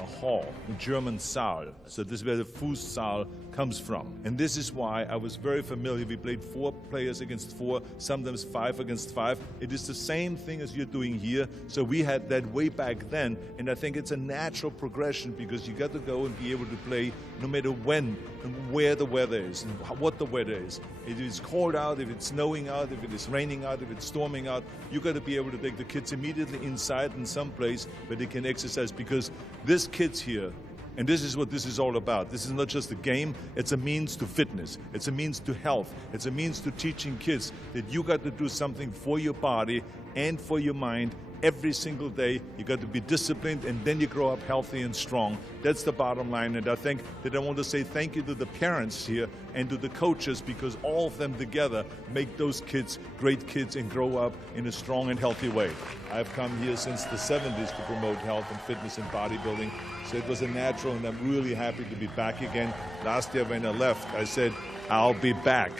a hall, a German Saal. So this is where the Fußball comes from. And this is why I was very familiar. We played 4 players against 4, sometimes 5 against 5. It is the same thing as you're doing here. So we had that way back then. And I think it's a natural progression because you got to go and be able to play no matter when and where the weather is and what the weather is. If it's cold out, if it's snowing out, if it is raining out, if it's storming out, you got to be able to take the kids immediately inside in some place where they can exercise, because this kids here, and this is what this is all about. This is not just a game, it's a means to fitness. It's a means to health. It's a means to teaching kids that you got to do something for your body and for your mind every single day. You got to be disciplined, and then you grow up healthy and strong. That's the bottom line. And I think that I want to say thank you to the parents here and to the coaches, because all of them together make those kids great kids and grow up in a strong and healthy way. I've come here since the 70s to promote health and fitness and bodybuilding. So it was a natural, and I'm really happy to be back again. Last year when I left, I said, I'll be back.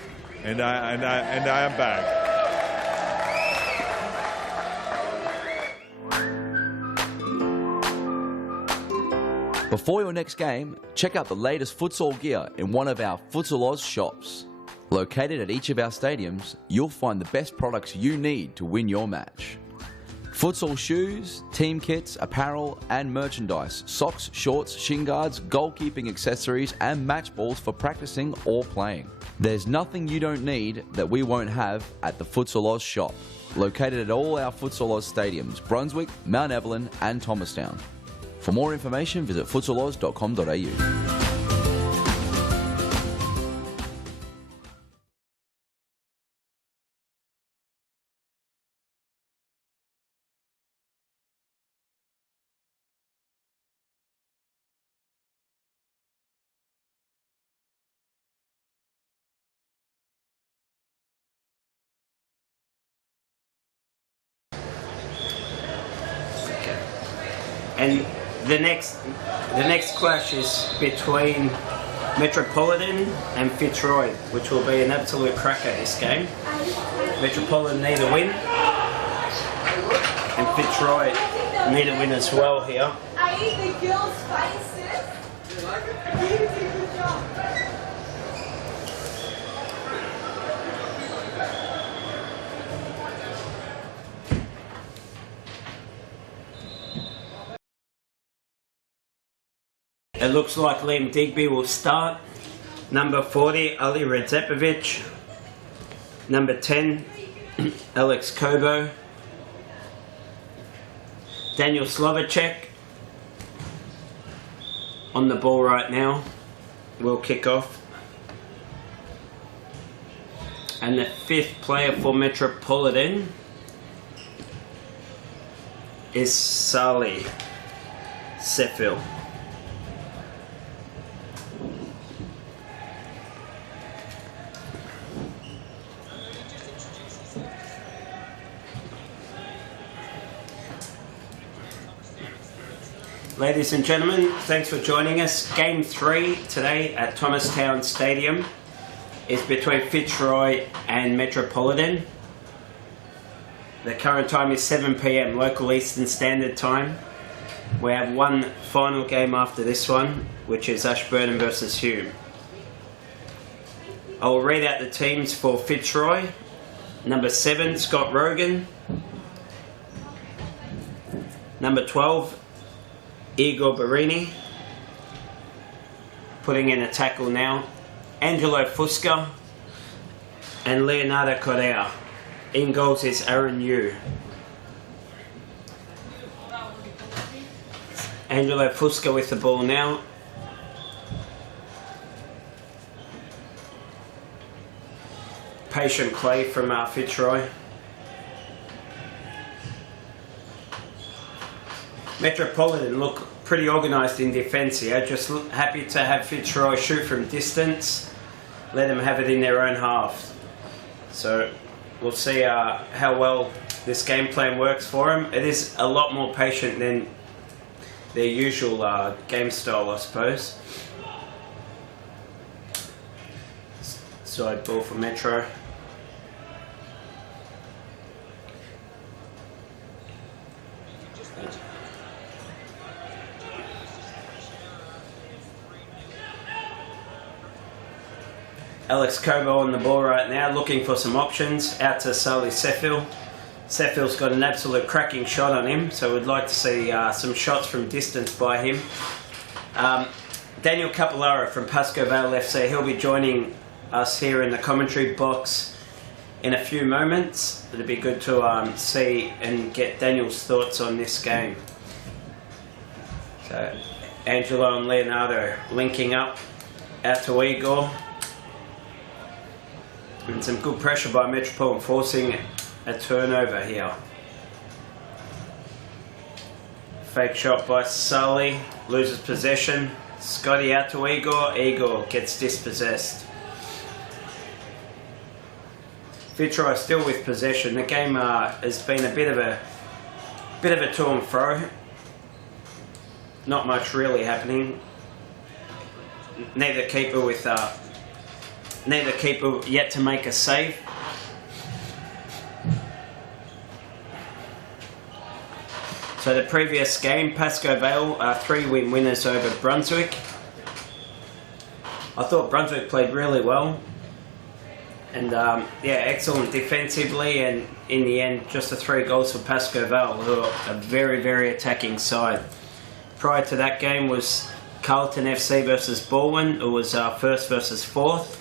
And I am back. Before your next game, check out the latest futsal gear in one of our Futsal Oz shops. Located at each of our stadiums, you'll find the best products you need to win your match. Futsal shoes, team kits, apparel and merchandise, socks, shorts, shin guards, goalkeeping accessories and match balls for practicing or playing. There's nothing you don't need that we won't have at the Futsal Oz shop. Located at all our Futsal Oz stadiums, Brunswick, Mount Evelyn and Thomastown. For more information, visit futsaloz.com.au. And the next clash is between Metropolitan and Fitzroy, which will be an absolute cracker this game. Metropolitan need a win, and Fitzroy need a win as well here. I eat the girls' faces. You did a good job. It looks like Liam Digby will start. Number 40, Ali Redzepovic. Number 10, Alex Kobo. Daniel Slovacek on the ball right now. Will kick off. And the 5th player for Metropolitan is Sally Sheffield. Ladies and gentlemen, thanks for joining us. Game 3 today at Thomastown Stadium is between Fitzroy and Metropolitan. The current time is 7 PM local Eastern Standard Time. We have one final game after this one, which is Ashburton versus Hume. I will read out the teams for Fitzroy. Number 7, Scott Rogan. Number 12, Igor Barini. Putting in a tackle now, Angelo Fusca and Leonardo Correa. In goals is Aaron Yu. Angelo Fusca with the ball now. Patient play from Fitzroy. Metropolitan look pretty organised in defence here. Just happy to have Fitzroy shoot from distance. Let them have it in their own half. So we'll see how well this game plan works for them. It is a lot more patient than their usual game style, I suppose. Side ball for Metro. Alex Cobo on the ball right now, looking for some options. Out to Sally Sheffield. Sheffield's got an absolute cracking shot on him, so we'd like to see some shots from distance by him. Daniel Capolaro from Pasco Vale FC, he'll be joining us here in the commentary box in a few moments. It'll be good to see and get Daniel's thoughts on this game. So Angelo and Leonardo linking up. Out to Igor. And some good pressure by Metropolitan, forcing a turnover here. Fake shot by Sully, loses possession. Scotty out to Igor. Igor gets dispossessed. Fitzroy still with possession. The game has been a bit of a to and fro. Not much really happening. Neither keeper yet to make a save. So the previous game, Pasco Vale, 3-win winners over Brunswick. I thought Brunswick played really well. And yeah, excellent defensively, and in the end, just the 3 goals for Pasco Vale, who are a very, very attacking side. Prior to that game was Carlton FC versus Bowen. It was first versus fourth.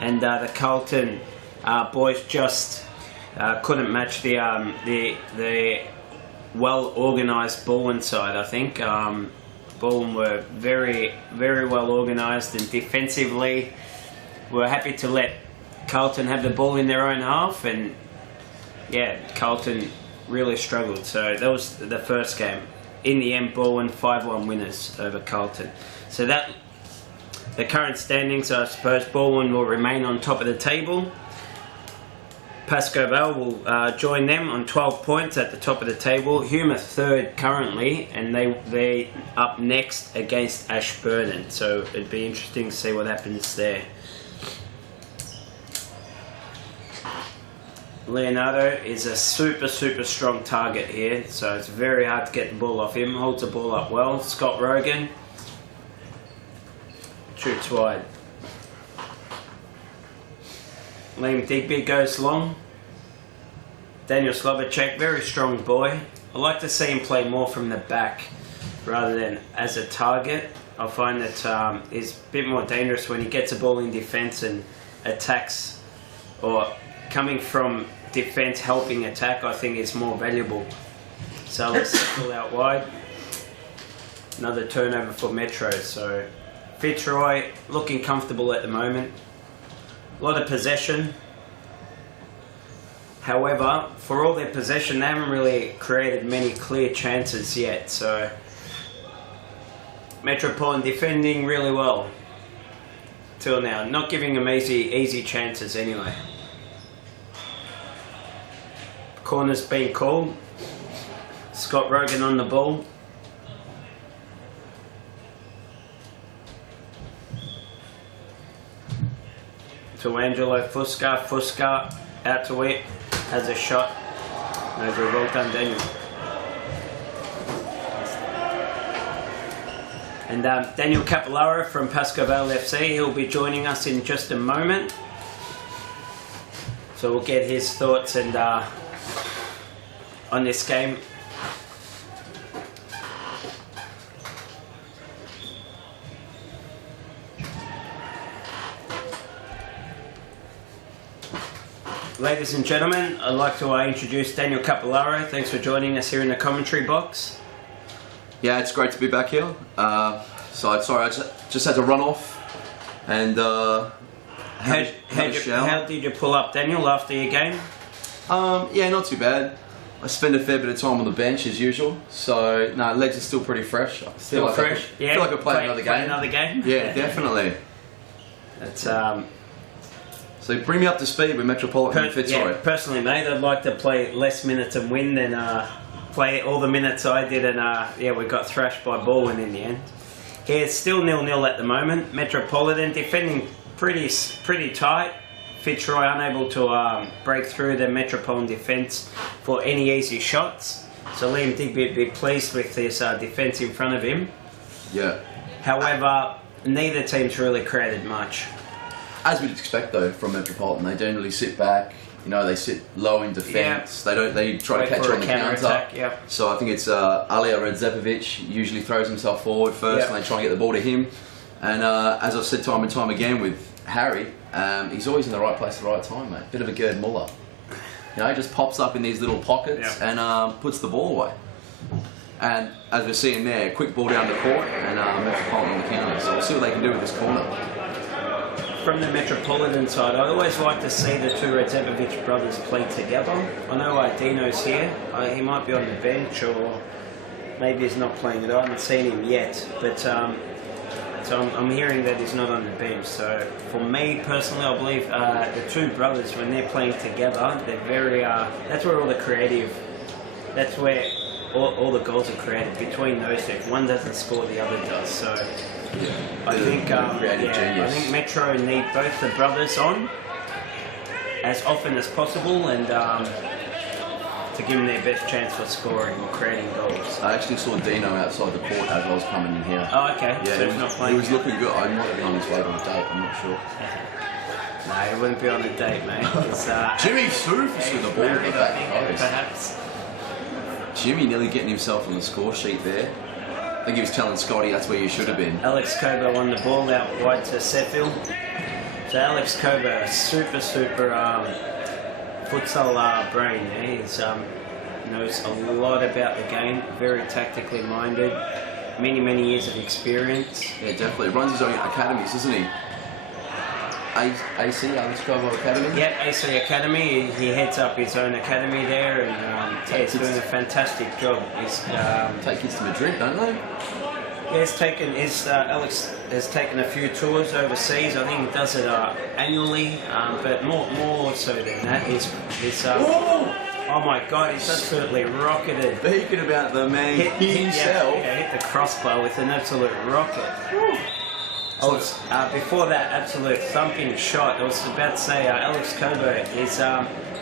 And the Carlton boys just couldn't match the well-organised Bowen side, I think. Bowen were very, very well organised, and defensively were happy to let Carlton have the ball in their own half, and yeah, Carlton really struggled. So that was the first game. In the end, Bowen 5-1 winners over Carlton. So that the current standings, I suppose Bowen will remain on top of the table. Pasco Vale will join them on 12 points at the top of the table. Hume are third currently, and they up next against Ashburton. So it'd be interesting to see what happens there. Leonardo is a super strong target here, so it's very hard to get the ball off him. Holds the ball up well. Scott Rogan shoots wide. Liam Digby goes long. Daniel Slovacek, very strong boy. I like to see him play more from the back rather than as a target. I find that he's a bit more dangerous when he gets a ball in defence and attacks, or coming from defence helping attack. I think it's more valuable. So let's pull out wide. Another turnover for Metro. So Fitzroy looking comfortable at the moment. A lot of possession. However, for all their possession, they haven't really created many clear chances yet. So Metropolitan defending really well till now, not giving them easy chances anyway. Corner's been called. Scott Rogan on the ball. To Angelo Fusca. Fusca out to it. Has a shot. No good. Well done, Daniel. And Daniel Capolaro from Pasco Vale FC, he'll be joining us in just a moment. So we'll get his thoughts and on this game. Ladies and gentlemen, I'd like to introduce Daniel Capolaro. Thanks for joining us here in the commentary box. Yeah, it's great to be back here. Sorry, I just had to run off and how did you pull up, Daniel, after your game? Yeah, not too bad. I spend a fair bit of time on the bench as usual, so no, legs are still pretty fresh. Still like fresh? I feel like I played another game. Another game? Yeah, definitely. That's So bring me up to speed with Metropolitan and Fitzroy. Yeah, personally, mate, I'd like to play less minutes and win than play all the minutes I did, and yeah, we got thrashed by Bowen in the end. Yeah, it's still 0-0 at the moment. Metropolitan defending pretty tight. Fitzroy unable to break through the Metropolitan defence for any easy shots. So Liam did be pleased with this defence in front of him. Yeah. However, neither team's really created much. As we'd expect though from Metropolitan, they generally sit back. You know, they sit low in defence. Yeah. They try to catch you on the counter. Yeah. So I think it's Alija Redzepovic usually throws himself forward first, and they try and get the ball to him. And as I've said time and time again with Harry, he's always in the right place at the right time, mate. Bit of a Gerd Muller. You know, he just pops up in these little pockets and puts the ball away. And as we're seeing there, quick ball down the court and Metropolitan on the counter. So we'll see what they can do with this corner. From the Metropolitan side, I always like to see the two Redzepovic brothers play together. I know Dino's here. He might be on the bench, or maybe he's not playing it. I haven't seen him yet, but so I'm hearing that he's not on the bench. So for me personally, I believe the two brothers, when they're playing together, they're very. That's where all the creative. That's where all the goals are created between those two. If one doesn't score, the other does. So. Yeah, I think Metro need both the brothers on as often as possible, and to give them their best chance for scoring or creating goals. I actually saw Dino outside the court as I was coming in here. Oh, okay. Yeah, so he's not playing. He was looking good. I might be on his way on a date. I'm not sure. No, he wouldn't be on a date, mate. Jimmy Soufis with the ball. Perhaps. Jimmy nearly getting himself on the score sheet there. I think he was telling Scotty that's where you should have been. Alex Kober won the ball out wide to Sheffield. So Alex Kober, super futsal brain. He knows a lot about the game, very tactically minded, many years of experience. Yeah, definitely. Runs his own academies, doesn't he? AC, Alex Kober Academy? Yep, AC Academy. He heads up his own academy there, and he's doing a fantastic job. He's take kids to Madrid, don't they? Yeah, Alex has taken a few tours overseas. I think he does it annually, but more so than that. Oh my God, he's absolutely rocketed. Speaking about the man himself. Hit the crossbar with an absolute rocket. Before that absolute thumping shot, I was about to say Alex Kober has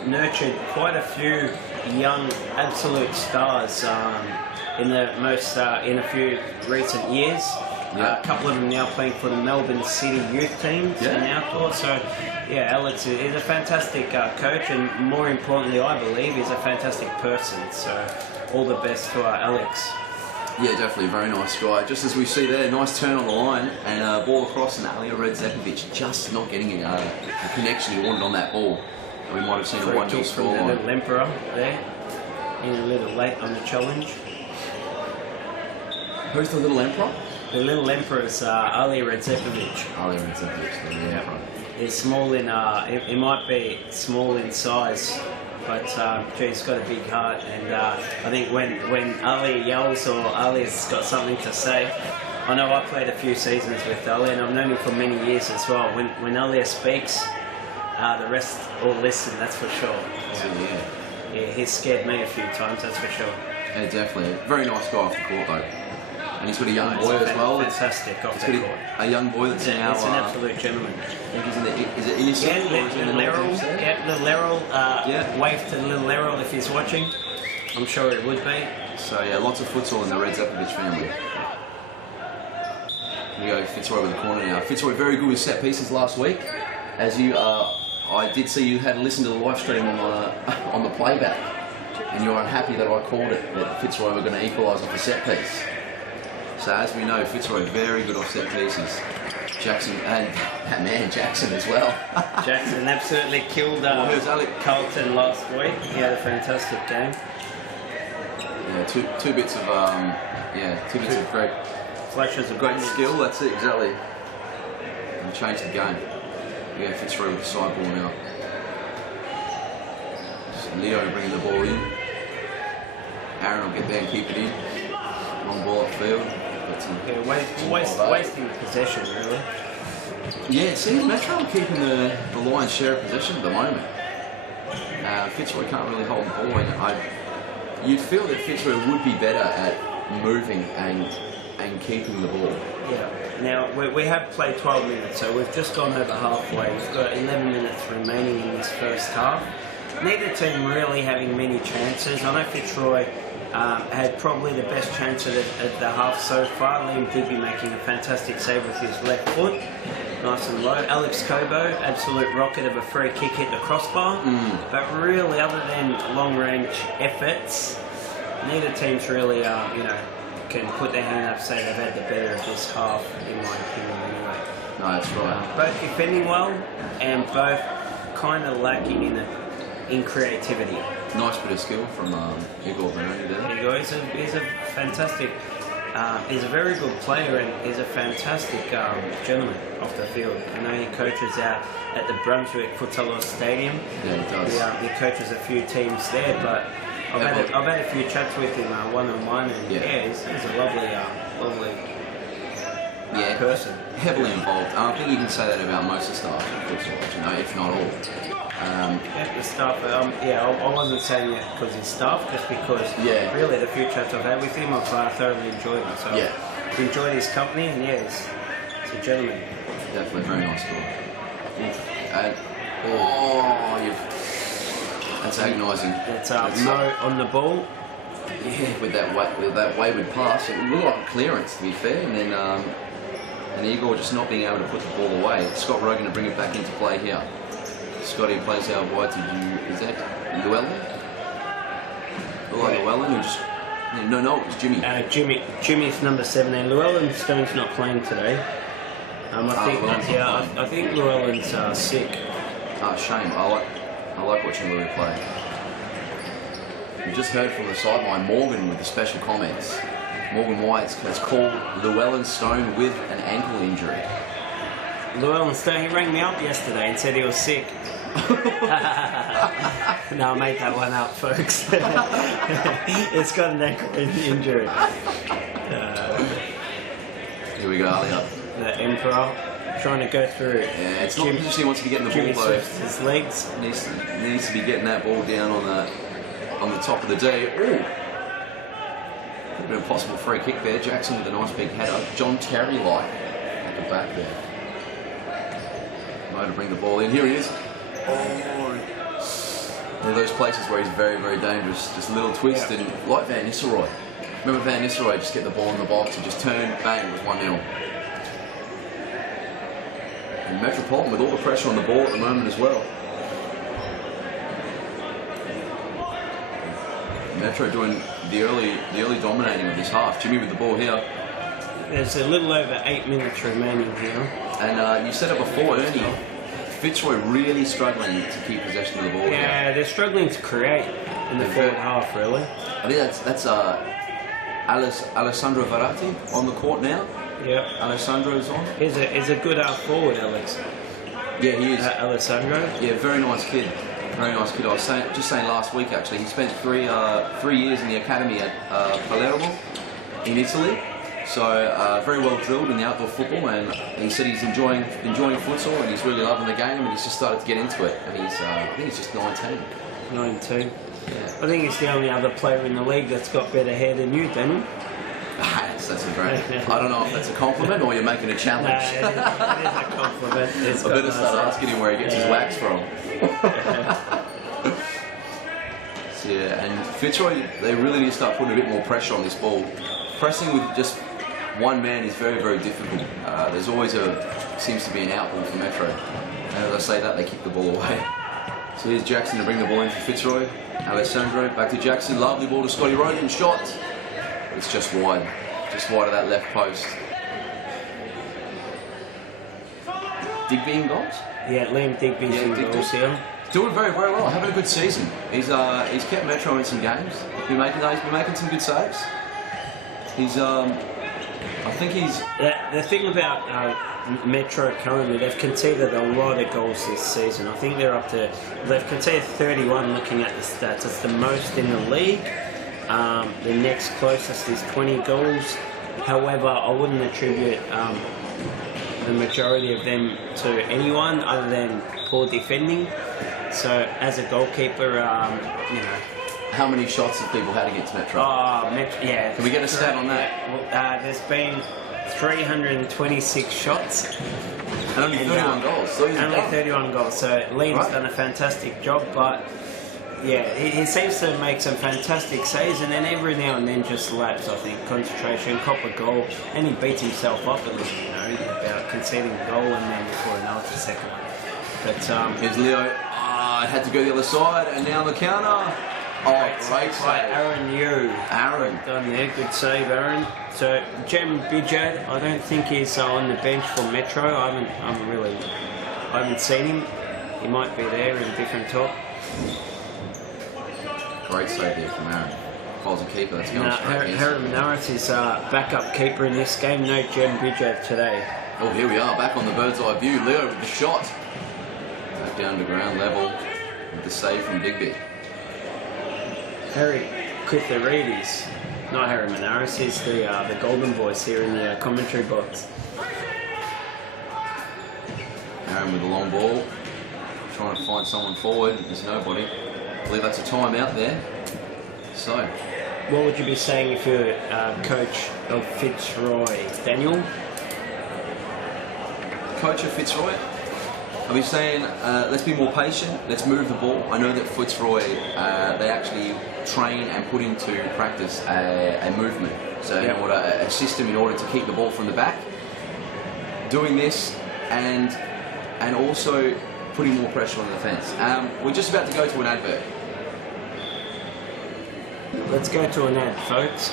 nurtured quite a few young absolute stars in a few recent years. A couple of them now playing for the Melbourne City youth teams in outdoor. So yeah, Alex is a fantastic coach, and more importantly, I believe, he's a fantastic person. So all the best to Alex. Yeah, definitely, very nice guy. Just as we see there, nice turn on the line, and ball across, and Alija Redzepovic just not getting the connection he wanted on that ball. And we might have seen a 1-0 score line. The little Emperor there, in a little late on the challenge. Who's the little Emperor? The little Emperor is Alija Redzepovic. Alija Redzepovic, the little Emperor. He's small in, he might be small in size but gee, he's got a big heart, and I think when Ali yells or Ali's got something to say, I know I played a few seasons with Ali, and I've known him for many years as well. When Ali speaks, the rest all listen, that's for sure. Yeah, he's scared me a few times, that's for sure. Yeah, definitely. Very nice guy off the court though. And he's got a young boy as well. Fantastic off the court. A young boy that's now... He's an absolute gentleman. I think he's in the... Is it innocent? Little Errol. Wave to little Errol if he's watching. I'm sure he would be. So yeah, lots of futsal in the Red Zapovich family. Here we go, Fitzroy with the corner now. Fitzroy very good with set pieces last week. As you... I did see you had to listen to the live stream on the playback. And you're unhappy that I called it, that Fitzroy were going to equalise off the set piece. So as we know, Fitzroy very good off set pieces. Jackson and that man Jackson as well. Jackson absolutely killed Carlton last week. He had a fantastic game. Yeah, two bits of great flashes of great skill. That's it exactly. And change the game. Yeah, Fitzroy with the side ball now. So Leo bringing the ball in. Aaron will get there and keep it in. Long ball upfield. Wasting possession, really. Yeah, it seems Metro are keeping the lion's share of possession at the moment. Fitzroy can't really hold the ball, and you'd feel that Fitzroy would be better at moving and keeping the ball. Yeah. Now, we have played 12 minutes, so we've just gone over halfway. We've got 11 minutes remaining in this first half. Neither team really having many chances. I know Fitzroy had probably the best chance at the half so far. Liam Digby making a fantastic save with his left foot. Nice and low. Alex Cobo, absolute rocket of a free kick hit the crossbar. But really, other than long-range efforts, neither team's really, can put their hand up and say they've had the better of this half, in my opinion, anyway. No, that's right. Both defending well, and both kind of lacking in creativity. Nice bit of skill from Igor Vanoni there. Igor, he's a fantastic, he's a very good player, and he's a fantastic gentleman off the field. I know he coaches out at the Brunswick Futsal Stadium. Yeah, he does. He coaches a few teams there, but I've had a few chats with him one-on-one, and he's a lovely person. Heavily involved. I think you can say that about most of the staff in Futsal, if not all. The staff, I wasn't saying it because he's staff, just because really the few chats I've had with him, I've thoroughly enjoyed him. So I've enjoyed his company, and he's a gentleman. Definitely very nice guy. That's agonising. That's Mo on the ball. Yeah, with that wayward pass, it looked like a clearance to be fair, and then and Igor just not being able to put the ball away. Scott Rogan to bring it back into play here. Scotty plays out wide to you. Is that Llewellyn? Llewellyn, who just no, it's Jimmy. Jimmy's number 17. Llewellyn Stone's not playing today. I think Llewellyn's sick. Shame. I like watching Louis play. We just heard from the sideline Morgan with the special comments. Morgan White has called Llewellyn Stone with an ankle injury. Llewellyn Stone, he rang me up yesterday and said he was sick. No, I made that one up, folks. It's got an ankle injury. Here we go, Ali up. The Emperor trying to go through. Yeah, it's not because he wants to be getting the ball though. His legs. Needs to be getting that ball down on the top of the D. Ooh. Could have been a possible free kick there. Jackson with a nice big header. John Terry at the back there. To bring the ball in. Here he is. One of those places where he's very, very dangerous. Just a little twist, and like Van Nistelrooy. Remember Van Nistelrooy just get the ball in the box and just turn, bang, it was 1-0. And Metropolitan with all the pressure on the ball at the moment as well. Metro doing the early dominating of this half. Jimmy with the ball here. There's a little over 8 minutes remaining here. And you said it before, Ernie. Fitzroy really struggling to keep possession of the ball. Yeah, they're struggling to create in the forward half, really. I think that's Alessandro Verratti on the court now. Yeah. Alessandro's on. He's a good forward, Alex. Yeah, he is. Alessandro. Yeah, very nice kid. Very nice kid. I was just saying last week actually, he spent 3 years in the academy at Palermo in Italy. So very well drilled in the outdoor football, and he said he's enjoying futsal and he's really loving the game, and he's just started to get into it. And I think he's just 19. 19. Yeah. I think he's the only other player in the league that's got better hair than you, Daniel. That's a great. I don't know if that's a compliment or you're making a challenge. No, it is a compliment. I better start asking him where he gets his wax from. So, yeah, and Fitzroy, they really need to start putting a bit more pressure on this ball. Pressing with just one man is very, very difficult. There's always seems to be an out ball for Metro. And as I say that, they kick the ball away. So here's Jackson to bring the ball in for Fitzroy. Alessandro, back to Jackson. Lovely ball to Scotty Rogan. Shot. It's just wide of that left post. Digby in goals? Yeah, Liam Digby's in goals here. Doing very, very well. Having a good season. He's kept Metro in some games. He's been making some good saves. I think he's... The thing about Metro currently, they've conceded a lot of goals this season. I think they've conceded 31 looking at the stats. It's the most in the league. The next closest is 20 goals. However, I wouldn't attribute the majority of them to anyone other than poor defending. So, as a goalkeeper, you know... How many shots have people had against Metro? Yeah. Can we get a stat on that? There's been 326 shots. And only 31 goals. So only 31 goals. So Liam's done a fantastic job, but yeah, he seems to make some fantastic saves, and then every now and then just lapse, I think. Concentration, cop a goal, and he beats himself up a little, you know, about conceding a goal and then before another second one. But here's Leo. Had to go the other side, and now the counter. Great save. Aaron Yu. Aaron. Done there, good save, Aaron. So, Jem Bidjad, I don't think he's on the bench for Metro. I haven't seen him. He might be there in different talk. Great save there from Aaron. If I was a keeper, that's going straight. Harry Manaris is backup keeper in this game. No Jem Bidjad today. Oh, here we are, back on the bird's eye view. Leo with the shot. Back down to ground level with the save from Digby. Harry Clifford-Reed not Harry Manaris, he's the golden voice here in the commentary box. Aaron with the long ball, trying to find someone forward. There's nobody. I believe that's a timeout there. So, what would you be saying if you're coach of Fitzroy, Daniel? Coach of Fitzroy? I'll be saying, let's be more patient, let's move the ball. I know that Fitzroy, they actually train and put into practice a movement. So in order, a system in order to keep the ball from the back. Doing this and also putting more pressure on the defence. We're just about to go to an advert. Let's go to an ad, folks.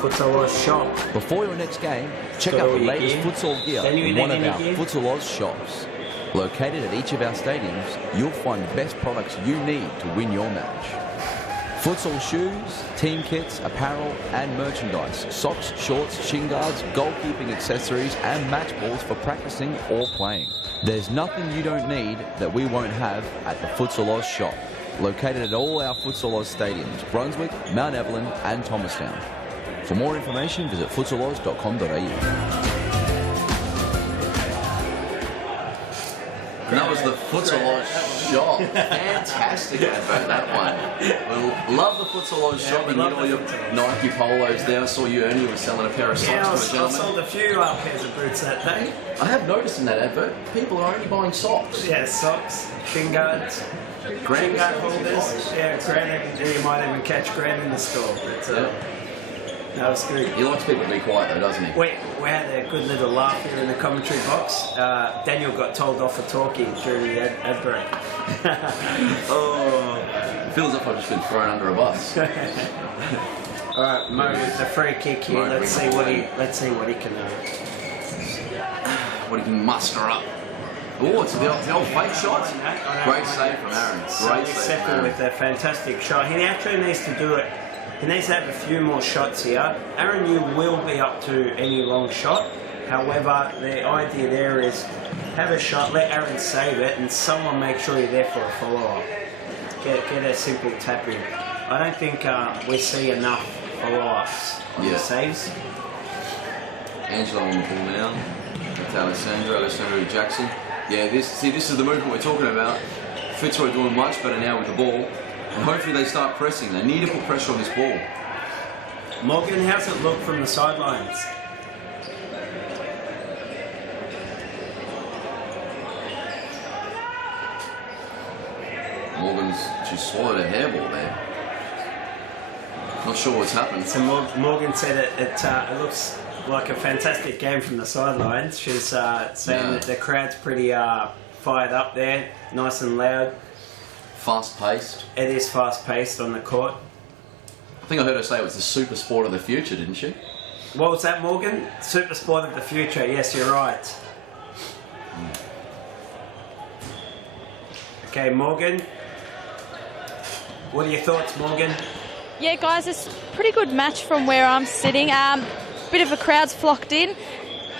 Futsal Oz shop. Before your next game, check out the latest futsal gear in one of our Futsal Oz shops. Located at each of our stadiums, you'll find the best products you need to win your match. Futsal shoes, team kits, apparel and merchandise, socks, shorts, shin guards, goalkeeping accessories and match balls for practicing or playing. There's nothing you don't need that we won't have at the Futsal Oz shop. Located at all our Futsal Oz stadiums, Brunswick, Mount Evelyn and Thomastown. For more information, visit futsaloz.com.au. That was the Futsal Oz shop. Fantastic advert, that one. We love the Futsal Oz shop. You get all your Nike polos there. I saw you, Ernie, were selling a pair of socks to a gentleman. I sold a few pairs of boots that day. I have noticed in that advert, people are only buying socks. Yeah, socks, shin guards, shin guard holders. Yeah, Grant, you might even catch Grant in the store. But, that was good. He likes people to be quiet though, doesn't he? We had a good little laugh here in the commentary box. Daniel got told off for talking during the ad break. Oh, it feels like I've just been thrown under a bus. Alright, Mo with the free kick here. Let's see what he can muster up. Oh, it's the old fake shot. Great save from Aaron. Great save from Aaron. With a fantastic shot. He actually needs to do it. He needs to have a few more shots here. Aaron Yu will be up to any long shot. However, the idea there is have a shot, let Aaron save it, and someone make sure you're there for a follow-up. Get a simple tap in. I don't think we see enough follow-ups on the saves. Angelo on the ball now. That's Alessandro Jackson. Yeah, this is the movement we're talking about. Fitzroy doing much better now with the ball. And hopefully they start pressing. They need to put pressure on this ball. Morgan, how's it look from the sidelines? Morgan's just swallowed a hairball there. Not sure what's happened. So Morgan said it looks like a fantastic game from the sidelines. She's saying that the crowd's pretty fired up there, nice and loud. Fast-paced. It is fast-paced on the court. I think I heard her say it was the super sport of the future, didn't she? What was that, Morgan? Super sport of the future. Yes, you're right. Okay, Morgan. What are your thoughts, Morgan? Yeah, guys, it's a pretty good match from where I'm sitting. Bit of a crowd's flocked in.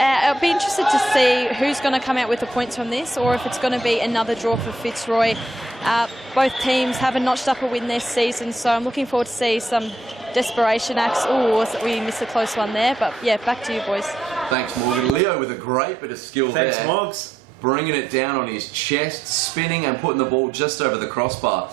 I'll be interested to see who's going to come out with the points from this, or if it's going to be another draw for Fitzroy. Both teams haven't notched up a win this season, so I'm looking forward to see some desperation acts. Oh, we missed a close one there, but yeah, back to you, boys. Thanks, Morgan. Leo with a great bit of skill there. Thanks, Morgs. Bringing it down on his chest, spinning and putting the ball just over the crossbar.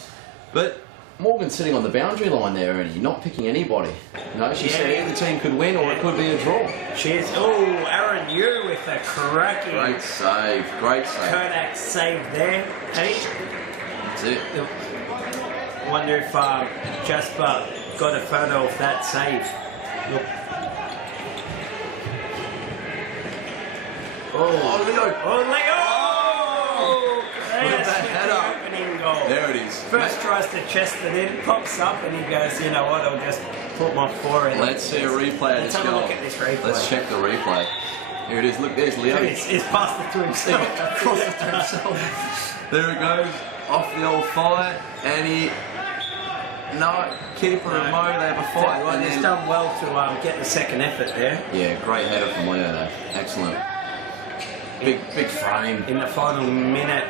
But Morgan's sitting on the boundary line there, and he's not picking anybody. No, she said either team could win or it could be a draw. She is. Oh, Aaron Yu with a cracking. Great save, great save. Kodak save there, Pete. That's it. I wonder if Jasper got a photo of that save. Look. Oh, Leo. Oh, Leo! Oh, look at that header. Opening goal. There it is. First tries to chest it in, pops up, and he goes, you know what, I'll just put my forehead. Let's see a replay of this goal. Let's have a look at this replay. Let's check the replay. Here it is. Look, there's Leo. He's passed it to himself. Crossed it to himself. There it goes. Off the old fire. And he... No, keeper and Mo, they have a fight. Well, he's done well to get the second effort there. Yeah, great header from Leo there. Excellent. Big frame. In the final minute.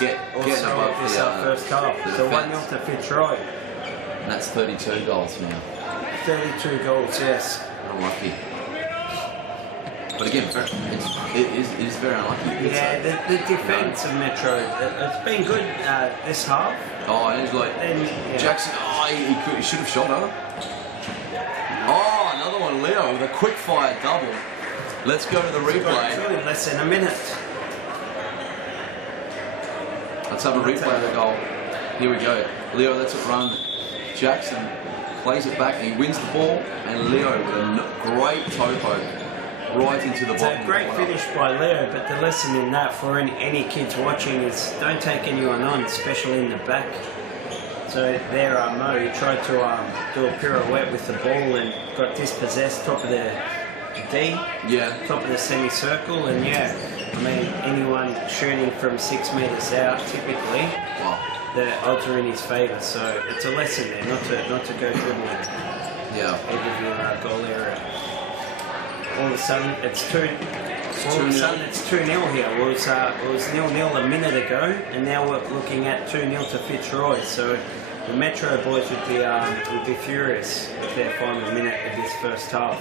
Getting above this the first half. So 1-0 to Fitzroy. And that's 32 goals now. 32 goals, yes. Unlucky. But again, it is very unlucky. Yeah, the defence of Metro, it's been good this half. Oh, and he's like, Jackson, he should have shot her. Oh, another one, Leo, with a quick fire double. Let's go to the replay. In less than a minute. Let's have a replay of the goal. Here we go. Leo lets it run. Jackson plays it back and he wins the ball. And Leo with a great toe poke right into the bottom. It's a great finish by Leo, but the lesson in that for any kids watching is don't take anyone on, especially in the back. So there, Mo, he tried to do a pirouette with the ball and got dispossessed top of the D, top of the semicircle, and I mean, anyone shooting from 6 metres out, typically, the odds are in his favour. So it's a lesson there, not to go dribbling. Yeah. Over your goal area. All of a sudden, it's 2-0 here. It was 0-0 a minute ago, and now we're looking at 2-0 to Fitzroy. So the Metro boys would be furious with their final minute of this first half.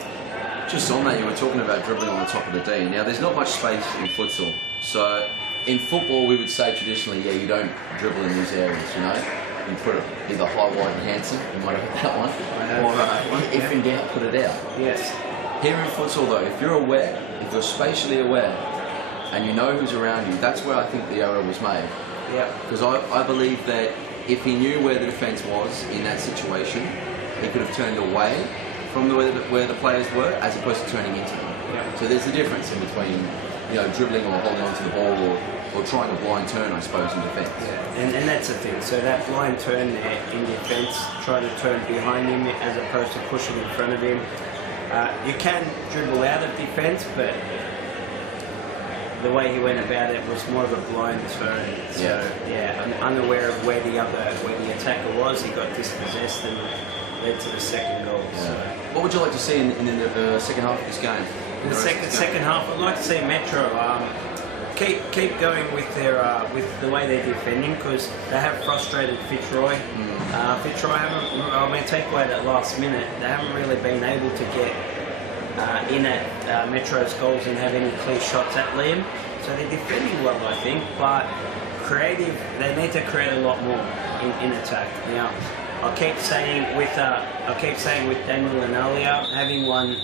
Just on that, you were talking about dribbling on the top of the D. Now, there's not much space in futsal. So, in football, we would say traditionally, you don't dribble in these areas, you know? You put it either high, wide, and handsome. You might have heard that one. Or if in doubt, put it out. Yes. Here in futsal, though, if you're aware, if you're spatially aware, and you know who's around you, that's where I think the error was made. Yeah. Because I believe that if he knew where the defence was in that situation, he could have turned away from where the players were, as opposed to turning into them. Yeah. So there's a difference in between, dribbling or holding onto the ball or trying a blind turn, I suppose, in defence. Yeah. And that's the thing. So that blind turn there in defence, trying to turn behind him as opposed to pushing in front of him. You can dribble out of defence, but the way he went about it was more of a blind turn. So unaware of where the attacker was, he got dispossessed and led to the second goal. Yeah. So. What would you like to see in the second half of this game? In the second half, I'd like to see Metro keep going with their with the way they're defending, because they have frustrated Fitzroy. Fitzroy haven't, take away that last minute, they haven't really been able to get in at Metro's goals and have any clear shots at Liam. So they're defending well, I think, but creative, they need to create a lot more in attack. Now, I keep saying with Daniel and Alia, having one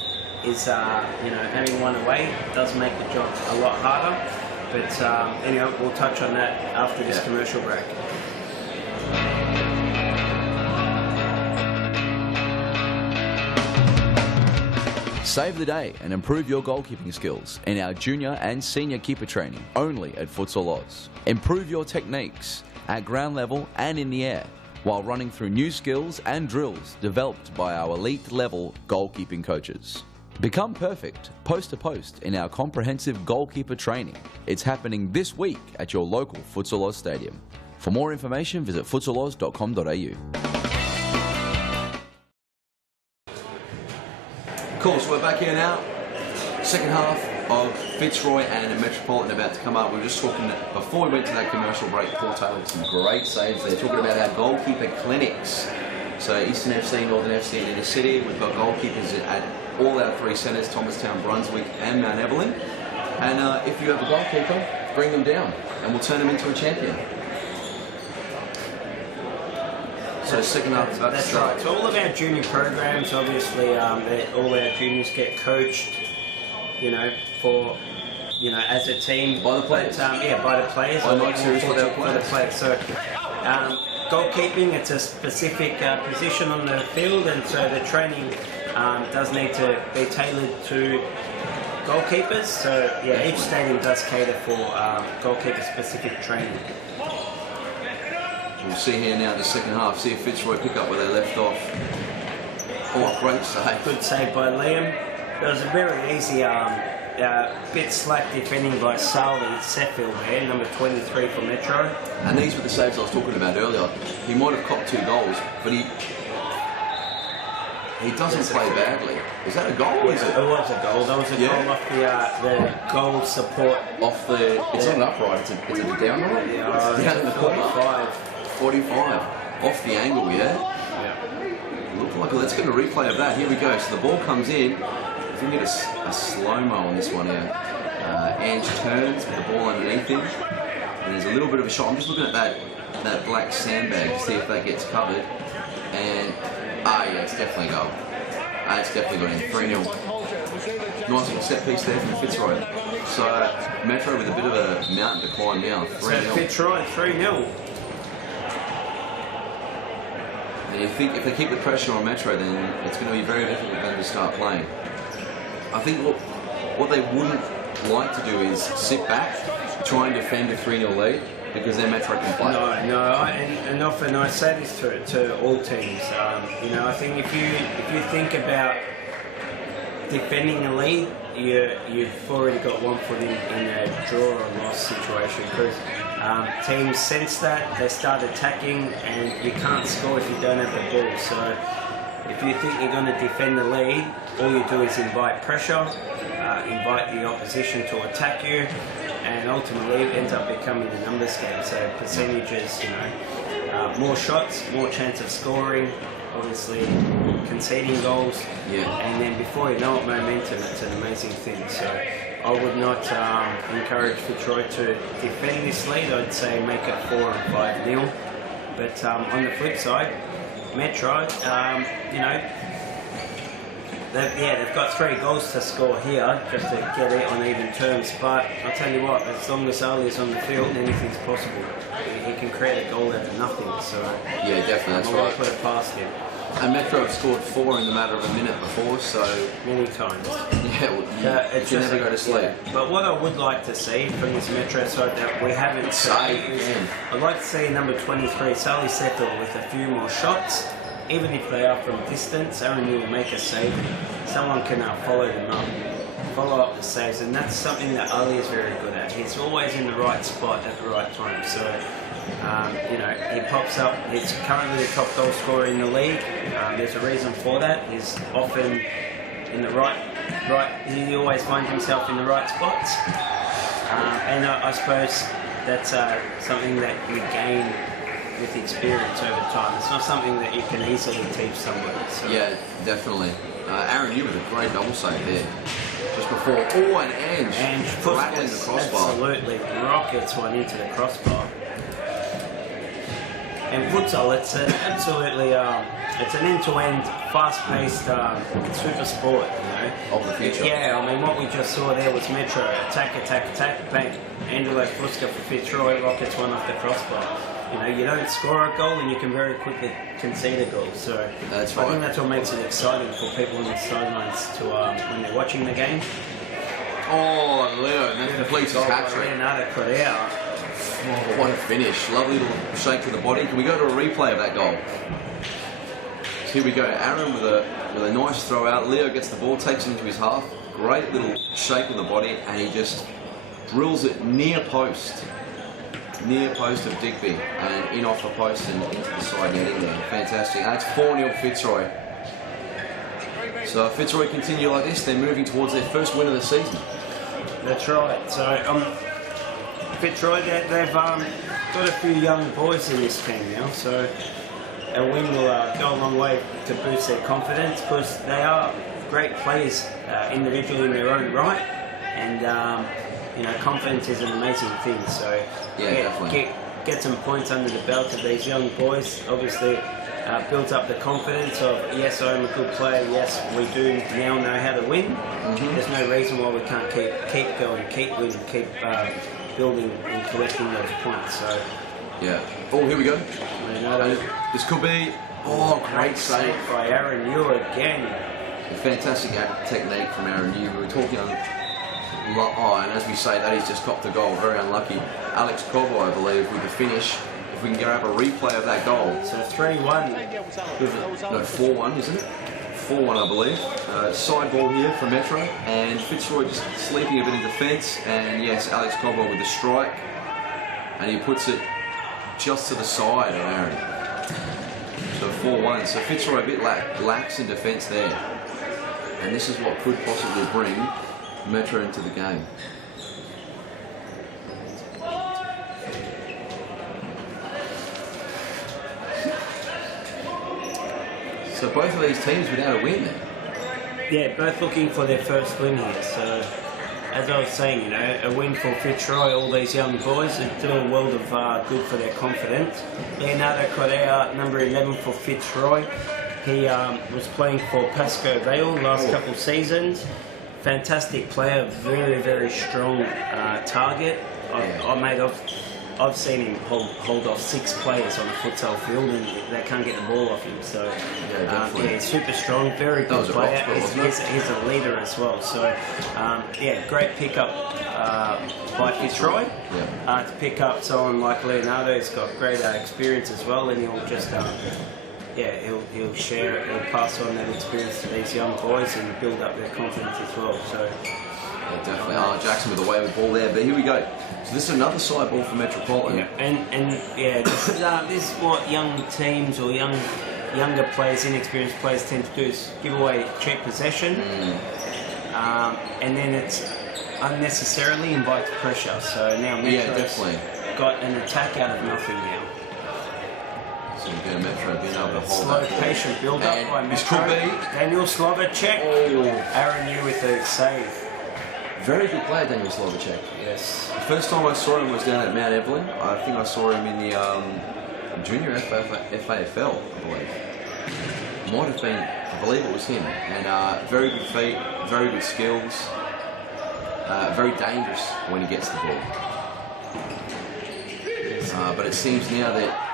is having one away does make the job a lot harder. But anyway, we'll touch on that after this commercial break. Save the day and improve your goalkeeping skills in our junior and senior keeper training only at Futsal Oz. Improve your techniques at ground level and in the air while running through new skills and drills developed by our elite level goalkeeping coaches. Become perfect post to post in our comprehensive goalkeeper training. It's happening this week at your local Futsal Oz stadium. For more information, visit futsaloz.com.au. Cool, so we're back here now. Second half of Fitzroy and Metropolitan about to come up. We were just talking, before we went to that commercial break, Paul Taylor with some great saves there, talking about our goalkeeper clinics. So Eastern FC, Northern FC and Inner City, we've got goalkeepers at all our three centres, Thomastown, Brunswick and Mount Evelyn. And if you have a goalkeeper, bring them down and we'll turn them into a champion. So second half, that's right. So all of our junior programs, obviously, all our juniors get coached, as a team. By the players? By the players. By the players. So goalkeeping, it's a specific position on the field, and so the training does need to be tailored to goalkeepers. So each stadium does cater for goalkeeper-specific training. We'll see here now the second half, see if Fitzroy pick up where they left off. Oh, great save. Good save by Liam. It was a very easy, bit slack defending by Sally Sheffield there, number 23 for Metro. And these were the saves I was talking about earlier. He might have copped 2 goals, but he doesn't play badly. Is that a goal? Or is it? It was a goal. That was a goal off the goal support. Off the. It's not an upright. It's a down right. Yeah, down in the corner. 45. Off the angle, Yeah. Look like let's get a replay of that. Here we go. So the ball comes in. If we can get a slow-mo on this one here. Ange turns with the ball underneath him. And there's a little bit of a shot. I'm just looking at that black sandbag to see if that gets covered. And it's definitely a goal. It's definitely got in 3-0. Nice little set piece there from Fitzroy. So Metro with a bit of a mountain to climb now. 3-0. So Fitzroy 3-0. And you think if they keep the pressure on Metro, then it's going to be very difficult for them to start playing. I think what they wouldn't like to do is sit back, try and defend a 3-0 lead, because then Metro can play. And often I say this to all teams. I think if you think about defending a lead, you've already got one foot in a draw or loss situation, because teams sense that, they start attacking, and you can't score if you don't have the ball. So if you think you're going to defend the lead, all you do is invite pressure, invite the opposition to attack you, and ultimately it ends up becoming a numbers game. So percentages, more shots, more chance of scoring, obviously conceding goals, and then before you know it, momentum. It's an amazing thing. So I would not encourage Fitzroy to defend this lead. I'd say make it 4 and 5-0. But on the flip side, Metro, they've got 3 goals to score here just to get it on even terms. But I'll tell you what, as long as Ali is on the field, anything's possible. He can create a goal out of nothing. So definitely, that's right. Put it past him. And Metro have scored 4 in the matter of a minute before, so many times. You can never go to sleep. But what I would like to see from this Metro side that we haven't seen, I'd like to see number 23, Sally Settle, with a few more shots. Even if they are from distance, Aaron will make a save. Someone can follow them up, follow up the saves, and that's something that Ali is very good at. He's always in the right spot at the right time. So. He pops up. He's currently the top goal scorer in the league. There's a reason for that. He's often in the right he always finds himself in the right spots. And I suppose that's something that you gain with experience over time. It's not something that you can easily teach somebody. So. Yeah, definitely. Aaron, you with a great double save there. Just before, and Ange rattling the crossbar. Absolutely, rockets one into the crossbar. And futsal, it's an absolutely, it's an end-to-end, fast-paced super sport, you know. Of the future. Yeah, I mean, what we just saw there was Metro, attack, bang. Angelo Fusca for Fitzroy, rockets one off the crossbar. You know, you don't score a goal and you can very quickly concede a goal. So that's right. I think that's what makes it exciting for people on the sidelines to when they're watching the game. Oh, Leo, that completes his hat-trick. Leonardo Correa. Oh, what a finish. Lovely little shake to the body. Can we go to a replay of that goal? So here we go. Aaron with a nice throw out. Leo gets the ball, takes it into his half. Great little shake with the body, and he just drills it near post. Near post of Digby, and in off the post and into the side netting there. Fantastic. And that's 4-0 Fitzroy. So if Fitzroy continue like this, they're moving towards their first win of the season. That's right. So Fitzroy, they've got a few young boys in this team now, so a win will go a long way to boost their confidence, because they are great players individually in their own right, and you know, confidence is an amazing thing. So yeah, get some points under the belt of these young boys. Obviously, built up the confidence of, yes, I'm a good player. Yes, we do now know how to win. There's no reason why we can't keep going, keep winning, keep building and collecting those points. So yeah. Oh, here we go. This could be. Oh, great save by Aaron Yu again. A fantastic technique from Aaron Yu. We were talking on. Oh, and as we say that, he's just copped a goal. Very unlucky. Alex Cobo, I believe, with the finish. If we can grab a replay of that goal. So 3-1. No, 4-1, isn't it? 4-1, I believe. Side ball here for Metro, and Fitzroy just sleeping a bit in defence. And yes, Alex Cobo with the strike, and he puts it just to the side of Aaron. So 4-1. So Fitzroy a bit lax in defence there, and this is what could possibly bring Metro into the game. So both of these teams without a win then? Yeah, both looking for their first win here. So as I was saying, you know, a win for Fitzroy, all these young boys, it do a world of good for their confidence. Leonardo Correa, number 11 for Fitzroy. He was playing for Pasco Vale last couple seasons. Fantastic player, very, very strong target. I've seen him hold off 6 players on a futsal field, and they can't get the ball off him. So yeah, super strong, very good player. He's a leader as well. So yeah, great pickup by Fitzroy to pick up someone like Leonardo. He's got great experience as well, and he'll just he'll share, he'll pass on that experience to these young boys and build up their confidence as well. So. Yeah, definitely. Jackson with the way with the ball there, but here we go. So this is another side ball for Metropolitan. Yeah, and this is what young teams or younger players, inexperienced players tend to do, is give away cheap possession, and then it's unnecessarily invites pressure. So now Metro's got an attack out of nothing now. So we go Metro being able to hold slow, patient build up by Metro. Daniel Slovacek. Aaron Yu with a save. Very good player, Daniel Slovacek. Yes. The first time I saw him was down at Mount Evelyn. I think I saw him in the junior FAFL, I believe. Might have been, I believe it was him. And very good feet, very good skills. Very dangerous when he gets the ball. But it seems now that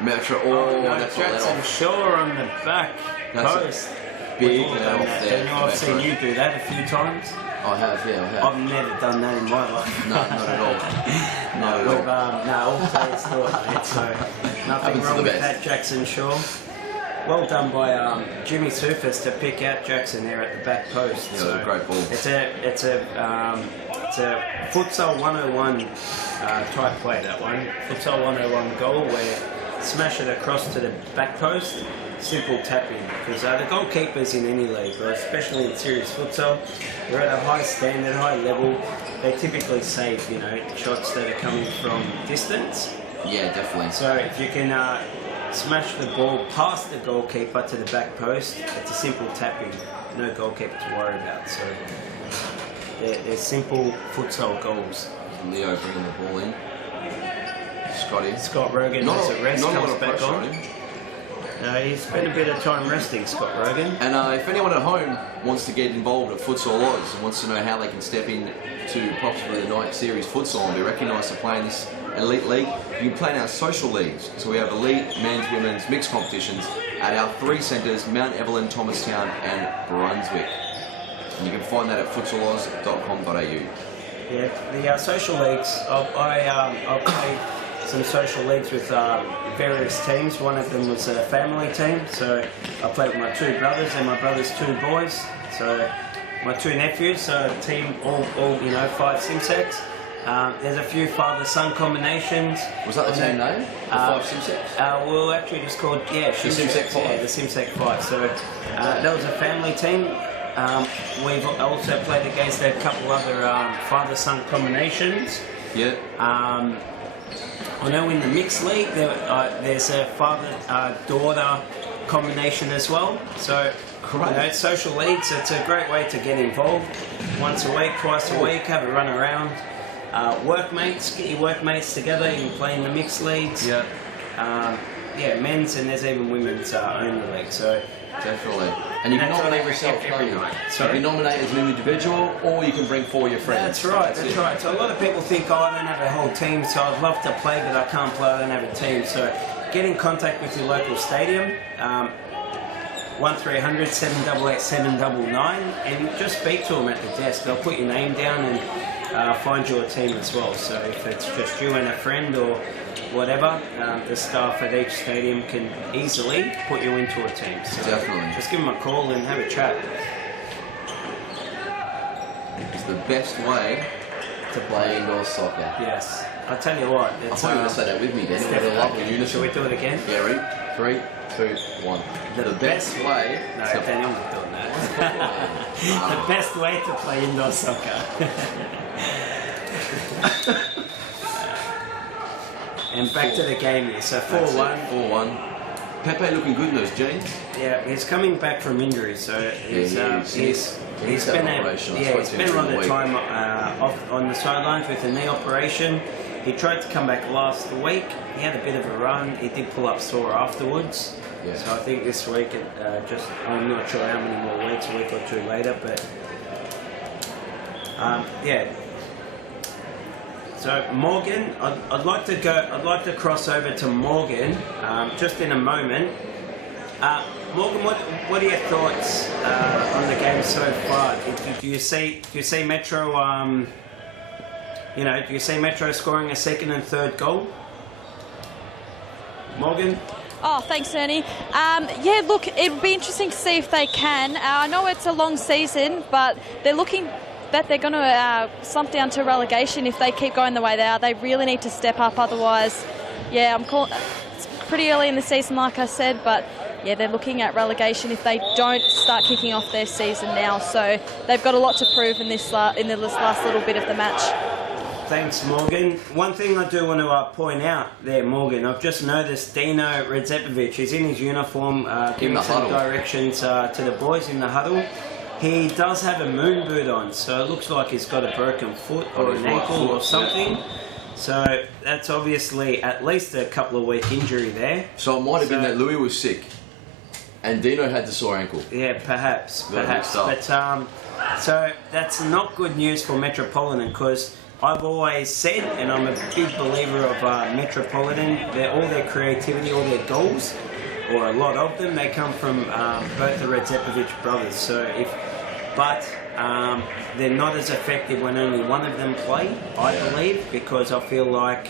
Metro, that's Jackson Shaw on the back post. Big let off there. I've seen you do that a few times. I have, yeah, I have. I've never done that in my life. No, not at all. Not at all. All players do it, so nothing wrong with that, Jackson Shaw. Well done by Jimmy Sufis to pick out Jackson there at the back post. Yeah, so great ball. It's a futsal 101 type play, that one. Futsal 101 goal where smash it across to the back post, simple tapping. Because the goalkeepers in any league, or especially in serious futsal, they're at a high standard, high level. They typically save, you know, shots that are coming from distance. Yeah, definitely. So if you can smash the ball past the goalkeeper to the back post, it's a simple tapping. No goalkeeper to worry about. So they're simple futsal goals. Leo bringing the ball in. Scott Rogan has a rest, comes back on. He's spent a bit of time resting, Scott Rogan. And if anyone at home wants to get involved at Futsal Oz and wants to know how they can step in to possibly the night series futsal and be recognised to play in this elite league, you can play in our social leagues. So we have elite men's, women's, mixed competitions at our 3 centres, Mount Evelyn, Thomastown and Brunswick. And you can find that at futsaloz.com.au. Yeah, the social leagues, I'll play some social leagues with various teams. One of them was a family team, so I played with my 2 brothers and my brother's 2 boys. So my 2 nephews, so a team all you know, 5 Simsecs. There's a few father-son combinations. Was that the team name? The 5 Simsecs? Well, actually it's called, yeah, the Simsec 5. Yeah, the Simsec 5. So that was a family team. We've also played against a couple other father-son combinations. Yeah. I know in the mixed league there's a father-daughter combination as well. So, you know, social leagues, it's a great way to get involved. Once a week, twice a week, have a run around. Workmates, get your workmates together, you can play in the mixed leagues. Yeah. Yeah, men's and there's even women's only league. So definitely. And you can nominate yourself every night. So you can nominate as an individual, or you can bring 4 of your friends. That's right. That's right. So a lot of people think, oh, I don't have a whole team, so I'd love to play, but I can't play. I don't have a team. So get in contact with your local stadium. 1300 788 799, and just speak to them at the desk. They'll put your name down and find you a team as well. So if it's just you and a friend or whatever, the staff at each stadium can easily put you into a team. So definitely. Just give them a call and have a chat. It's the best way to play indoor soccer. Yes. I'll tell you what. I thought you were going to say that with me, Daniel. Should we do it again? Yeah, ready? 3, 2, 1. The best way. No, Daniel, I'm not doing that. The best way to play indoor soccer. And back to the game here. So 4-1. 4-1. Pepe looking good in those jeans. Yeah, he's coming back from injury, so he's spent a lot of time off on the sidelines with a knee operation. He tried to come back last week. He had a bit of a run. He did pull up sore afterwards. Yeah. So I think this week, I'm not sure how many more weeks, a week or 2 later, but yeah. So Morgan, I'd like to cross over to Morgan just in a moment. Morgan, what are your thoughts on the game so far? Do you see Metro? Do you see Metro scoring a 2nd and 3rd goal? Morgan? Oh, thanks, Ernie. Yeah, look, it would be interesting to see if they can. I know it's a long season, but they're looking that they're going to slump down to relegation if they keep going the way they are. They really need to step up, otherwise, yeah, it's pretty early in the season, like I said, but yeah, they're looking at relegation if they don't start kicking off their season now. So they've got a lot to prove in this last little bit of the match. Thanks, Morgan. One thing I do want to point out there, Morgan, I've just noticed Dino Redzepovic is in his uniform giving some directions to the boys in the huddle. He does have a moon boot on, so it looks like he's got a broken foot or an ankle or something. Yeah. So that's obviously at least a couple of week injury there. So it might have been that Louis was sick and Dino had the sore ankle. Yeah, perhaps. But so that's not good news for Metropolitan, because I've always said, and I'm a big believer of Metropolitan, all their creativity, all their goals, or a lot of them, they come from both the Redzepovic brothers. So they're not as effective when only one of them play, I believe, because I feel like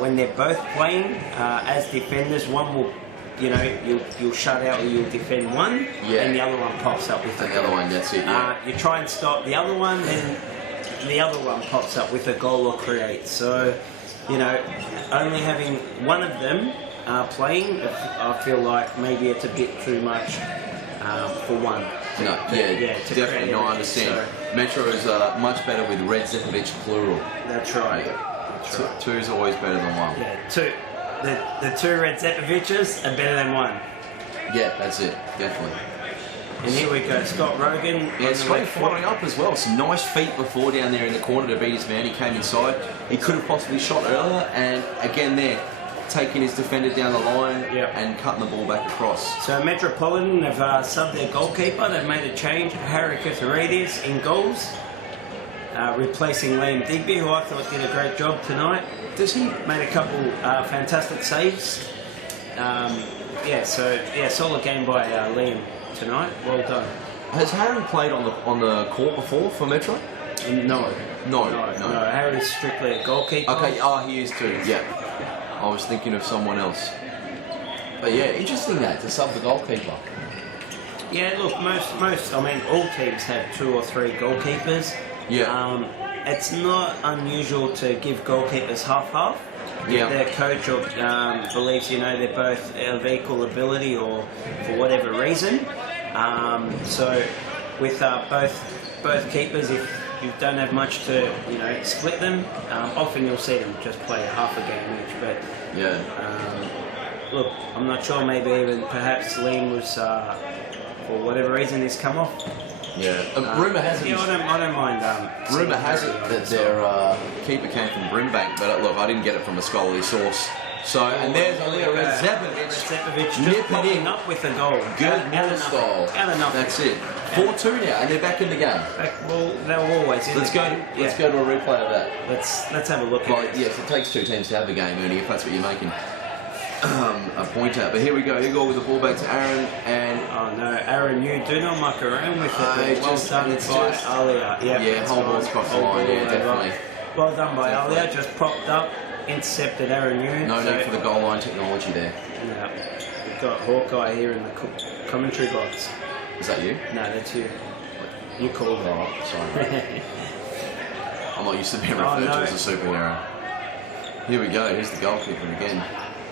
when they're both playing as defenders, one will, you'll shut out or you'll defend one, and the other one pops up with the other one. That's it. Yeah. You try and stop the other one, then the other one pops up with a goal or create. So, only having one of them playing, I feel like maybe it's a bit too much for one. No, definitely. No, I understand. So, Metro is much better with Red Zepovic plural. That's right. Two is always better than one. Yeah, two. The two Red Zepoviches are better than one. Yeah, that's it. Definitely. And here we go, Scott Rogan. Yeah, straight following up as well. Some nice feet before down there in the corner to beat his man. He came inside. He could have possibly shot earlier, and again there, taking his defender down the line and cutting the ball back across. So Metropolitan have subbed their goalkeeper. They've made a change. Harry Kitharidis in goals, replacing Liam Digby, who I thought did a great job tonight. Does he? Made a couple fantastic saves. Solid game by Liam tonight. Well done. Has Harry played on the court before for Metro? No. No. Harry's strictly a goalkeeper. Okay, he is too. Yeah. I was thinking of someone else. But yeah, interesting that, to sub the goalkeeper. Yeah, look, most, I mean, all teams have 2 or 3 goalkeepers. Yeah. It's not unusual to give goalkeepers half-half. Yeah. Their coach believes, they're both of equal ability or for whatever reason. So with both keepers, if you don't have much to, split them, often you'll see them just play half a game each. But look, I'm not sure. Maybe even perhaps Liam was, for whatever reason, he's come off. Yeah. Rumour has it. Yeah, I don't mind. Rumour has it that their keeper came from Brimbank, but look, I didn't get it from a scholarly source. So, and there's Red Zepovic nipping up with a goal. Good ball style. That's it. 4-2 now, and they're back in the game. Well, they're always in. Let's go to a replay of that. Let's have a look. Yes, it takes 2 teams to have a game, Ernie, if that's what you're making a point at. But here we go. He got with the ball back to Aaron, and Aaron, you do not muck around with it. Well done by Alia. Yeah, whole ball's crossed the line. Yeah, definitely. Well done by Alia. Just propped up. Intercepted Aaron Hume. No need for the goal line technology there. Yeah. We've got Hawkeye here in the commentary box. Is that you? No, that's you. You called it. Oh, sorry. I'm not used to being referred to as a superhero. Here we go. Here's the goalkeeper again.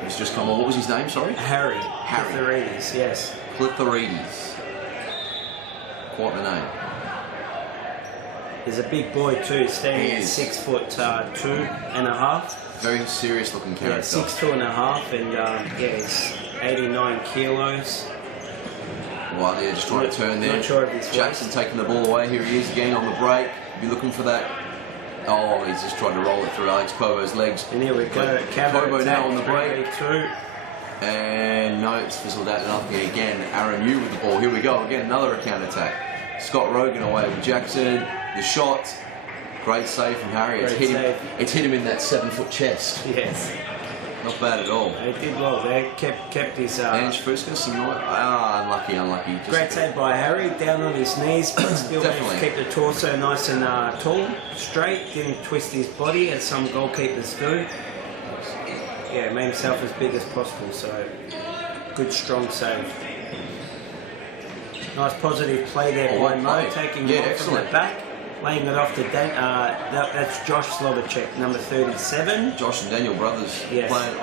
He's just come on. What was his name? Sorry? Harry. Clitherides, yes. Clitherides. Quite the name. He's a big boy too, standing at 6'2.5". Very serious looking character. Yeah, 6'2.5", and he's 89 kilos. Well, they're just trying to turn there. Not sure of his Jackson taking the ball away. Here he is again on the break. Be looking for that. Oh, he's just trying to roll it through Alex Pobo's legs. And here we go. Pobo now on the break. And no, it's fizzled out nothing again. Aaron Yu with the ball. Here we go again. Another counter attack. Scott Rogan away with Jackson. The shot. Great save from Harry. It's hit him in that 7-foot chest. Yes. Not bad at all. They did well. They kept his... Ange Fuskas, unlucky. Just great save by Harry, down on his knees, but still managed to keep the torso nice and tall, straight, didn't twist his body as some goalkeepers do. Yeah, made himself as big as possible, so good strong save. Nice positive play there by Mo, taking it off from the back. Laying it off to Dan. That's Josh Slobacek, number 37. Josh and Daniel brothers yes. playing.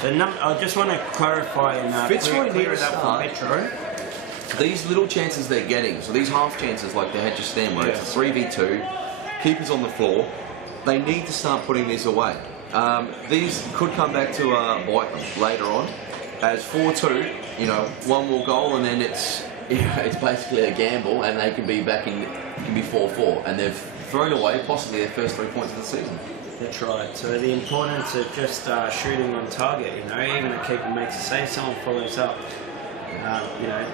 So I just want to clarify and clear it up for Metro. These little chances they're getting, so these half chances like they had just then, where it's a 3v2, keepers on the floor, they need to start putting these away. These could come back to bite them later on. As 4-2, one more goal and then it's basically a gamble, and they can be back in, can be 4-4, and they've thrown away possibly their first 3 points of the season. That's right. So the importance of just shooting on target, even a keeper makes a save, someone follows up,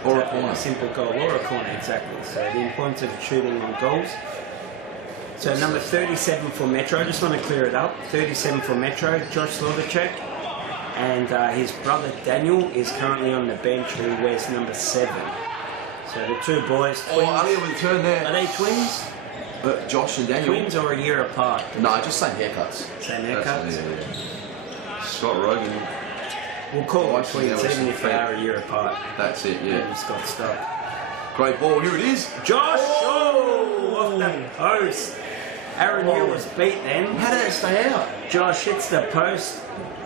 or a corner, a simple goal, or a corner, exactly. So the importance of shooting on goals. So number 37 for Metro, I just want to clear it up. 37 for Metro, Josh Slobacek. And his brother Daniel is currently on the bench, who wears number 7. So the two boys, twins. Ali with a turn there. Are they twins? Josh and Daniel. Twins or a year apart? No, just same haircuts. Same haircuts? Yeah. Scott Rogan. We'll call them twins even if they are a year apart. That's it, yeah. Just got stuck. Great ball, here it is. Josh! Oh! Off that post. Aaron Hill was beat then. How did that stay out? Josh hits the post.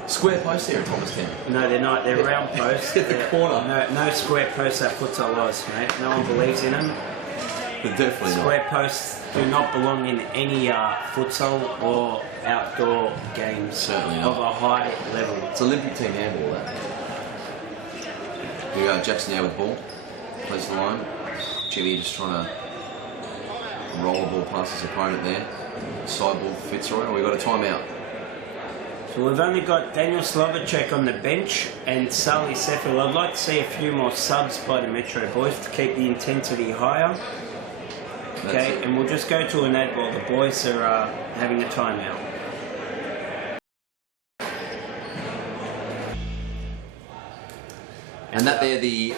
Square post here in Thomastown. No, they're not. They're round posts. Hit the corner. No square posts at Futsal Oz, mate. No one believes in them. Definitely not. Square posts do not belong in any futsal or outdoor games. Certainly not. Of a high level. It's Olympic team handball, that. Here we go, Jackson now with the ball. Plays the line. Jimmy just trying to roll the ball past his opponent there. Side ball for Fitzroy, and we've got a timeout. So we've only got Daniel Slovacek on the bench and Sally Seffield. I'd like to see a few more subs by the Metro boys to keep the intensity higher. Okay, and we'll just go to an ad while the boys are having a timeout. And that they're the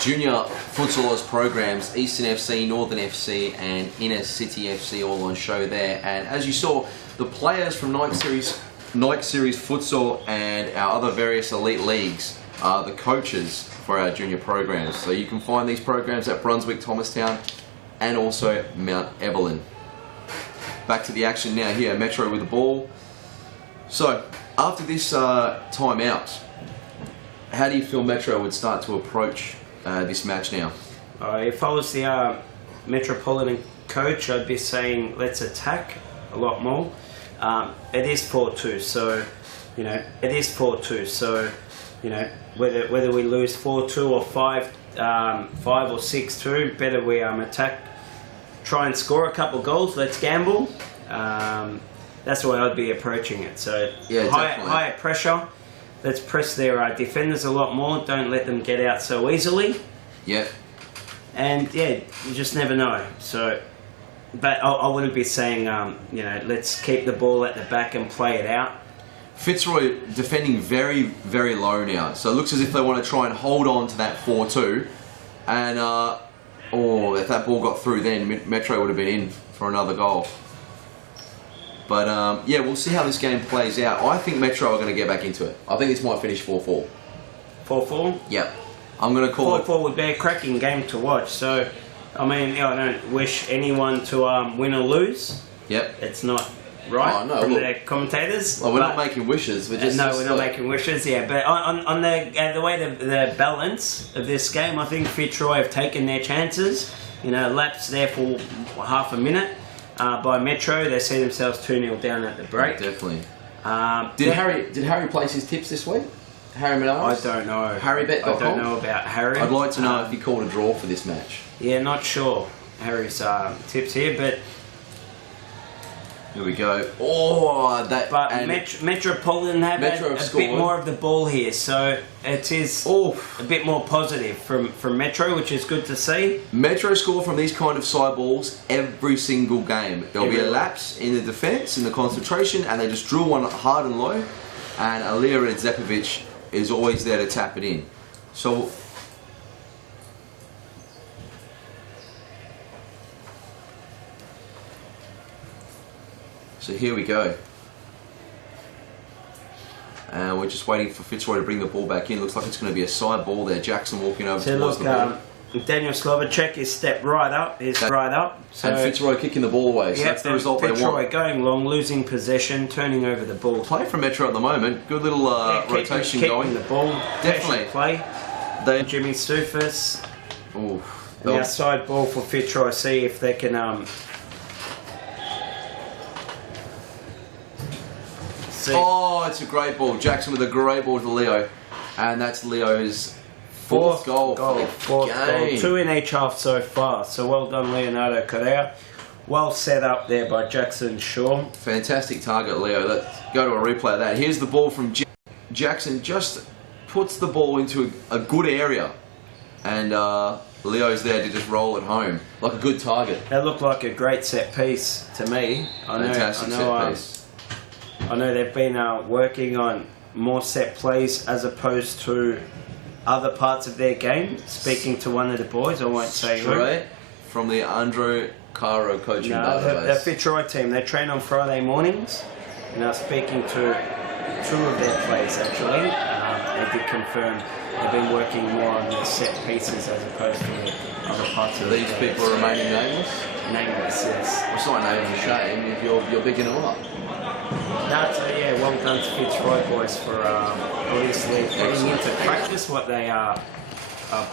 junior futsalers programs, Eastern FC, Northern FC and Inner City FC all on show there. And as you saw, the players from Nike Series Futsal and our other various elite leagues are the coaches for our junior programs. So you can find these programs at Brunswick, Thomastown and also Mount Evelyn. Back to the action now here, Metro with the ball. So after this timeout, how do you feel Metro would start to approach this match now? If I was the Metropolitan coach, I'd be saying let's attack a lot more. It is 4-2, so you know it is 4-2. So you know whether we lose 4-2 or 5 or 6-2, better we attack. Try and score a couple of goals. Let's gamble. That's the way I'd be approaching it. So yeah, higher pressure. Let's press their defenders a lot more. Don't let them get out so easily. Yeah. And yeah, you just never know. So, but I wouldn't be saying, you know, let's keep the ball at the back and play it out. Fitzroy defending very, very low now. So it looks as if they want to try and hold on to that 4-2. And, if that ball got through then, Metro would have been in for another goal. But yeah, we'll see how this game plays out. I think Metro are going to get back into it. I think this might finish 4-4. 4-4? Yep. I'm going to call 4-4 would be a cracking game to watch. So, I mean, I don't wish anyone to win or lose. Yep. It's not right from the commentators. Well, we're not making wishes. We're just we're not making wishes. Yeah, but on the way the balance of this game, I think Fitzroy have taken their chances. You know, laps there for half a minute. By Metro, they see themselves 2-0 down at the break. Definitely. Did Harry place his tips this week? Harry Meadows? I don't know. HarryBet.com? I don't know about Harry. I'd like to know if he called a draw for this match. Yeah, not sure Harry's tips here, but here we go. Oh, that! But Metropolitan have a bit more of the ball here, so it is a bit more positive from Metro, which is good to see. Metro score from these kind of side balls every single game. There'll be a lapse in the defence, in the concentration, and they just drill one hard and low. And Alia Redzepovic is always there to tap it in. So. So here we go. And we're just waiting for Fitzroy to bring the ball back in. Looks like it's going to be a side ball there. Jackson walking over towards the ball. Daniel Slovacek is stepped right up. So and Fitzroy kicking the ball away. So that's the result they want. Fitzroy going long, losing possession, turning over the ball. Play from Metro at the moment. Good little rotation going. The ball. Definitely. Play. Jimmy Soufis. Ooh. The outside ball for Fitzroy. See if they can Oh, it's a great ball. Jackson with a great ball to Leo. And that's Leo's fourth goal. Fourth goal. 2 in each half so far. So well done, Leonardo Correa. Well set up there by Jackson Shaw. Fantastic target, Leo. Let's go to a replay of that. Here's the ball from Jackson. Just puts the ball into a good area. And Leo's there to just roll it home. Like a good target. That looked like a great set piece to me. Fantastic set piece. I know they've been working on more set plays as opposed to other parts of their game. Speaking to one of the boys, I won't say who. Straight from the Andrew Caro coaching database. The Fitzroy team, they train on Friday mornings. And I was speaking to 2 of their plays actually. they did confirm they've been working more on the set pieces as opposed to the other parts of the These game. people are remaining nameless? Nameless, yes. Well, it's not a name of shame if you're bigging them up. That's yeah, well done to Fitzroy boys for obviously putting into practice what they are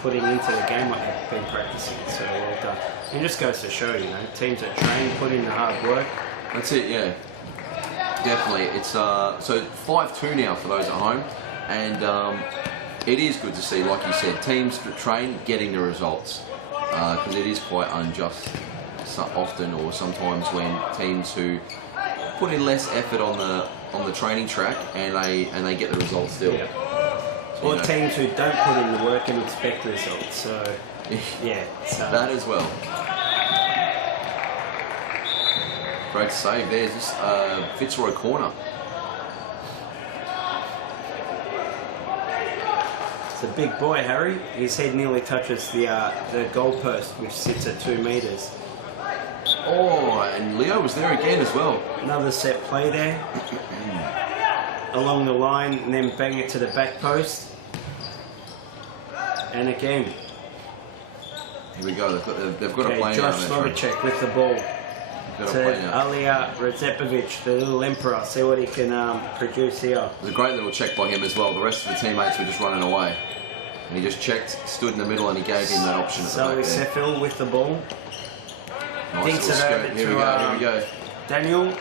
putting into the game, what they've been practicing. So well done. And it just goes to show, teams that train, put in the hard work. That's it, yeah. Definitely. It's so 5-2 now for those at home, and it is good to see, like you said, teams that train getting the results, because it is quite unjust often, or sometimes when teams who put in less effort on the training track and they get the results still. Yeah. So, or teams who don't put in the work and expect results. So yeah, that as well. Great save. There's this Fitzroy corner. It's a big boy, Harry. His head nearly touches the goalpost, which sits at 2 metres. Oh, and Leo was there again as well. Another set play there. Along the line, and then bang it to the back post. And again. Here we go. They've got a play now. Josh Slovacek with the ball. To Alia Rezepovic, the little emperor. See what he can produce here. It was a great little check by him as well. The rest of the teammates were just running away. And he just checked, stood in the middle, and he gave him that option at the back there. Sefil with the ball. Nice Dinks little it skirt. over Here we go. Daniel.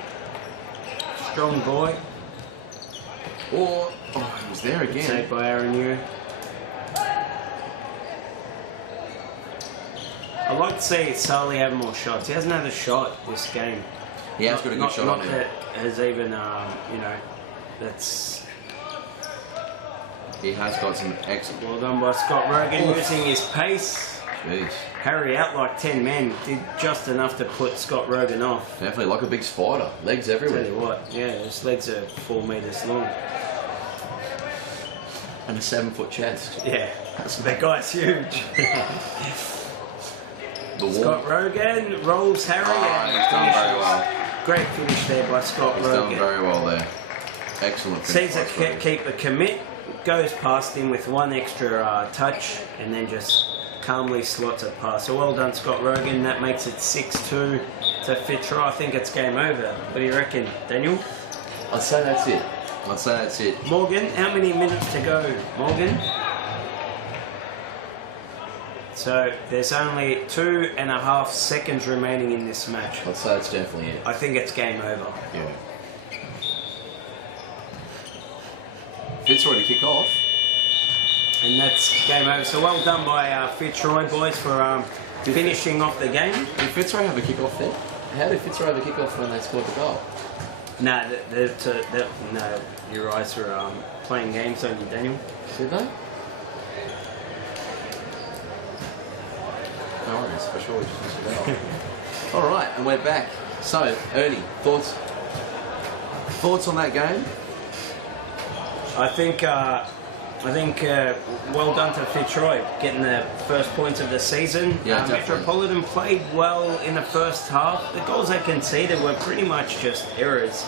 Strong boy. Oh, he was there again. Saved by Aaron Hume. I'd like to see Sully have more shots. He hasn't had a shot this game. He has got a good shot on him. That has even, that's... He has got some excellent... Well done by Scott Rogan using his pace. Jeez. Harry out like 10 men, did just enough to put Scott Rogan off. Definitely like a big spider. Legs everywhere. Tell you what, yeah, his legs are 4 metres long. And a 7-foot chest. Yeah, that guy's huge. Scott Rogan rolls Harry and he's done very well. Great finish there by Scott Rogan. He's done very well there. Excellent finish. Sees a keeper commit, goes past him with one extra touch, and then just calmly slots it past. So well done, Scott Rogan. That makes it 6-2 to Fitzroy. I think it's game over. What do you reckon, Daniel? I'd say that's it. I'd say that's it. Morgan, how many minutes to go, Morgan? So there's only 2.5 seconds remaining in this match. I'd say that's definitely it. I think it's game over. Yeah. Fitzroy to kick off. And that's game over. So well done by Fitzroy boys for finishing off the game. Did Fitzroy have a kick-off there? How did Fitzroy have a kick-off when they scored the goal? No, no, your eyes were playing games on you, Daniel. Did they? No worries, for sure. Just all right, and we're back. So, Ernie, thoughts on that game? I think well done to Fitzroy getting the first points of the season. Yeah, Metropolitan played well in the first half. The goals they conceded were pretty much just errors,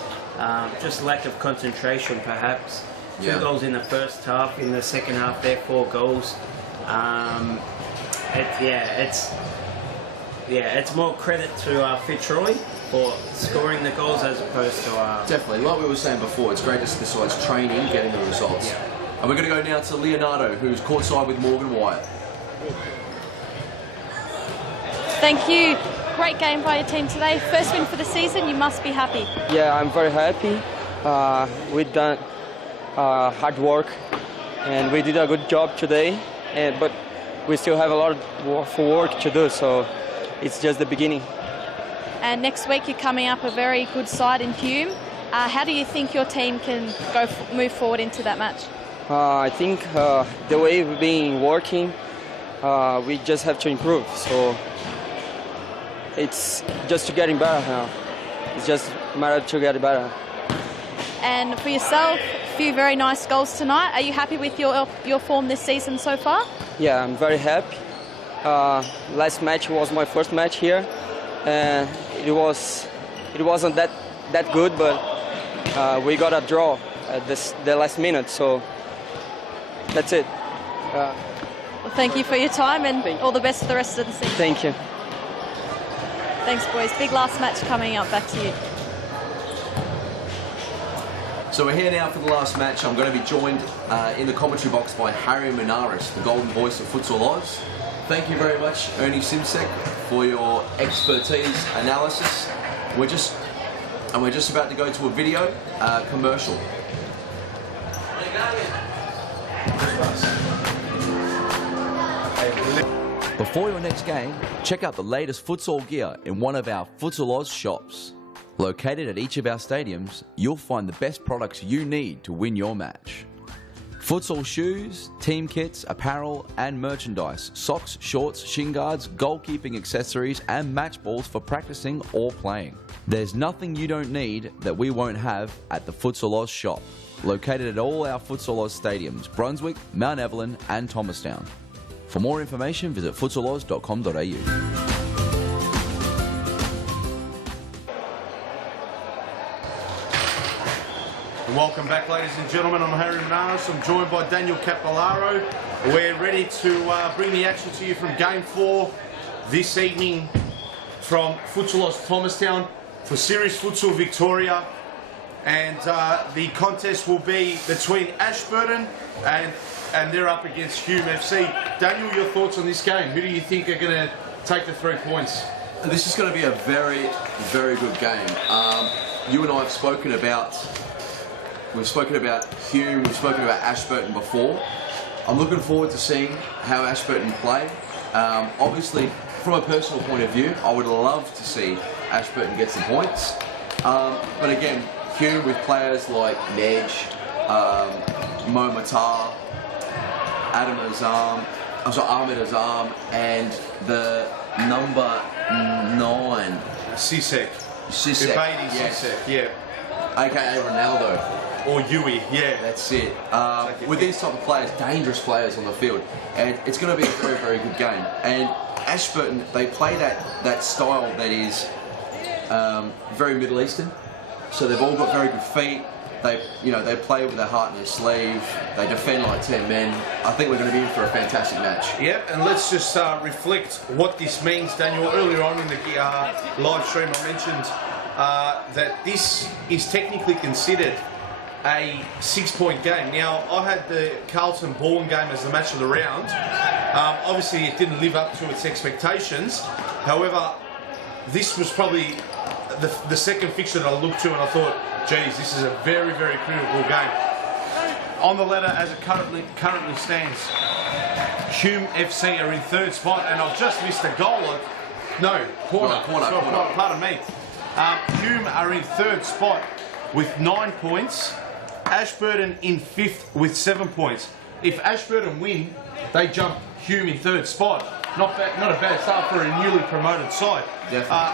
just lack of concentration perhaps. Yeah. 2 goals in the first half. In the second half, there 4 goals. It's more credit to Fitzroy for scoring the goals as opposed to... Definitely, like we were saying before, it's great to see the sides training, getting the results. Yeah. And we're going to go now to Leonardo, who's courtside with Morgan Wyatt. Thank you. Great game by your team today. First win for the season, you must be happy. Yeah, I'm very happy. We've done hard work and we did a good job today, but we still have a lot of work to do, so it's just the beginning. And next week you're coming up a very good side in Hume. How do you think your team can move forward into that match? I think the way we've been working, we just have to improve. So it's just to getting better now. It's just a matter to get better. And for yourself, a few very nice goals tonight. Are you happy with your form this season so far? Yeah, I'm very happy. Last match was my first match here, and it wasn't that good, but we got a draw at the last minute, so that's it. Well, thank you for your time and all the best for the rest of the season. Thank you. Thanks, boys. Big last match coming up. Back to you. So we're here now for the last match. I'm going to be joined in the commentary box by Harry Menaris, the golden voice of Futsal Oz. Thank you very much, Ernie Simsek, for your expertise analysis. We're just about to go to a video commercial. Before your next game, check out the latest futsal gear in one of our Futsal Oz shops. Located at each of our stadiums, you'll find the best products you need to win your match. Futsal shoes, team kits, apparel and merchandise, socks, shorts, shin guards, goalkeeping accessories and match balls for practicing or playing. There's nothing you don't need that we won't have at the Futsal Oz shop. Located at all our Futsal Oz stadiums, Brunswick, Mount Evelyn and Thomastown. For more information, visit futsaloz.com.au. Welcome back, ladies and gentlemen. I'm Harry Menaris. I'm joined by Daniel Capolaro. We're ready to bring the action to you from Game 4 this evening from Futsal Oz Thomastown for Series Futsal Victoria. And the contest will be between Ashburton and they're up against Hume FC. Daniel, your thoughts on this game? Who do you think are going to take the 3 points? This is going to be a very, very good game. You and I have spoken about Hume, we've spoken about Ashburton before. I'm looking forward to seeing how Ashburton play. Obviously, from a personal point of view, I would love to see Ashburton get some points. But again, Hume with players like Nej, Mo Matar, Ahmed Azam, and the number 9. Sisek. Yes. Sisek, yeah. AKA Ronaldo. Or Yui, yeah. That's it. With these type of players, dangerous players on the field, and it's going to be a very, very good game. And Ashburton, they play that style that is very Middle Eastern. So they've all got very good feet. They play with their heart in their sleeve. They defend like 10 men. I think we're going to be in for a fantastic match. Yep, and let's just reflect what this means, Daniel. Earlier on in the live stream, I mentioned that this is technically considered a 6-point game. Now, I had the Carlton Bowen game as the match of the round. Obviously, it didn't live up to its expectations. However, this was probably the second fixture that I looked to and I thought, geez, this is a very, very critical game. On the ladder, as it currently stands, Hume FC are in 3rd spot, and I've just missed a goal. Corner. Pardon me. Hume are in 3rd spot with 9 points. Ashburton in 5th with 7 points. If Ashburton win, they jump Hume in 3rd spot. Not a bad start for a newly promoted side.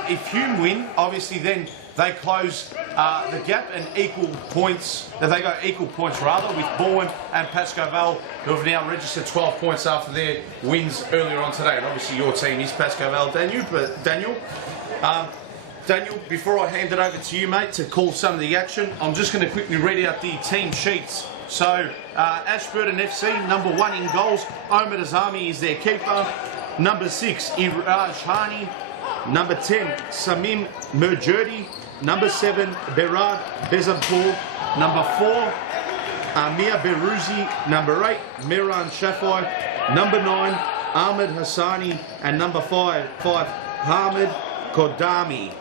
If Hume win, obviously then they close the gap and equal points. They go equal points rather with Bowen and Pasco Vale, who have now registered 12 points after their wins earlier on today. And obviously your team is Pasco Vale, Daniel, before I hand it over to you, mate, to call some of the action, I'm just going to quickly read out the team sheets. So, Ashburton FC, number 1 in goals, Ahmed Azami is their keeper. Number 6, Iraj Hani. Number 10, Samim Murjurdi. Number 7, Berad Bezanpour. Number 4, Amir Beruzi. Number 8, Miran Shafai. Number 9, Ahmed Hassani. And number 5, Hamid Kodami.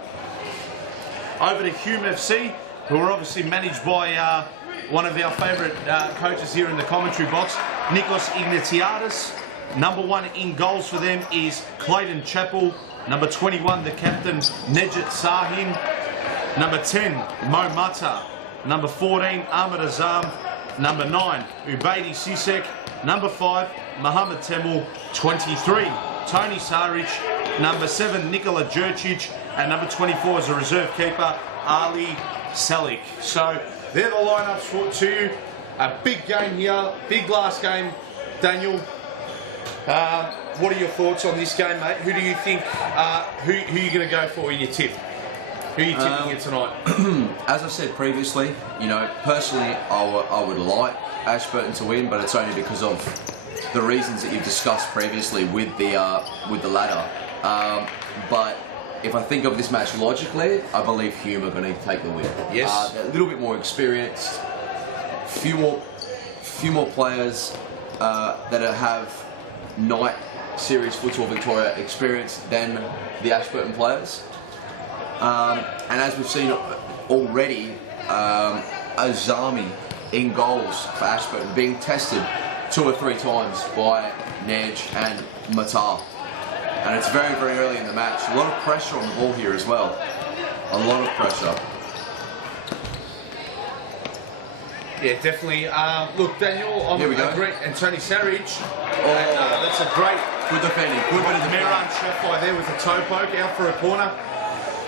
Over to Hume FC, who are obviously managed by one of our favourite coaches here in the commentary box, Nikos Ignatiadis. Number 1 in goals for them is Clayton Chappell. Number 21, the captain, Nejat Sahin. Number 10, Mo Mata. Number 14, Ahmed Azam. Number 9, Ubaidi Sisek. Number 5, Mohamed Temel. 23, Tony Saric. Number 7, Nikola Jurcic. And number 24 is a reserve keeper, Ali Selic. So they're the lineups to you. A big game here, big last game. Daniel, what are your thoughts on this game, mate? Who do you think, who are you going to go for in your tip? Who are you tipping here tonight? As I said previously, you know, personally, I would like Ashburton to win, but it's only because of the reasons that you've discussed previously with the ladder. But if I think of this match logically, I believe Hume are going to take the win. Yes. They're a little bit more experienced, few more players that have night series Futsal Victoria experience than the Ashburton players. And as we've seen already, Azami in goals for Ashburton being tested 2 or 3 times by Nej and Matar. And it's very, very early in the match. A lot of pressure on the ball here as well. A lot of pressure. Yeah, definitely. Look, Daniel, I'm Here we go. and Tony Sarich. That's a great... Good defending. Good bit of defending. Miran Shefai there with a toe poke out for a corner.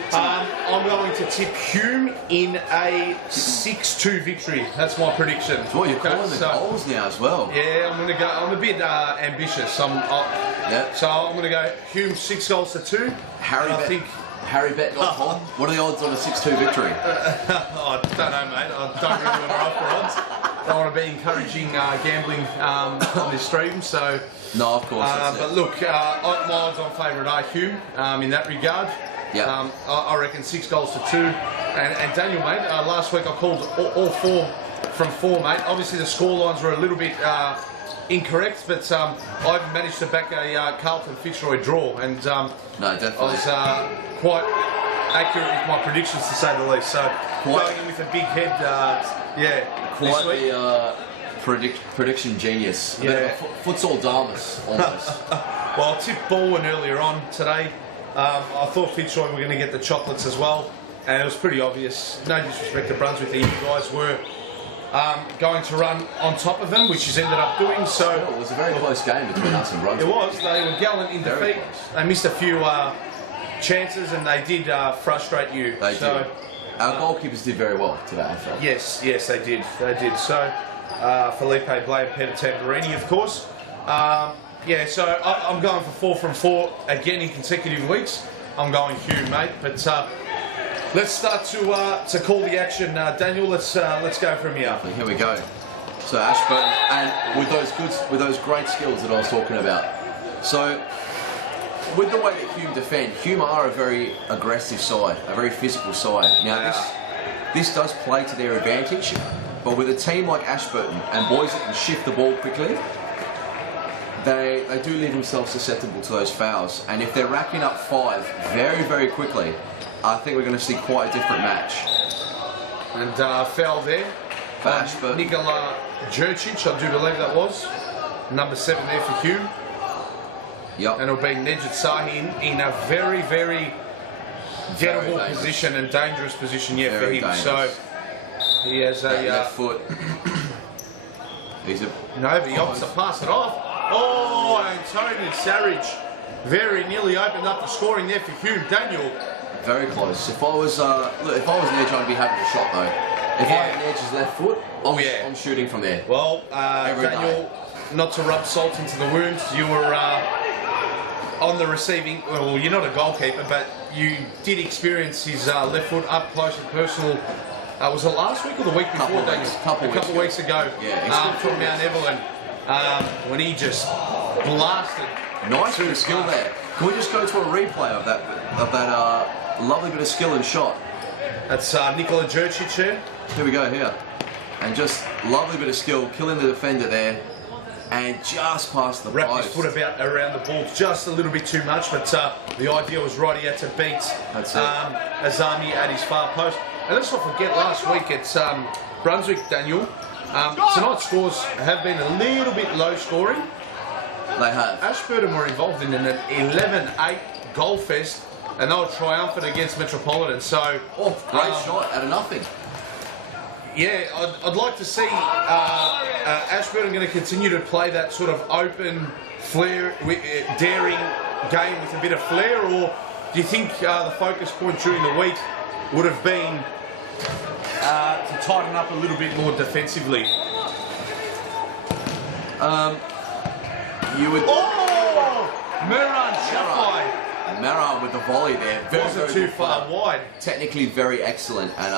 I'm going to tip Hume in a 6-2 victory. That's my prediction. Well, you're calling the goals now as well. Yeah, I'm going to go. I'm a bit ambitious. So I'm going to go Hume 6-2. Harrybet.com. What are the odds on a 6-2 victory? I don't know, mate. I don't really want to roll for odds. Don't want to be encouraging gambling on this stream. So no, of course. But look, my odds on favourite are Hume in that regard. Yeah. I reckon 6-2. And Daniel, mate, last week I called all 4 from 4, mate. Obviously the scorelines were a little bit incorrect, but I've managed to back a Carlton Fitzroy draw, and no, definitely. I was quite accurate with my predictions, to say the least. So going in with a big head, quite the prediction genius. Yeah. Futsal Damas, almost. Well, I tipped Bowen earlier on today. I thought Fitzroy were going to get the chocolates as well, and it was pretty obvious. No disrespect to Brunswick, you guys were going to run on top of them, which has ended up doing so. It was a very close game between us and Brunswick. It was. They were gallant in defeat. They missed a few chances, and they did frustrate you. They did. Our goalkeepers did very well today, I felt. Yes, they did. They did. So Felipe Blay and Peter Tamburini, of course. So I'm going for 4 from 4 again in consecutive weeks. I'm going Hume, mate. But let's start to call the action. Daniel, let's go from here. Here we go. So Ashburton, and with those great skills that I was talking about. So with the way that Hume defend, Hume are a very aggressive side, a very physical side. Now this does play to their advantage, but with a team like Ashburton and boys that can shift the ball quickly, they do leave themselves susceptible to those fouls. And if they're racking up 5 very, very quickly, I think we're going to see quite a different match. And foul there. Nikola Jurcic, I do believe that was. Number 7 there for Hume. Yep. And it'll be Nejat Sahin in a very, very gettable position and dangerous position for him. Dangerous. So he has a left foot. but he opts to pass it off. Oh, and Tony Sarich very nearly opened up the scoring there for Hume. Daniel. Very close. If I was Nedge, I'd be having a shot though. If I had Nedge's left foot, I'm shooting from there. Well, Daniel, not to rub salt into the wounds, you were on the receiving. Well, you're not a goalkeeper, but you did experience his left foot up close and personal. Was it last week or the week before, Daniel? A couple weeks ago. From Mount Evelyn, when he just blasted. Nice bit of skill there. Can we just go to a replay of that lovely bit of skill and shot? That's Nikola Jurcic here. Here we go, here. And just lovely bit of skill, killing the defender there, and just past the post. Wrapped his foot around the ball just a little bit too much, but the idea was right. He had to beat Azami at his far post. And let's not forget, last week it's Brunswick, Daniel. Tonight's scores have been a little bit low scoring. They have. Ashburton were involved in an 11-8 goal fest, and they were triumphant against Metropolitan. So, great shot out of nothing. Yeah, I'd like to see Ashburton going to continue to play that sort of open, daring game with a bit of flair, or do you think the focus point during the week would have been to tighten up a little bit more defensively? You would. Oh! Miran Shafai Mara with the volley there. Wasn't too far wide. Technically very excellent, and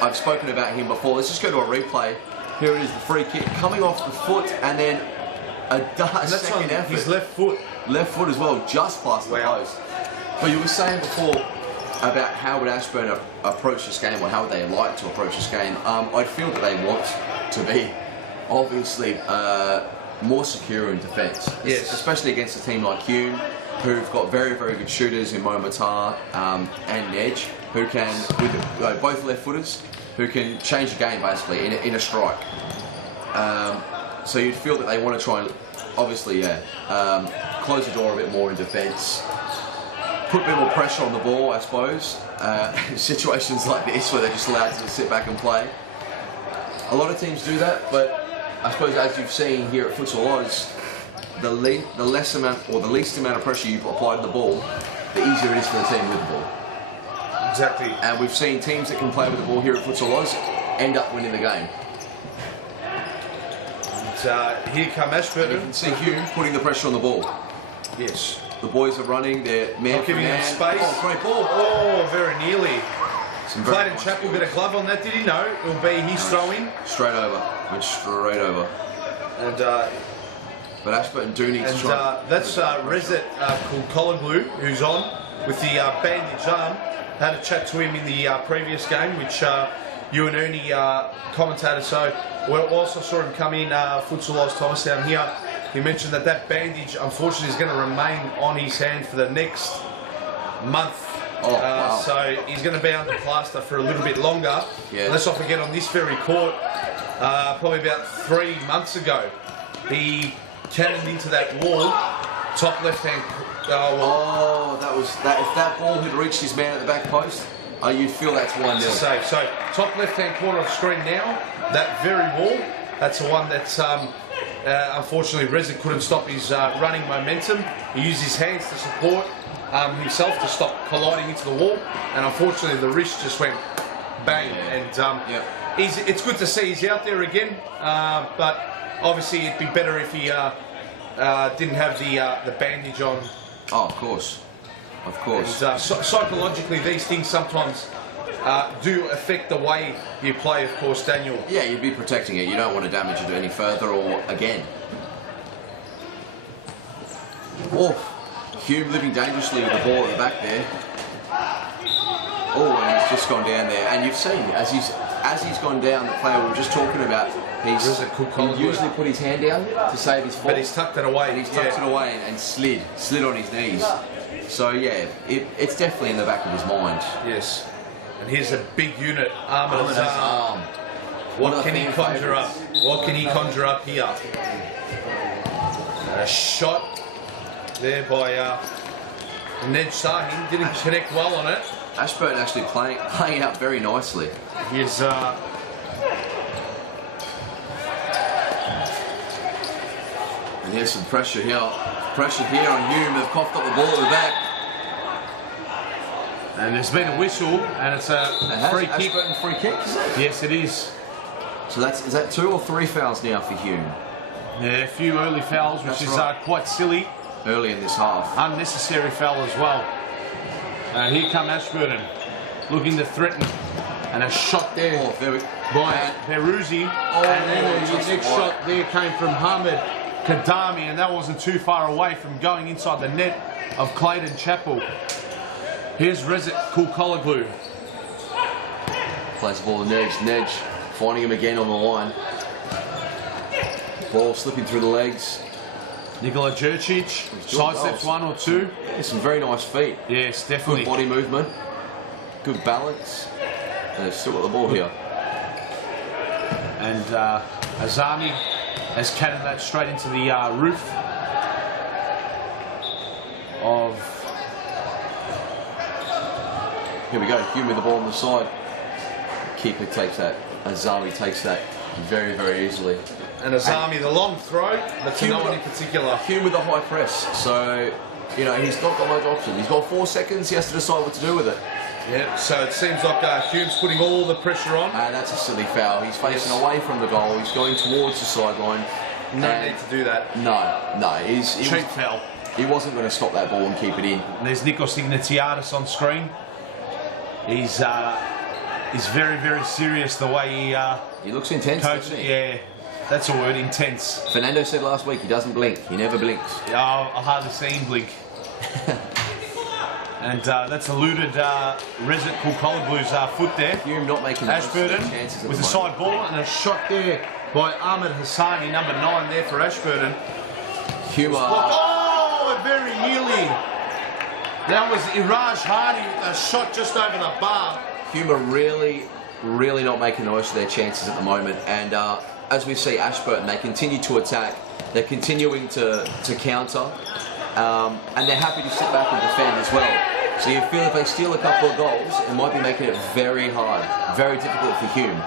I've spoken about him before. Let's just go to a replay. Here it is, the free kick coming off the foot, and then a second effort. His left foot. Left foot as well, just past the post. But you were saying before about how would Ashburton approach this game, or how would they like to approach this game. I feel that they want to be, obviously, more secure in defence. Yes. Especially against a team like Hume, who've got very, very good shooters in Momatar and Nedge, who can, with both left footers, who can change the game basically in a strike. So you'd feel that they want to try and, obviously, close the door a bit more in defence, put a bit more pressure on the ball, I suppose. Situations like this where they're just allowed to sit back and play. A lot of teams do that, but I suppose as you've seen here at Futsal Oz, the least amount of pressure you apply to the ball, the easier it is for the team with the ball. Exactly. And we've seen teams that can play with the ball here at Futsal Oz end up winning the game. And, here come Ashburton. You can see Hume putting the pressure on the ball. Yes. The boys are running, they're man for giving man. him space. Oh, great ball. Oh, very nearly. Clayton nice Chappell got a glove on that, did he? No, it'll be his throwing. Straight over. Went straight over. And but Ashburton do need to try. That's Rezet Kulkologlu, who's on with the bandage arm. Had a chat to him in the previous game, which you and Ernie commentated. So whilst I saw him come in, Futsal Oz Thomas down here, he mentioned that bandage, unfortunately, is going to remain on his hand for the next month. Wow. So he's going to be under plaster for a little bit longer. Yeah. Let's not forget, on this very court, probably about 3 months ago, he cannoned into that wall, top left-hand. If that ball had reached his man at the back post, you'd feel that's 1-0. So top left-hand corner of the screen now, that very wall, that's the one that's unfortunately Reza couldn't stop his running momentum. He used his hands to support himself to stop colliding into the wall, and unfortunately the wrist just went bang. And it's good to see he's out there again, but obviously it'd be better if he didn't have the bandage on. Oh, of course. Of course. And, psychologically, these things sometimes do affect the way you play, of course, Daniel. Yeah, you'd be protecting it. You don't want to damage it any further or again. Oh, Hume living dangerously with the ball at the back there. Oh, and he's just gone down there. And you've seen, as he's gone down, the player we were just talking about, he usually put his hand down to save his foot. But he's tucked it away. And he's tucked it away and slid on his knees. So yeah, it's definitely in the back of his mind. Yes. And here's a big unit, arm at his arm. What can he conjure up? What can he conjure up here? A shot there by Ned Sahin. Didn't connect well on it. Ashburton actually playing it out very nicely. Here's and here's some pressure here. Pressure here on Hume. They've coughed up the ball at the back. And there's been a whistle, and it's a free kick. Ashburton free kick, is it? Yes, it is. So is that 2 or 3 fouls now for Hume? Yeah, a few early fouls, which is quite silly. Early in this half. Unnecessary foul as well. Here come Ashburton, looking to threaten. And a shot there by Peruzzi. And then the next shot there came from Hamid Kadami, and that wasn't too far away from going inside the net of Clayton Chappell. Here's Rezet Kulkologlu. Plays the ball to Nedge. Nedge finding him again on the line. Ball slipping through the legs. Nikola Jurcic sidesteps 1 or 2. Yeah, some very nice feet. Yes, definitely. Good body movement. Good balance. And they've still got the ball here. And Azami has cannoned that straight into the roof of... Here we go, Hume with the ball on the side. Keeper takes that. Azami takes that very, very easily. And Azami, the long throw, but to no one in particular. Hume with the high press. So, you know, he's not got much option. He's got 4 seconds, he has to decide what to do with it. Yeah, so it seems like Hume's putting all the pressure on. And that's a silly foul. He's facing away from the goal. He's going towards the sideline. No need to do that. No. Cheap foul. He wasn't going to stop that ball and keep it in. And there's Nikos Ignatiadis on screen. He's very, very serious the way he looks intense. Coach, yeah, that's a word, intense. Fernando said last week he doesn't blink. He never blinks. Yeah, I hardly see him blink. And that's eluded Red Bull Coloured Blues foot there. Hume not making Ashburton chances with a side ball and a shot there by Ahmed Hassani, number 9 there for Ashburton. Hume. Oh, very nearly. That was Iraj Hardy with a shot just over the bar. Hume are really not making the most of their chances at the moment. And as we see Ashburton, they continue to attack. They're continuing to counter. And they're happy to sit back and defend as well. So you feel if they steal a couple of goals, it might be making it very hard, very difficult for Hume.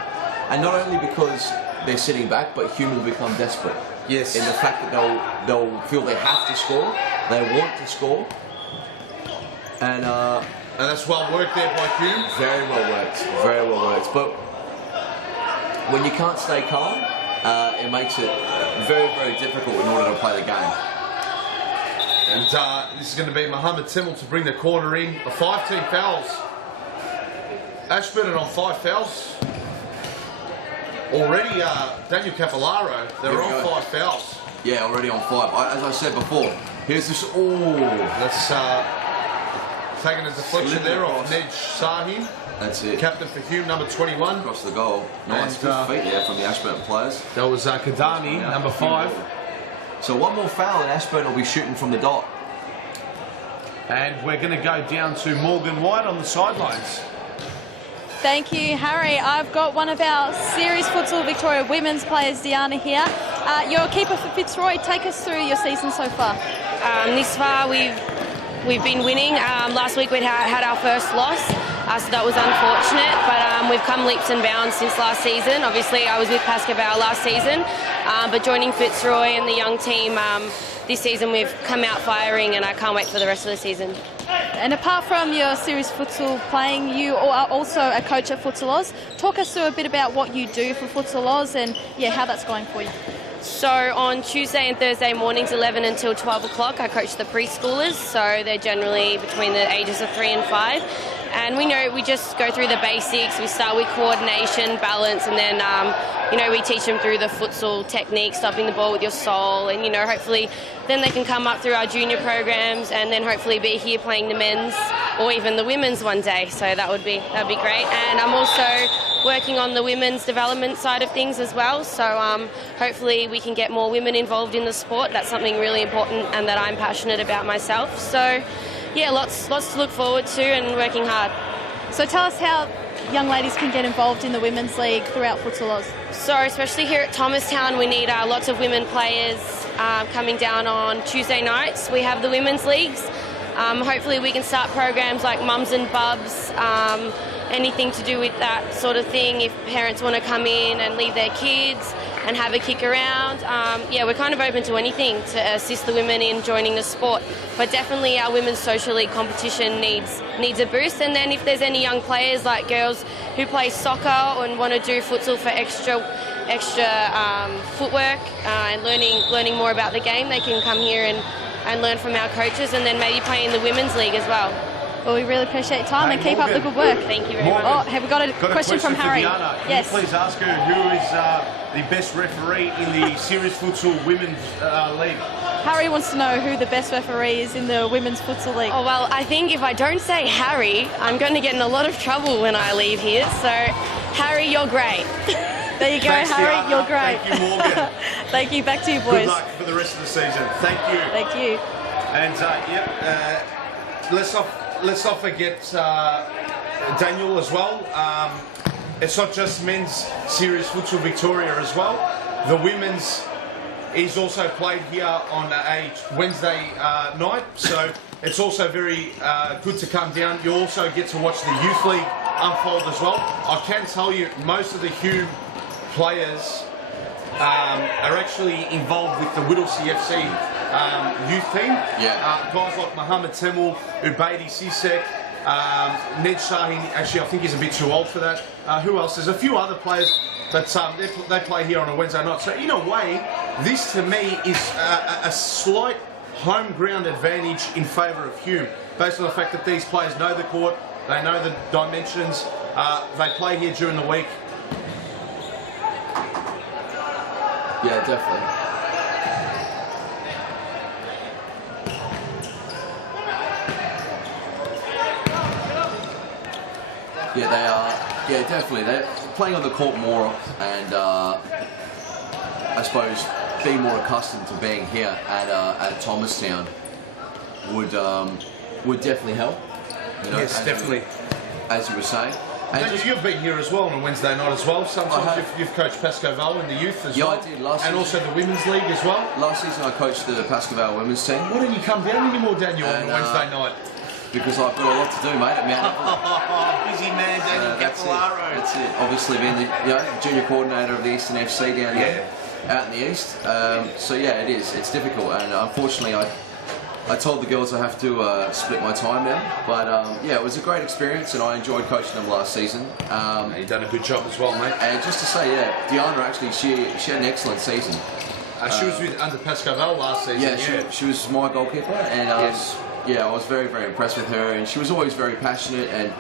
And not only because they're sitting back, but Hume will become desperate. Yes. In the fact that they'll feel they have to score, they want to score. And that's well worked there by Hume. Very well worked. But when you can't stay calm, it makes it very, very difficult in order to play the game. And this is going to be Mohamed Timmel to bring the corner in. 5 team fouls. Ashburton on 5 fouls. Already, Daniel Capillaro, they're on 5 fouls. Yeah, already on 5. As I said before, here's this. That's taking a deflection there off Ned Sahin. That's it. Captain for Hume, number 21. Across the goal. Nice good feet there from the Ashburton players. That was Kadani, number 5. So one more foul and Ashburton will be shooting from the dot. And we're going to go down to Morgan White on the sidelines. Thank you, Harry. I've got one of our Series Futsal Victoria women's players, Diana, here. You're a keeper for Fitzroy. Take us through your season so far. This far, we've been winning. Last week we had our first loss, so that was unfortunate. But we've come leaps and bounds since last season. Obviously, I was with Pasco Vale last season, but joining Fitzroy and the young team this season, we've come out firing, and I can't wait for the rest of the season. And apart from your Series Futsal playing, you are also a coach at Futsal Oz. Talk us through a bit about what you do for Futsal Oz and how that's going for you. So on Tuesday and Thursday mornings, 11 until 12 o'clock, I coach the preschoolers. So they're generally between the ages of 3 and 5. And we just go through the basics. We start with coordination, balance, and then, we teach them through the futsal technique, stopping the ball with your soul. And, hopefully then they can come up through our junior programs and then hopefully be here playing the men's or even the women's one day. So that'd be great. And I'm also working on the women's development side of things as well. So hopefully we can get more women involved in the sport. That's something really important and that I'm passionate about myself. So yeah, lots to look forward to and working hard. So tell us how young ladies can get involved in the Women's League throughout Futsal Oz. So especially here at Thomastown, we need lots of women players coming down on Tuesday nights. We have the Women's Leagues. Hopefully we can start programs like Mums and Bubs, anything to do with that sort of thing. If parents want to come in and leave their kids and have a kick around, we're kind of open to anything to assist the women in joining the sport. But definitely our Women's Social League competition needs a boost. And then if there's any young players like girls who play soccer and want to do futsal for extra footwork and learning more about the game, they can come here and learn from our coaches and then maybe play in the Women's League as well. Well, we really appreciate your time and keep up the good work. Thank you very much. Oh, have we got a question from Harry? Diana. Yes. Can you please ask her who is the best referee in the Series Futsal Women's League? Harry wants to know who the best referee is in the Women's Futsal League. Oh, well, I think if I don't say Harry, I'm going to get in a lot of trouble when I leave here. So, Harry, you're great. There you go, Thanks, Harry. Diana. You're great. Thank you, Morgan. Thank you. Back to you, boys. Good luck for the rest of the season. Thank you. Thank you. And let's not forget Daniel as well. It's not just men's Series Futsal Victoria as well. The women's is also played here on a Wednesday night, so it's also very good to come down. You also get to watch the Youth League unfold as well. I can tell you most of the Hume players are actually involved with the Whittlesea FC youth team. Guys like Mohamed Timmel, Ubaidi Sisek, Ned Shahin, actually I think he's a bit too old for that. Who else? There's a few other players, but they play here on a Wednesday night. So in a way, this to me is a slight home ground advantage in favour of Hume, based on the fact that these players know the court, they know the dimensions, they play here during the week. Yeah, definitely. Yeah, they are. Yeah, definitely. They're playing on the court more, and I suppose being more accustomed to being here at Thomastown would definitely help. You know, Yes, definitely. As you were saying. And you've been here as well on a Wednesday night as well. Sometimes you've coached Pasco Vale in the youth as well. Yeah, I did last season. And also the women's league as well. Last season I coached the Pasco Vale women's team. Why don't you come down anymore, Daniel, on a Wednesday night? Because I've got a lot to do, mate. At Mount Busy man, Daniel Capillaro. That's it. Obviously being the junior coordinator of the Eastern FC down here, out in the east. So yeah, it is. It's difficult, and unfortunately I told the girls I have to split my time now. But yeah, it was a great experience, and I enjoyed coaching them last season. You've done a good job as well, mate. And just to say, yeah, Diana actually, she had an excellent season. She was under Pasco Vale last season. Yeah, she was my goalkeeper, and yes. Yeah, I was very, very impressed with her, and she was always very passionate and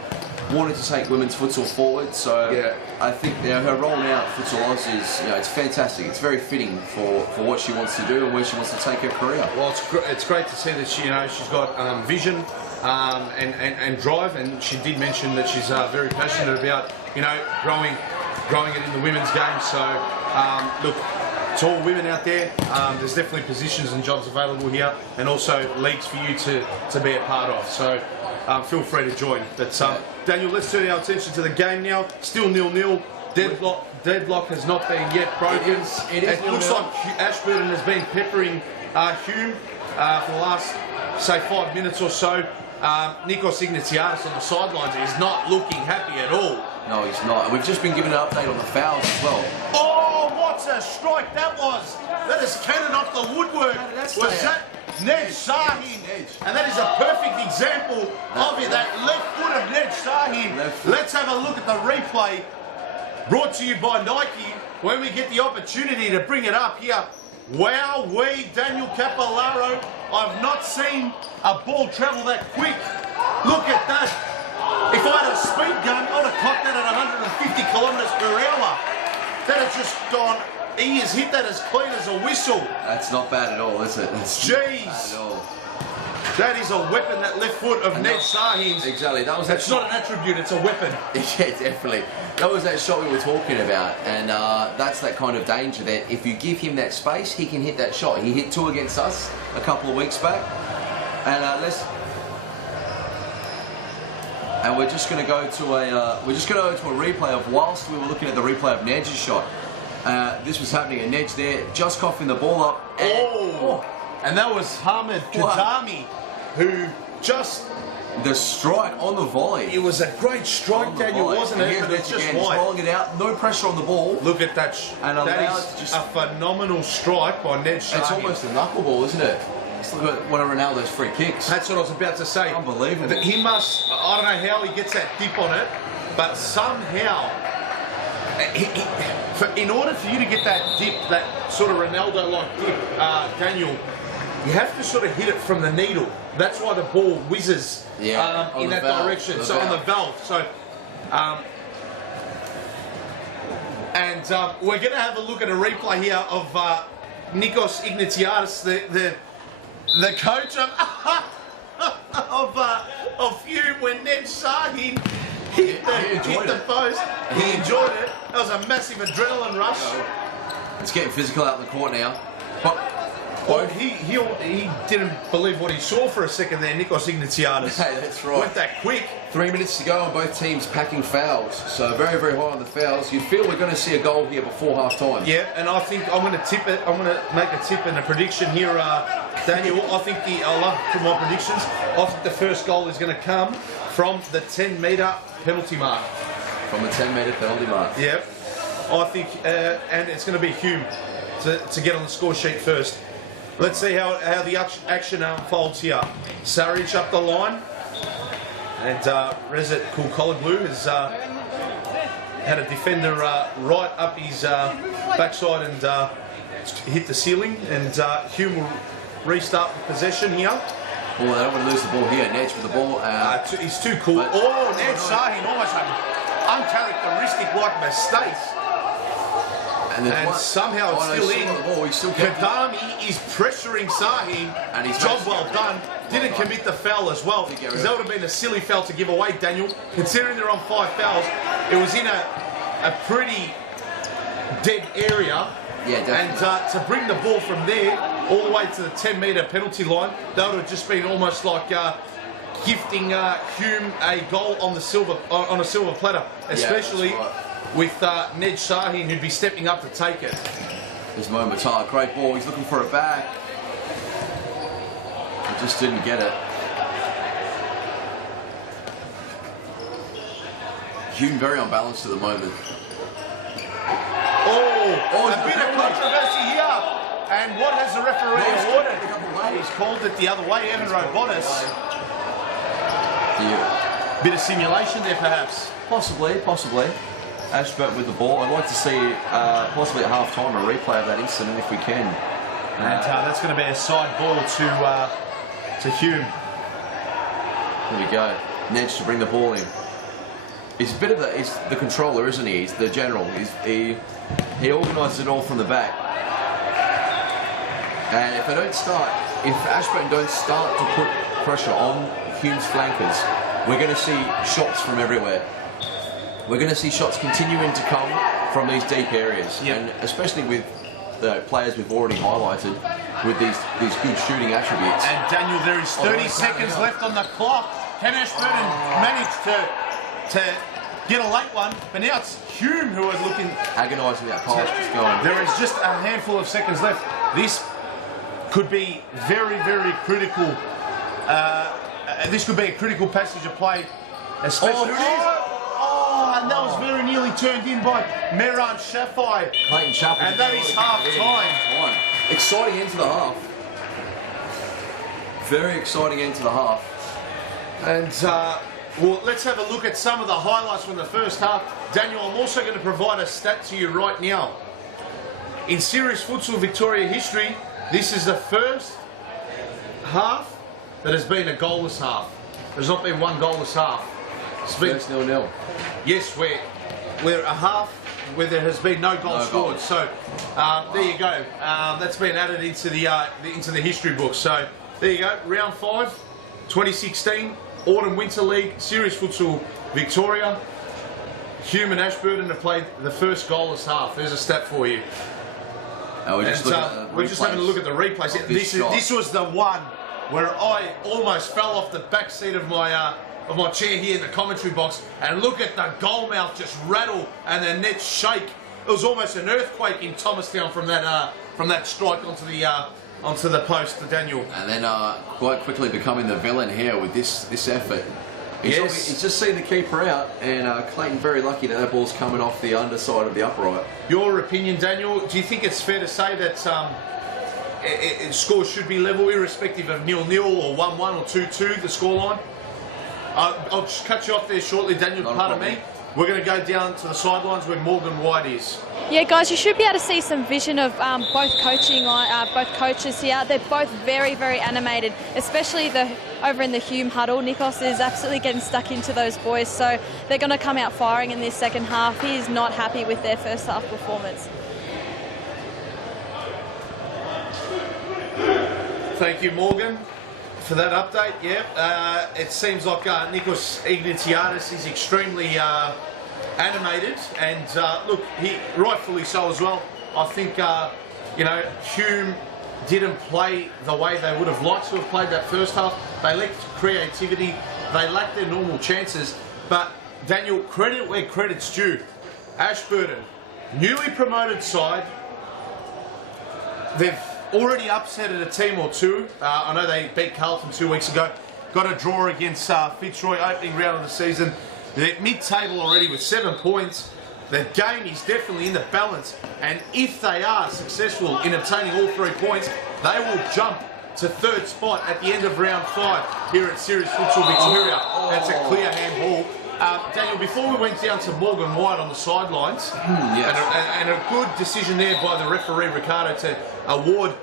wanted to take women's futsal forward. So yeah. I think her role now at Futsal Oz is, it's fantastic. It's very fitting for what she wants to do and where she wants to take her career. Well, it's great to see that she's got vision and drive, and she did mention that she's very passionate about growing it in the women's game. So look. To all women out there, there's definitely positions and jobs available here, and also leagues for you to be a part of. So feel free to join. But Daniel, let's turn our attention to the game now. Still 0-0. Deadlock has not been yet broken. It looks like Ashburton has been peppering Hume for the last, say, 5 minutes or so. Nikos Ignatiadis on the sidelines is not looking happy at all. No, he's not. And we've just been given an update on the fouls as well. Oh, what a strike that was! That is cannon off the woodwork. Was that Ned Sahin? And that is a perfect example of it, that left foot of Ned Sahin. Let's have a look at the replay. Brought to you by Nike. When we get the opportunity to bring it up here. Wow, Daniel Capillaro. I've not seen a ball travel that quick. Look at that. If I had a speed gun, I'd have clocked that at 150 kilometres per hour. That has just gone, he has hit that as clean as a whistle. That's not bad at all, is it? Jeez. That is a weapon, that left foot of Ned Sahin's. Exactly. That's not an attribute, it's a weapon. Yeah, definitely. That was that shot we were talking about, and that's that kind of danger that if you give him that space, he can hit that shot. He hit 2 against us a couple of weeks back, and we're just going to go to a replay of whilst we were looking at the replay of Ned's shot. This was happening, and Ned's there just coughing the ball up. And that was Hamid Kadami, who just... The strike on the volley. It was a great strike, Daniel, wasn't it? But it's just rolling it out, no pressure on the ball. Look at that. That is just a phenomenal strike by Ned Sahin. It's almost a knuckleball, isn't it? Let's look at one of Ronaldo's free kicks. That's what I was about to say. Unbelievable. He must, I don't know how he gets that dip on it, but somehow, in order for you to get that dip, that sort of Ronaldo-like dip, Daniel, you have to sort of hit it from the needle. That's why the ball whizzes in that direction. So on the valve. So, we're going to have a look at a replay here of Nikos Ignatiadis, the coach of Hume, when Ned Sahin hit the post. He enjoyed it. That was a massive adrenaline rush. It's getting physical out in the court now. Well, he didn't believe what he saw for a second there, Nikos Ignatiadis. Hey, that's right. Went that quick. 3 minutes to go and both teams packing fouls. So very, very high on the fouls. You feel we're going to see a goal here before half time. Yeah, and I think I'm going to tip it. I'm going to make a tip and a prediction here, Daniel. I love my predictions. I think the first goal is going to come from the 10-metre penalty mark. From the 10-metre penalty mark. Yep. I think, and it's going to be Hume to get on the score sheet first. Let's see how the action unfolds here. Saric up the line. And Rezet Kulkologlu has had a defender right up his backside and hit the ceiling. And Hume will restart possession here. Oh, they don't want to lose the ball here. Nedge with the ball. He's too cool. Nedge Sahin, almost an uncharacteristic like mistake. And somehow it's still in. He's still Kadami is pressuring Sahin. And his job well done. Didn't commit the foul as well. Because that would have been a silly foul to give away, Daniel. Considering they're on 5 fouls, it was in a pretty dead area. Yeah, definitely. And to bring the ball from there all the way to the 10-metre penalty line, that would have just been almost like gifting Hume a goal on a silver platter, especially with Nedge Sahin, who'd be stepping up to take it. There's Mo Mattar, great ball. He's looking for it back. He just didn't get it. Hume very unbalanced at the moment. A bit of controversy here. And what has the referee ordered? He's called it the other way, Evan Robotis. Bit of simulation there, perhaps. Possibly. Ashburton with the ball. I'd like to see, possibly at half-time, a replay of that incident if we can. And that's going to be a side ball to Hume. Here we go. Nedge to bring the ball in. He's a bit of he's the controller, isn't he? He's the general. He organises it all from the back. And if Ashburton don't start to put pressure on Hume's flankers, we're going to see shots from everywhere. We're going to see shots continuing to come from these deep areas, and especially with the players we've already highlighted with these good shooting attributes. And Daniel, there is 30 seconds left on the clock. Can Ashburton manage to get a late one? But now it's Hume who is looking agonising that pass just going. There is just a handful of seconds left. This could be very, very critical. This could be a critical passage of play, especially. And that was very nearly turned in by Meran Shafai. Clayton Chapel. And that is half-time. Exciting end to the half. Very exciting end to the half. And, well, let's have a look at some of the highlights from the first half. Daniel, I'm also going to provide a stat to you right now. In Serious Futsal Victoria history, this is the first half that has been a goalless half. There's not been one goalless half. It's been 0-0. Yes, we're a half where there has been no goal scored. So there you go. That's been added into the history book. So there you go. Round 5, 2016, Autumn Winter League, Serious Futsal Victoria. Hume and Ashburton have played the first goalless half. There's a stat for you. We're just having a look at the replays. This was the one where I almost fell off the back seat of my chair here in the commentary box, and look at the goal mouth just rattle and the net shake. It was almost an earthquake in Thomastown from that strike onto the post to Daniel. And then quite quickly becoming the villain here with this effort. He's just seen the keeper out, and Clayton very lucky that ball's coming off the underside of the upright. Your opinion, Daniel? Do you think it's fair to say that scores should be level, irrespective of 0-0 or 1-1 or 2-2, the scoreline? I'll just cut you off there shortly, Daniel. Pardon me. We're going to go down to the sidelines where Morgan White is. Yeah, guys, you should be able to see some vision of both coaches here. They're both very, very animated, especially over in the Hume huddle. Nikos is absolutely getting stuck into those boys, so they're going to come out firing in this second half. He is not happy with their first half performance. Thank you, Morgan, for that update. Yeah, it seems like Nikos Ignatiadis is extremely animated, and look, he rightfully so as well. I think Hume didn't play the way they would have liked to have played that first half. They lacked creativity, they lacked their normal chances. But Daniel, credit where credit's due. Ashburton, newly promoted side. They've already upset a team or two. I know they beat Carlton 2 weeks ago. Got a draw against Fitzroy opening round of the season. They're mid-table already with 7 points. The game is definitely in the balance, and if they are successful in obtaining all 3 points, they will jump to 3rd spot at the end of round 5 here at Serious Futsal Victoria. That's a clear handball Daniel, before we went down to Morgan White on the sidelines, and a good decision there by the referee Ricardo to award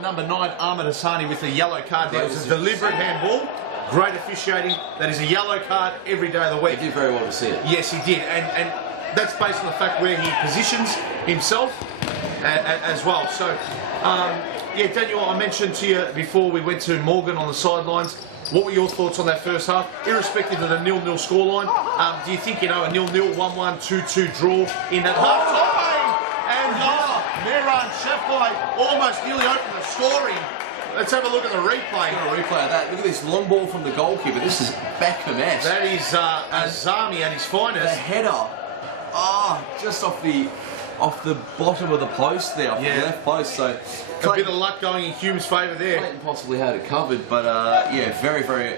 number 9 Ahmed Hassani with a yellow card. There was a deliberate handball. Great officiating. That is a yellow card every day of the week. He did very well to see it. Yes, he did, and that's based on the fact where he positions himself as well. So, yeah, Daniel, I mentioned to you before we went to Morgan on the sidelines. What were your thoughts on that first half, irrespective of the 0-0 scoreline? Do you think, a 0-0, 1-1, 2-2 draw in that half time? And Mehran Shafai almost nearly opened the scoring. Let's have a look at the replay. Look at this long ball from the goalkeeper. This is Beckham-esque. That is Azami at his finest. The header, just off the bottom of the post there, off the left post. So a bit of luck going in Hume's favour there. Clayton possibly had it covered, but yeah, very, very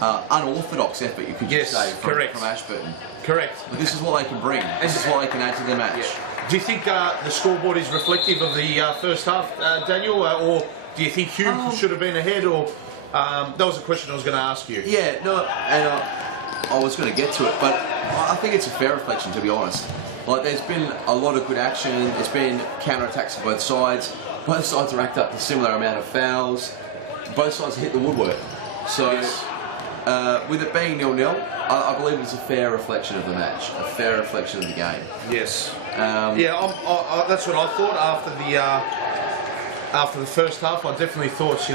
unorthodox effort, you could just say, from Ashburton. Correct. But this is what they can bring. This is what they can add to their match. Yeah. Do you think the scoreboard is reflective of the first half, Daniel, or do you think Hume should have been ahead, or that was a question I was going to ask you? Yeah, no, and I was going to get to it, but I think it's a fair reflection, to be honest. Like, there's been a lot of good action. There's been counter-attacks on both sides. Both sides are racked up a similar amount of fouls. Both sides hit the woodwork. So, with it being 0-0, I believe it's a fair reflection of the match, a fair reflection of the game. Yes. That's what I thought after the first half. I definitely thought,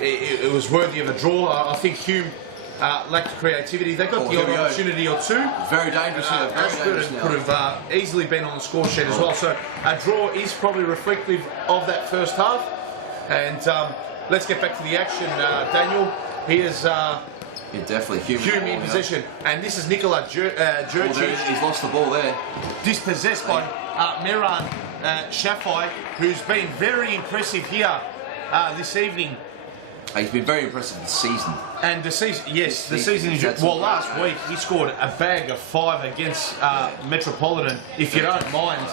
it was worthy of a draw. I think Hume lacked creativity. They got the opportunity or two. Very dangerous. Ashburton could have easily been on the score sheet as well. So a draw is probably reflective of that first half. And let's get back to the action, Daniel. Here's definitely Hume in possession, and this is Nikola Jurcic. He's lost the ball there. Dispossessed by Mehran Shafai, who's been very impressive here this evening. He's been very impressive this season. And the season, yes, the season is... Well, last week he scored a bag of 5 against Metropolitan. If you don't mind,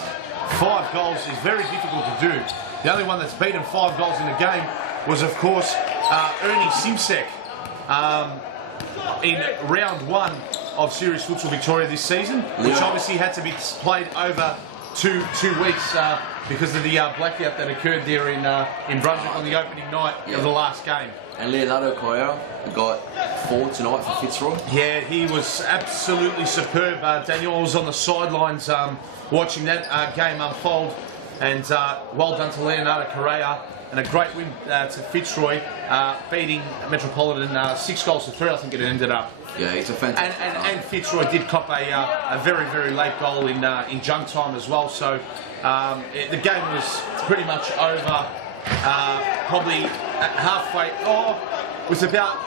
5 goals is very difficult to do. The only one that's beaten 5 goals in a game was, of course, Ernie Simsek in round 1 of Series Futsal Victoria this season, which obviously had to be played over two weeks because of the blackout that occurred there in Brunswick on the opening night of the last game. And Leonardo Correa got 4 tonight for Fitzroy. Yeah, he was absolutely superb. Daniel was on the sidelines watching that game unfold, and well done to Leonardo Correa, and a great win to Fitzroy, beating Metropolitan 6-3, I think it ended up. Yeah, he's a fantastic. And Fitzroy did cop a very, very late goal in junk time as well. So the game was pretty much over. Probably halfway. It was about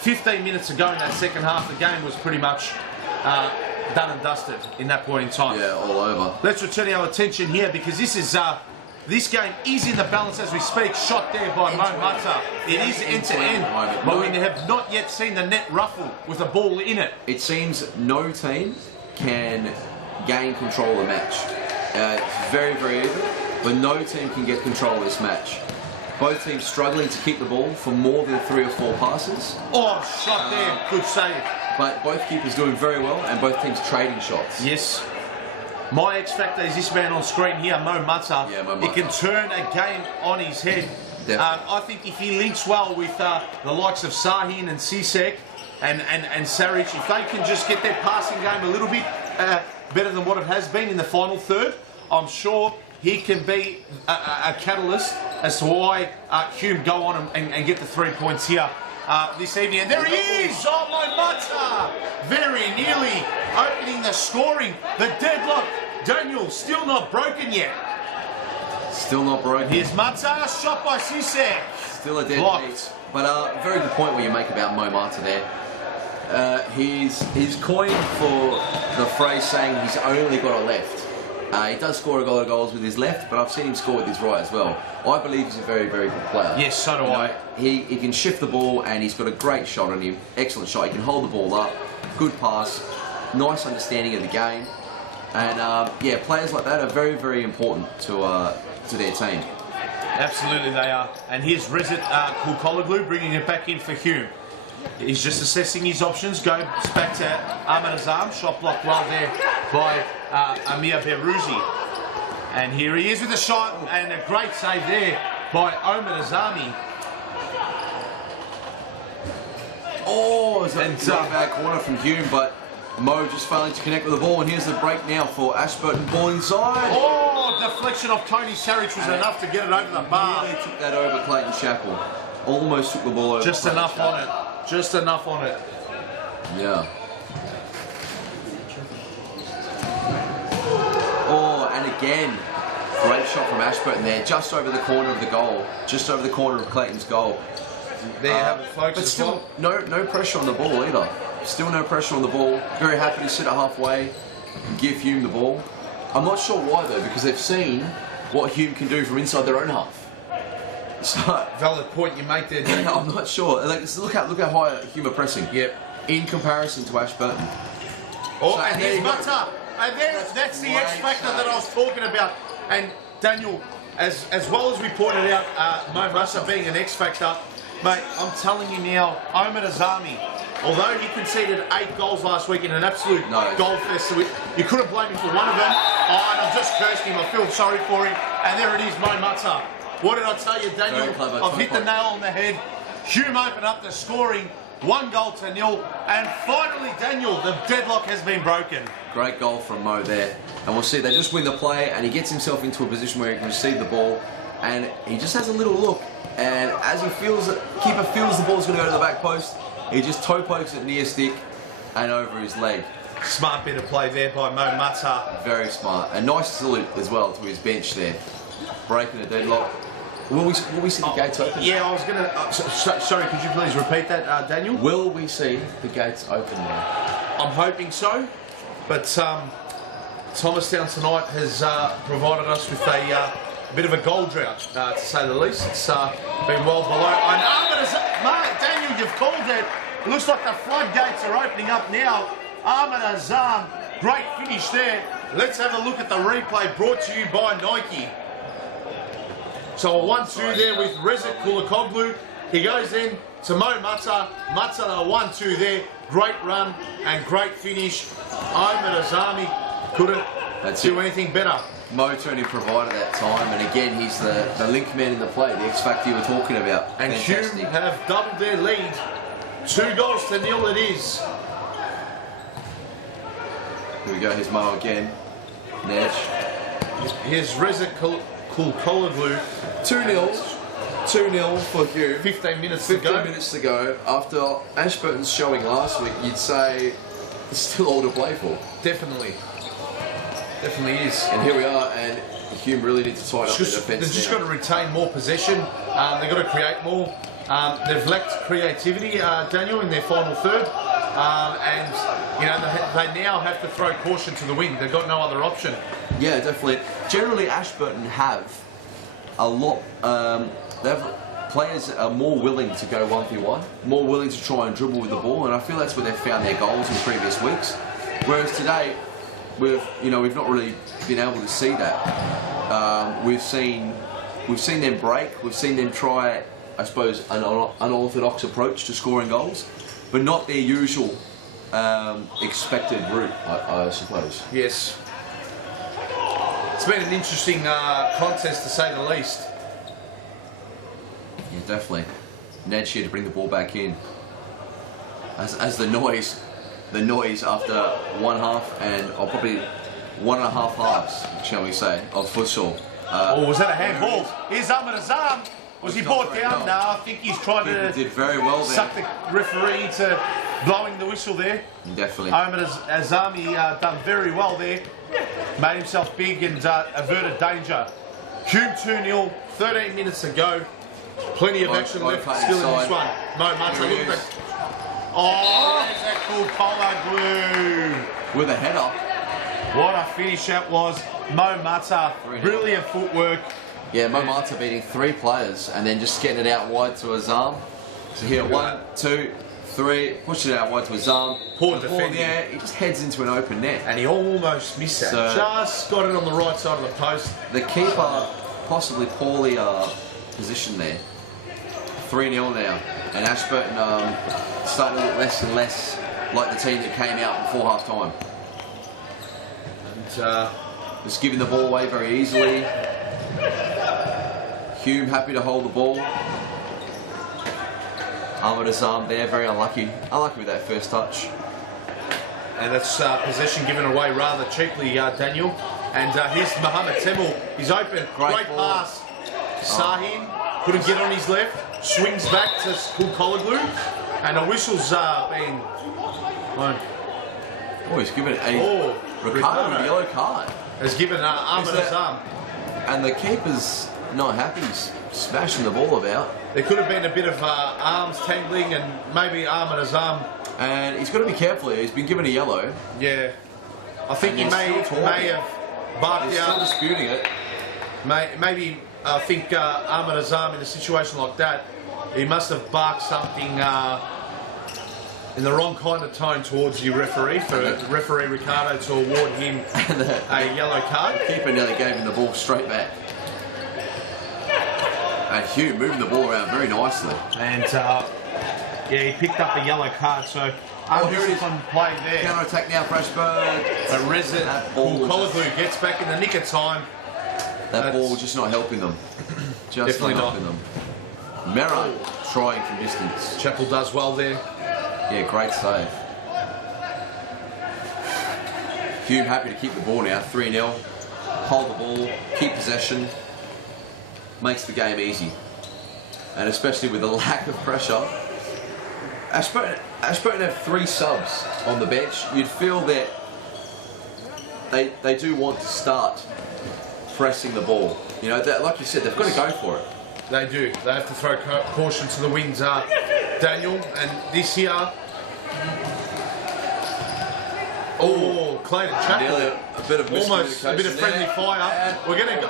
15 minutes ago in that second half. The game was pretty much done and dusted in that point in time. Yeah, all over. Let's return our attention here, because this is. This game is in the balance as we speak. Shot there by Mo Mata. It is end-to-end, but we have not yet seen the net ruffle with a ball in it. It seems no team can gain control of the match. It's very, very even, but no team can get control of this match. Both teams struggling to keep the ball for more than 3 or 4 passes. Oh, shot there. Good save. But both keepers doing very well, and both teams trading shots. Yes. My X factor is this man on screen here, Mo Mata. Yeah, Mo He Mata. can turn a game on his head. I think if he links well with the likes of Sahin and Sisek and Saric, if they can just get their passing game a little bit better than what it has been in the final third, I'm sure he can be a catalyst as to why Hume go on and get the 3 points here this evening. And there he is! Oh, Mo Mata! Very nearly opening the scoring. The deadlock, Daniel, still not broken yet. Still not broken. Here's Mata, shot by Sisek. Still a dead heat. But very good point what you make about Mo Mata there. He's coined for the phrase saying he's only got a left. He does score a lot of goals with his left, but I've seen him score with his right as well. I believe he's a very, very good player. Yes, so do I. He can shift the ball, and he's got a great shot on him. Excellent shot. He can hold the ball up. Good pass. Nice understanding of the game. And yeah, players like that are very, very important to their team. Absolutely they are. And here's Rezat Kulkologlu bringing it back in for Hume. He's just assessing his options. Goes back to Ahmed Azam. Shot blocked well there by Amir Berouzi. And here he is with a shot, and a great save there by Omar Azami. Oh, it's a bad corner from Hume, but Mo just failing to connect with the ball, and here's the break now for Ashburton. Ball inside. Oh, deflection of Tony Sarich was enough to get it over the bar. Nearly took that over Clayton Shackle. Almost took the ball over. Just enough on it. Just enough on it. Yeah. Oh, and again, great shot from Ashburton there, just over the corner of the goal, just over the corner of Clayton's goal. There you have it, folks. But still, no pressure on the ball either. Still no pressure on the ball. Very happy to sit it halfway and give Hume the ball. I'm not sure why though, because they've seen what Hume can do from inside their own half. So, valid point you make there, Daniel. I'm not sure. Like, look how high Hume are pressing. Yep. In comparison to Ashburton. Oh, so, and here's Butter. And that's the X factor that I was talking about. And Daniel, as well as we pointed out, Mo Musa being an X factor, mate, I'm telling you now, Omar Azami, although he conceded 8 goals last week in an absolute goal fest, so you couldn't blame him for one of them. Oh, and I've just cursed him. I feel sorry for him. And there it is, Mo Musa. What did I tell you, Daniel? I've hit the nail on the head. Hume opened up the scoring, 1-0. And finally, Daniel, the deadlock has been broken. Great goal from Mo there. And we'll see, they just win the play, and he gets himself into a position where he can receive the ball. And he just has a little look. And as he feels, keeper feels the ball's going to go to the back post, he just toe pokes it near stick and over his leg. Smart bit of play there by Mo Musa. Very smart. A nice salute as well to his bench there. Breaking the deadlock. Will we see the gates open? Yeah, I was going to... sorry, could you please repeat that, Daniel? Will we see the gates open now? I'm hoping so. But Thomastown tonight has provided us with a bit of a goal drought, to say the least. It's been well below. Mate, Daniel, you've called it. It looks like the floodgates are opening up now. Ahmed Azam, great finish there. Let's have a look at the replay brought to you by Nike. So a 1-2 there with Rezek Kulakoglu. He goes in to Mo Musa. Musa, a 1-2 there. Great run and great finish. Ahmed Azami couldn't do anything better. Mo Tony provided that time, and again he's the link man in the play, the X factor you were talking about. And Hume have doubled their lead. 2-0 it is. Here we go, here's Mo again. Nedge. Here's Rezek Kulakoglu. 2-0 for Hume. 15 minutes to go. After Ashburton's showing last week, you'd say there's still all to play for. Definitely is. And here we are, and Hume really need to tighten up their defence. They've just got to retain more possession. They've got to create more. They've lacked creativity, Daniel, in their final third. And you know they now have to throw caution to the wind. They've got no other option. Yeah, definitely. Generally, Ashburton have a lot. Players are more willing to go 1v1, more willing to try and dribble with the ball, and I feel that's where they've found their goals in previous weeks. Whereas today, we've not really been able to see that. We've seen them break. We've seen them try, I suppose, an unorthodox approach to scoring goals, but not their usual expected route, I suppose. Yes. It's been an interesting contest, to say the least. Yeah, definitely. Ned's here to bring the ball back in. As the noise after one half and probably 1.5 halves, shall we say, of futsal. Was that a handball? Here's Ahmed Azam. Was he brought down? No, I think he's trying to did very well there. Suck the referee to blowing the whistle there. Definitely. Ahmed Azami done very well there. Made himself big and averted danger. Hume 2-0, 13 minutes to go. Plenty of action left still in this one. Mo Musa, look at that. Oh, there's that cool collar glue. With a header. What a finish that was. Mo Musa, brilliant footwork. Yeah, Mo Musa beating 3 players and then just getting it out wide to Azam. So here, 1, 2, 3, push it out wide to Azam. Poor defending. Yeah, he just heads into an open net. And he almost missed that. So, just got it on the right side of the post. The keeper possibly poorly positioned there. 3-0 now. And Ashburton starting to look less and less like the team that came out before half time. And just giving the ball away very easily. Hume happy to hold the ball. Ahmed's arm there, very unlucky. Unlucky with that first touch. And that's possession given away rather cheaply, Daniel. And here's Mohamed Temel. He's open. Great pass. Sahin couldn't get on his left. Swings back to full collar glue. And a whistle's been... Oh, he's given a Ricardo with a yellow card. Has given Ahmed's arm. And the keeper's not happy. He's smashing the ball about. There could have been a bit of arms tangling and maybe Ahmed's arm. And he's got to be careful here. He's been given a yellow. Yeah. I think he may have barked He's still disputing it. Maybe I think Ahmed's arm in a situation like that, he must have barked something in the wrong kind of tone towards the referee for referee Ricardo to award him a yellow card. The keeper nearly gave him the ball straight back. And Hume moving the ball around very nicely. And yeah, he picked up a yellow card, so undisciplined play there. Counter attack now for Ashburton. But Resident Colliglu gets back in the nick of time. That ball just not helping them. Just definitely not helping them. Merritt trying from distance. Chappell does well there. Yeah, great save. Hume happy to keep the ball now, 3-0. Hold the ball, keep possession. Makes the game easy. And especially with the lack of pressure. Ashburton have 3 subs on the bench. You'd feel that they do want to start pressing the ball. You know, like you said, they've got to go for it. They do. They have to throw caution to the winds, Daniel. And this here... Oh, Clayton Chappell. A bit of almost a bit of friendly fire. We're going to go...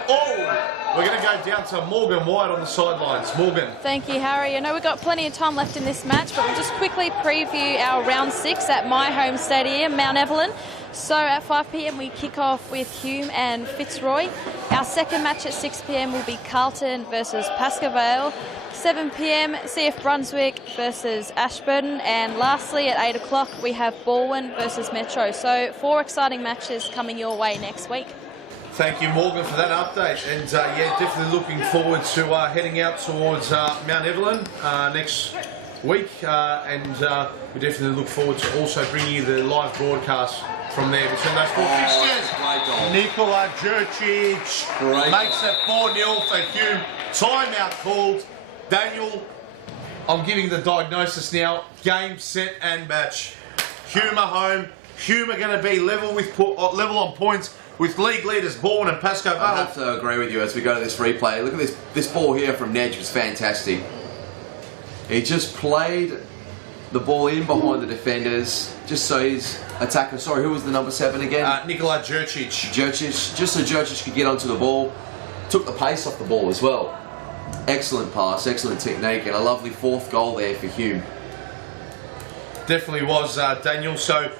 We're going to go down to Morgan White on the sidelines. Morgan. Thank you, Harry. I know we've got plenty of time left in this match, but we'll just quickly preview our round 6 at my home stadium, Mount Evelyn. So at 5 p.m. we kick off with Hume and Fitzroy. Our second match at 6 p.m. will be Carlton versus Pasco Vale. 7 p.m. CF Brunswick versus Ashburton. And lastly at 8 o'clock we have Bowen versus Metro. So 4 exciting matches coming your way next week. Thank you, Morgan, for that update. And yeah, definitely looking forward to heading out towards Mount Evelyn next week. And we definitely look forward to also bringing you the live broadcast from there between those 4 fixtures. Nikola Jurcic makes it 4-0 for Hume. Timeout called. Daniel, I'm giving the diagnosis now. Game, set, and match. Hume are home. Hume are going to be level on points with league leaders Bowen and Pasco Vale. I have to agree with you as we go to this replay. Look at this ball here from Nedge was fantastic. He just played the ball in behind the defenders, just so his attacker, sorry, who was the number 7 again? Nikola Jurcic. Just so Jurcic could get onto the ball. Took the pace off the ball as well. Excellent pass, excellent technique, and a lovely 4th goal there for Hume. Definitely was, Daniel. So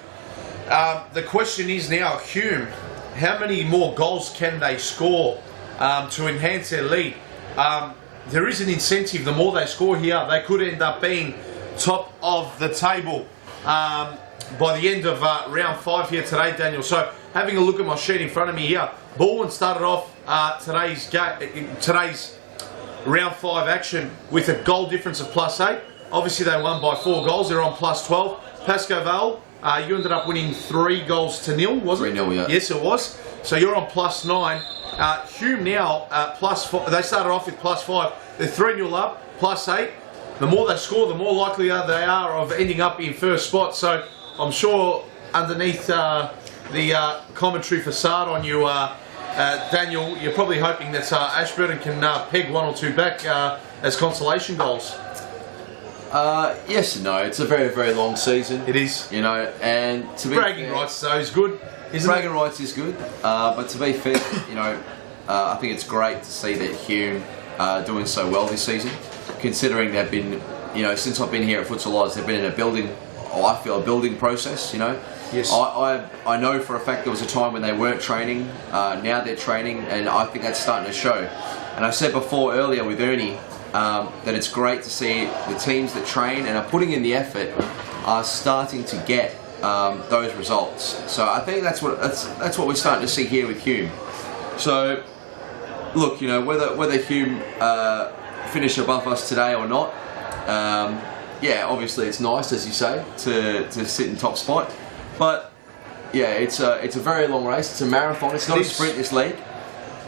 the question is now, Hume, how many more goals can they score to enhance their lead? There is an incentive. The more they score here, they could end up being top of the table by the end of round 5 here today, Daniel. So having a look at my sheet in front of me here, Bowen started off today's round 5 action with a goal difference of +8. Obviously they won by 4 goals. They're on +12. Pasco Vale, you ended up winning 3-0, wasn't it? 3-0, yeah. Yes, it was. So you're on +9. Hume now +4. They started off with +5. They're 3-0 up, +8. The more they score, the more likely they are of ending up in first spot. So I'm sure underneath the commentary facade on you, Daniel, you're probably hoping that Ashburton can peg 1 or 2 back as consolation goals. Yes and no. It's a very, very long season. It is. You know, and to be bragging fair, rights though is good. Bragging rights is good, but to be fair, you know, I think it's great to see that Hume doing so well this season, considering they've been, you know, since I've been here at Futsal Oz, they've been in a building, I feel a building process, you know. Yes. I know for a fact there was a time when they weren't training, now they're training, and I think that's starting to show. And I said before earlier with Ernie, that it's great to see the teams that train and are putting in the effort are starting to get those results. So I think that's what we're starting to see here with Hume. So look, you know, whether Hume finish above us today or not, yeah, obviously it's nice, as you say, to sit in top spot. But yeah, it's a very long race. It's a marathon. It's not a sprint, this league.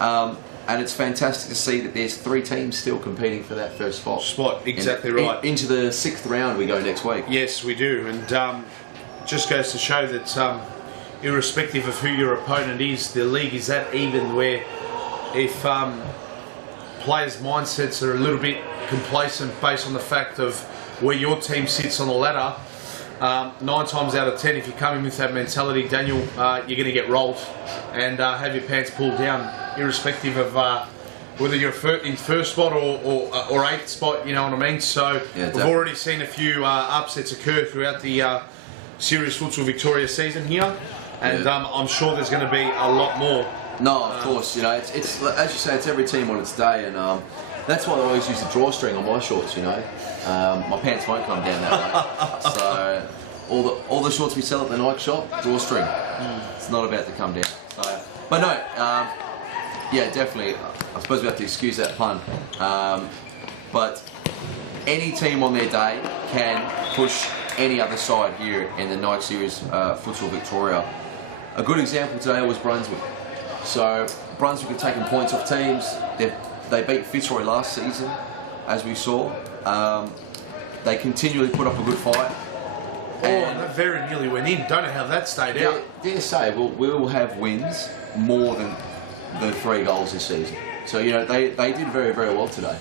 And it's fantastic to see that there's 3 teams still competing for that first spot. Exactly right. Into the 6th round we go next week. Yes, we do. And just goes to show that irrespective of who your opponent is, the league is that even where if players' mindsets are a little bit complacent based on the fact of where your team sits on the ladder, 9 times out of 10, if you come in with that mentality, Daniel, you're going to get rolled and have your pants pulled down, irrespective of whether you're in first spot or 8th spot, you know what I mean? So yeah, we've already seen a few upsets occur throughout the Serious Futsal Victoria season here, and I'm sure there's going to be a lot more. No, of course, you know, it's as you say, it's every team on its day, and that's why I always use the drawstring on my shorts, you know. My pants won't come down that way. So all the shorts we sell at the Nike shop, drawstring. It's not about to come down. So, but no, yeah, definitely. I suppose we have to excuse that pun. But any team on their day can push any other side here in the Nike Series Futsal Victoria. A good example today was Brunswick. So Brunswick have taken points off teams. They beat Fitzroy last season, as we saw. They continually put up a good fight. And that very nearly went in. Don't know how that stayed out. Dare say, we'll have wins more than the 3 goals this season. So, you know, they did very, very well today.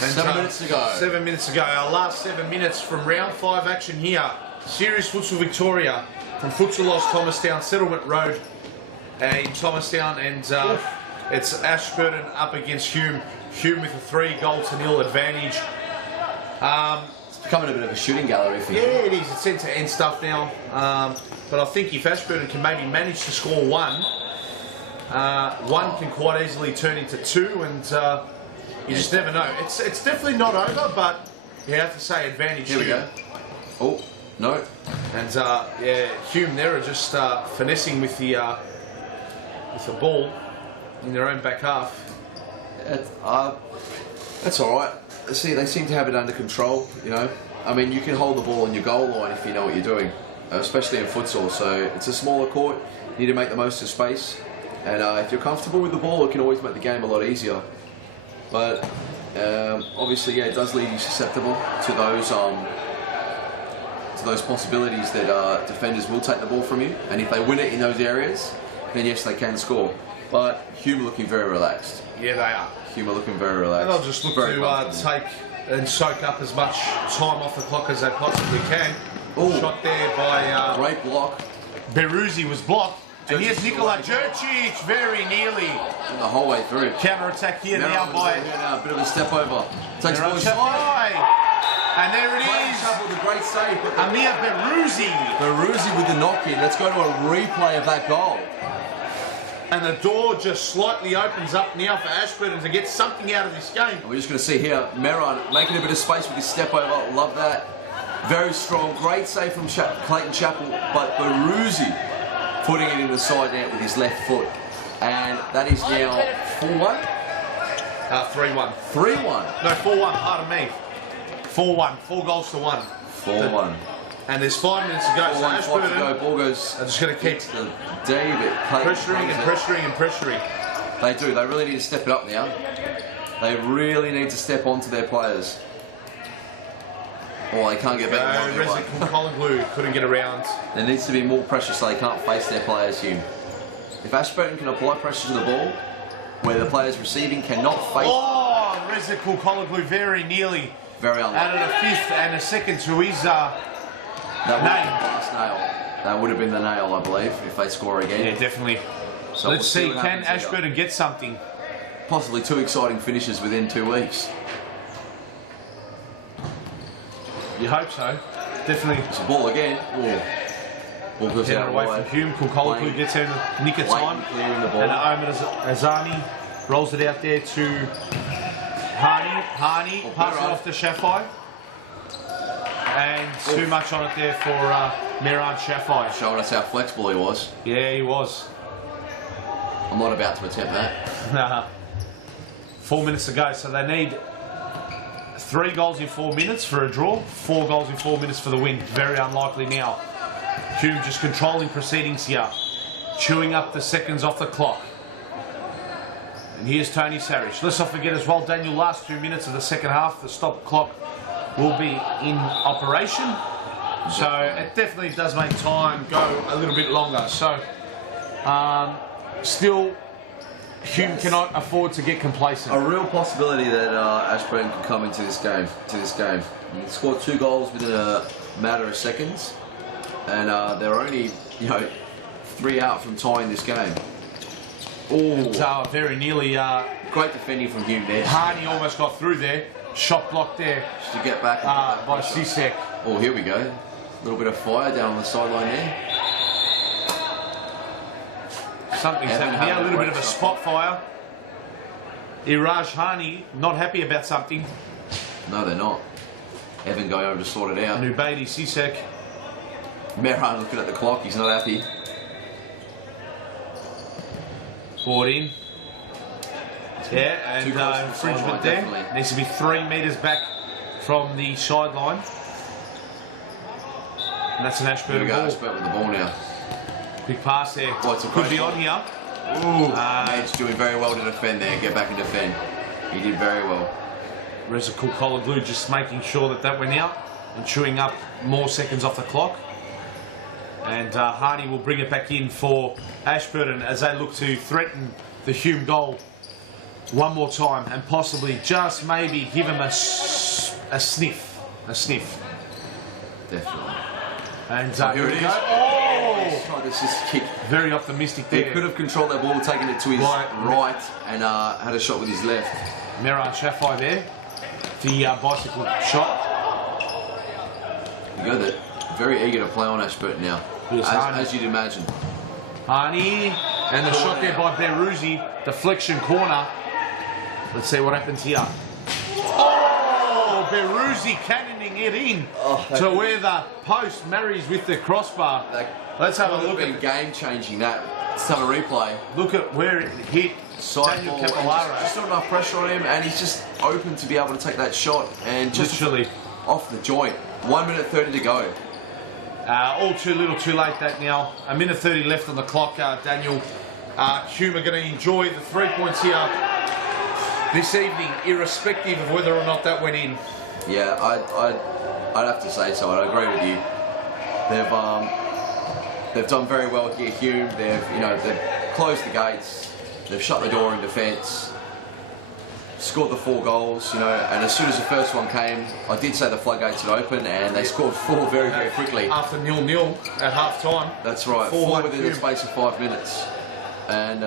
And 7 minutes to go. 7 minutes to go. Our last 7 minutes from round 5 action here. Serious Futsal Victoria from Futsalos Thomastown Settlement Road in Thomastown, and it's Ashburton up against Hume. Hume with a 3-0 advantage. It's becoming a bit of a shooting gallery for you. Yeah, it is. It's end-to-end stuff now. But I think if Ashburton can maybe manage to score 1, 1 can quite easily turn into 2, and you just never know. It's definitely not over, but you have to say advantage. Here we go. Oh, no. And yeah, Hume there are just finessing with the ball in their own back half. That's all right. See, they seem to have it under control, you know. I mean, you can hold the ball on your goal line if you know what you're doing, especially in futsal. So it's a smaller court. You need to make the most of space. And if you're comfortable with the ball, it can always make the game a lot easier. But obviously, yeah, it does leave you susceptible to those possibilities that defenders will take the ball from you. And if they win it in those areas, then yes, they can score. But Hume looking very relaxed. Yeah, they are. Hume are looking very relaxed. And they'll just look to take and soak up as much time off the clock as they possibly can. Ooh. Shot there by... great block. Beruzzi was blocked. And here's Nikola Jurcic, very nearly. The whole way through. Counter-attack here now by... A bit of a step over. Takes the and there it is. With a great save. Amir Beruzzi. Beruzzi with the knock-in. Let's go to a replay of that goal. And the door just slightly opens up now for Ashburton to get something out of this game. And we're just going to see here, Meron making a bit of space with his step over. Love that. Very strong. Great save from Clayton Chappell. But Beruzzi putting it in the side net with his left foot. And that is now 4-1? 3-1. 3-1? No, 4-1, pardon me. 4-1, 4-1. 4-1. And there's 5 minutes to go. So Ashburton to go. Ball goes. They're just going to keep pressuring and pressuring. They do. They really need to step it up now. They really need to step onto their players. Oh, they can't get back. Rezik Kologlu couldn't get around. There needs to be more pressure so they can't face their players, Hume. If Ashburton can apply pressure to the ball, where the players receiving cannot face... Oh, Rezik Kologlu very nearly. Very unlucky. Added a 5th and a 2nd to his That would have been the nail, I believe, if they score again. Yeah, definitely. So let's see, can Ashburton get something? Possibly 2 exciting finishes within 2 weeks. You hope so. Definitely. It's a ball again. Ball goes out away from Hume. Kologlu gets in the nick of time. Clearing the ball. And Omar Azani rolls it out there to Harney, pass it off to Shaffai. And too much on it there for Miran Shaffai. Showing us how flexible he was. Yeah, he was. I'm not about to attempt that. 4 minutes to go, so they need 3 goals in 4 minutes for a draw, 4 goals in 4 minutes for the win. Very unlikely now. Hume just controlling proceedings here, chewing up the seconds off the clock. And here's Tony Sarish. Let's not forget as well, Daniel, last 2 minutes of the second half, the stop clock will be in operation. So it definitely does make time go a little bit longer. So still, Hume cannot afford to get complacent. A real possibility that Ashburton can come into this game. He scored 2 goals within a matter of seconds, and they're only 3 out from tying this game. Oh, very nearly. Great defending from Hume there. Harney almost got through there. Shot blocked there. Just to get back by Sisek. Oh, here we go. A little bit of fire down on the sideline there. Something's happening here. A little bit of a spot fire. Iraj Harney not happy about something. No, they're not. Evan going over to sort it out. Nubaidi Sisek. Merhan looking at the clock. He's not happy. Brought in. Yeah, and infringement there. Definitely. Needs to be 3 metres back from the sideline. And that's an Ashburton ball. Ashburton with the ball now. Quick pass there. Oh, could be on here. Edge doing very well to defend there. Get back and defend. He did very well. Reza Kulkologlu just making sure that that went out and chewing up more seconds off the clock. And Harney will bring it back in for Ashburton as they look to threaten the Hume goal one more time and possibly just maybe give him a sniff. Definitely. And here it is. This is kick. Very optimistic there. He could have controlled that ball, taken it to his right and had a shot with his left. Miran Shaffai there. The bicycle shot. You go there. Very eager to play on Ashburton now. As you'd imagine. Harney. And the shot there by Beruzzi. Deflection corner. Let's see what happens here. Oh, Beruzzi cannoning it in to where the post marries with the crossbar. Let's have a look at game changing that. Let's have a replay. Look at where it hit. Daniel Capillaro. Just not enough pressure on him, and he's just open to be able to take that shot and just literally off the joint. 1 minute 30 to go. All too little, too late. That now. 1 minute 30 left on the clock. Daniel, Hume are going to enjoy the 3 points here this evening, irrespective of whether or not that went in. Yeah, I'd have to say so. I agree with you. They've done very well here, Hume. They've closed the gates. They've shut the door in defence. Scored the 4 goals, and as soon as the first one came, I did say the floodgates had opened, and they scored 4 very, very quickly. After 0-0 at half time. That's right, 4 within the space of 5 minutes. And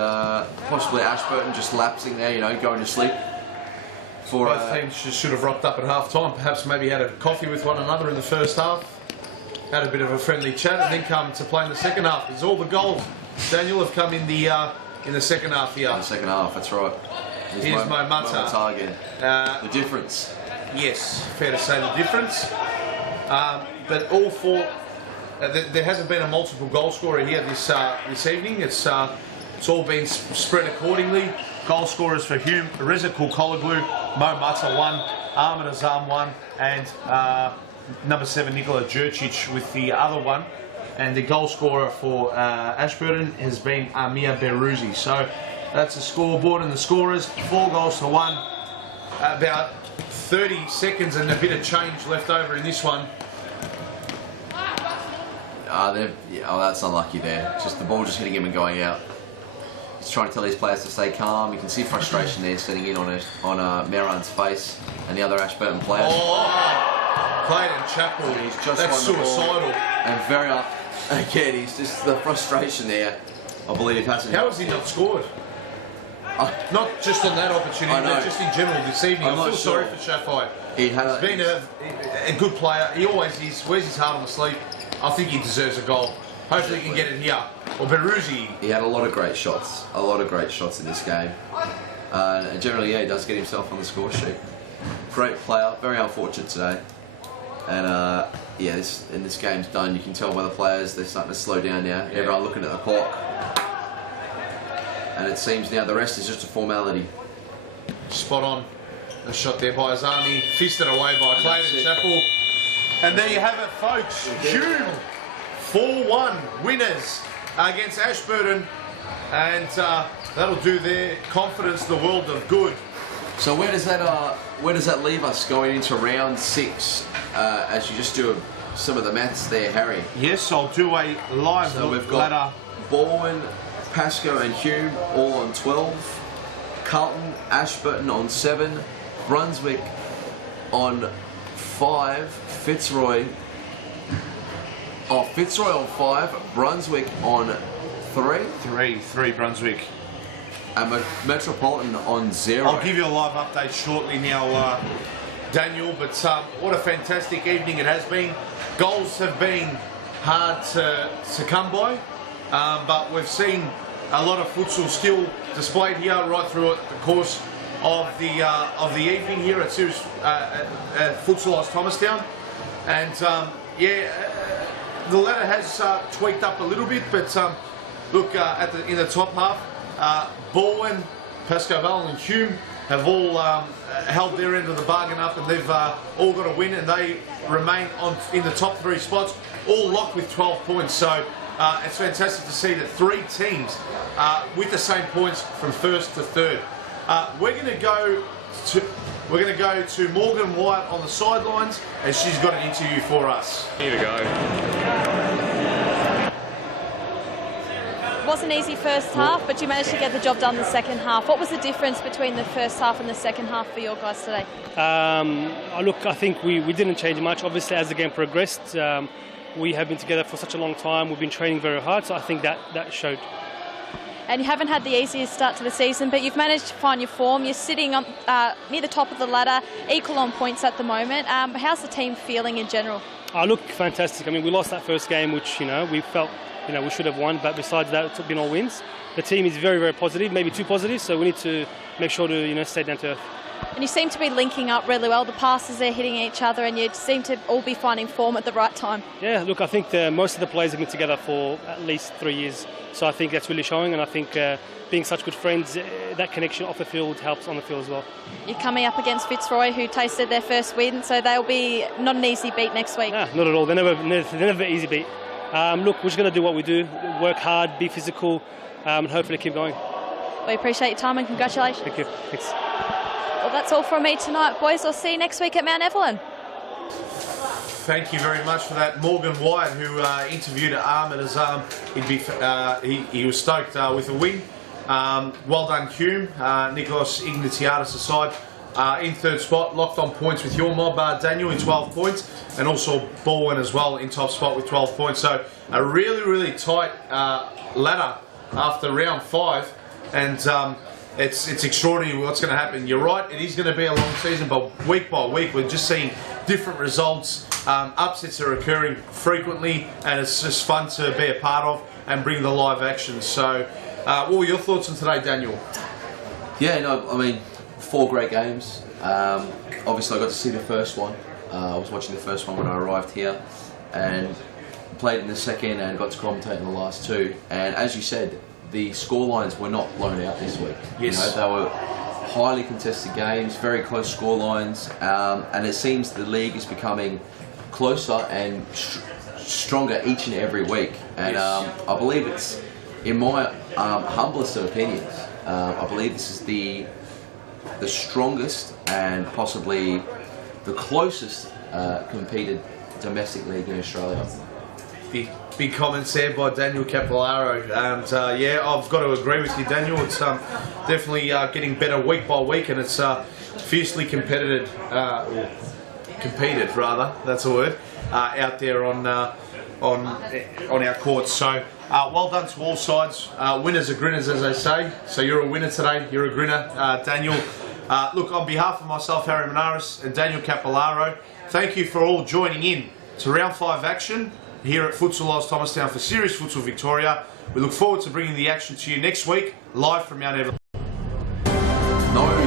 possibly Ashburton just lapsing there, going to sleep. Both teams just should have rocked up at half time, perhaps maybe had a coffee with one another in the first half, had a bit of a friendly chat, and then come to play in the second half. There's all the goals, Daniel, have come in the second half here. In the second half, that's right. Here's Mo Mata again. The difference. Yes, fair to say the difference. But all 4, there hasn't been a multiple goal scorer here this evening. It's all been spread accordingly. Goal scorers for Hume: Reza Kulkologlu, Mo Mata 1, Ahmed Azam 1, and number 7 Nikola Jurcic with the other one. And the goal scorer for Ashburton has been Amir Beruzzi. So that's the scoreboard and the scorers: 4 goals to 1. About 30 seconds and a bit of change left over in this one. That's unlucky there. Just the ball just hitting him and going out. He's trying to tell his players to stay calm. You can see frustration there setting in on Meran's face and the other Ashburton players. Clayton Chappell, that's suicidal. And again, he's just the frustration there. I believe hasn't. How has he not scored? Not just on that opportunity, but just in general this evening. I feel sorry for Shaffai. He's been a good player. He always is. Wears his heart on the sleeve. I think he deserves a goal. Hopefully he can get it here. Or Beruzzi. He had a lot of great shots. A lot of great shots in this game. And generally, yeah, he does get himself on the score sheet. Great player, very unfortunate today. And yeah, this game's done. You can tell by the players, they're starting to slow down now. Yeah. Everyone looking at the clock. And it seems now the rest is just a formality. Spot on. A shot there by Azami, fisted away by Clayton Chapel. And there you have it, folks. Hume, 4-1 winners against Ashburton. And that'll do their confidence the world of good. So where does that leave us going into round 6? As you just do some of the maths there, Harry. Yes, I'll do a live So we've got ladder. Bowen, Pasco and Hume all on 12. Carlton, Ashburton on 7. Brunswick on 5. Fitzroy on 5. Brunswick on 3. 3 Brunswick. And Metropolitan on 0. I'll give you a live update shortly now, Daniel, but what a fantastic evening it has been. Goals have been hard to come by, but we've seen a lot of futsal skill displayed here right through the course of the evening here at Futsal Thomastown. And yeah, the ladder has tweaked up a little bit, but look, in the top half, Bowen, Pasco Vale and Hume have all held their end of the bargain up, and they've all got a win, and they remain in the top 3 spots, all locked with 12 points. So it's fantastic to see that 3 teams with the same points from 1st to 3rd. We're going to go to Morgan Wyatt on the sidelines, and she's got an interview for us. Here we go. It wasn't easy first half, but you managed to get the job done in the second half. What was the difference between the first half and the second half for your guys today? Look, I think we didn't change much. Obviously, as the game progressed, we have been together for such a long time. We've been training very hard, so I think that showed. And you haven't had the easiest start to the season, but you've managed to find your form. You're sitting on, near the top of the ladder, equal on points at the moment. How's the team feeling in general? Look, fantastic. I mean, we lost that first game, which, we felt, we should have won. But besides that, it's been all wins. The team is very, very positive, maybe too positive. So we need to make sure to, stay down to earth. And you seem to be linking up really well. The passes are hitting each other, and you seem to all be finding form at the right time. Yeah, look, I think most of the players have been together for at least 3 years. So I think that's really showing, and I think being such good friends, that connection off the field helps on the field as well. You're coming up against Fitzroy, who tasted their first win, so they'll be not an easy beat next week. Nah, not at all. They're never an easy beat. Look, we're just going to do what we do, work hard, be physical, and hopefully keep going. We appreciate your time and congratulations. Thank you. Thanks. Well, that's all from me tonight, boys. I'll see you next week at Mount Evelyn. Thank you very much for that. Morgan Wyatt, who interviewed Ahmed Azam, he was stoked with the win. Well done, Hume. Nikos Ignatiadis aside. In 3rd spot, locked on points with your mob, Daniel, in 12 points, and also Bowen as well in top spot with 12 points. So a really, really tight ladder after round 5, and it's extraordinary what's going to happen. You're right, it is going to be a long season, but week by week we're just seeing different results. Upsets are occurring frequently, and it's just fun to be a part of and bring the live action. So what were your thoughts on today, Daniel? Yeah, no, I mean, 4 great games. Obviously I got to see the first one. I was watching the first one when I arrived here, and played in the second and got to commentate in the last 2. And as you said, the scorelines were not blown out this week. Yes. They were highly contested games, very close scorelines, and it seems the league is becoming closer and stronger each and every week. And I believe it's, in my humblest of opinions, I believe this is the strongest and possibly the closest competed domestic league in Australia. Big comments there by Daniel Capillaro, and yeah, I've got to agree with you, Daniel. It's definitely getting better week by week, and it's fiercely competed, that's a word, out there on our courts. So well done to all sides. Winners are grinners, as they say. So you're a winner today. You're a grinner, Daniel. Look, on behalf of myself, Harry Menaris, and Daniel Capillaro, thank you for all joining in to round 5 action here at Futsal Thomastown for Serious Futsal Victoria. We look forward to bringing the action to you next week, live from Mount Evelyn. no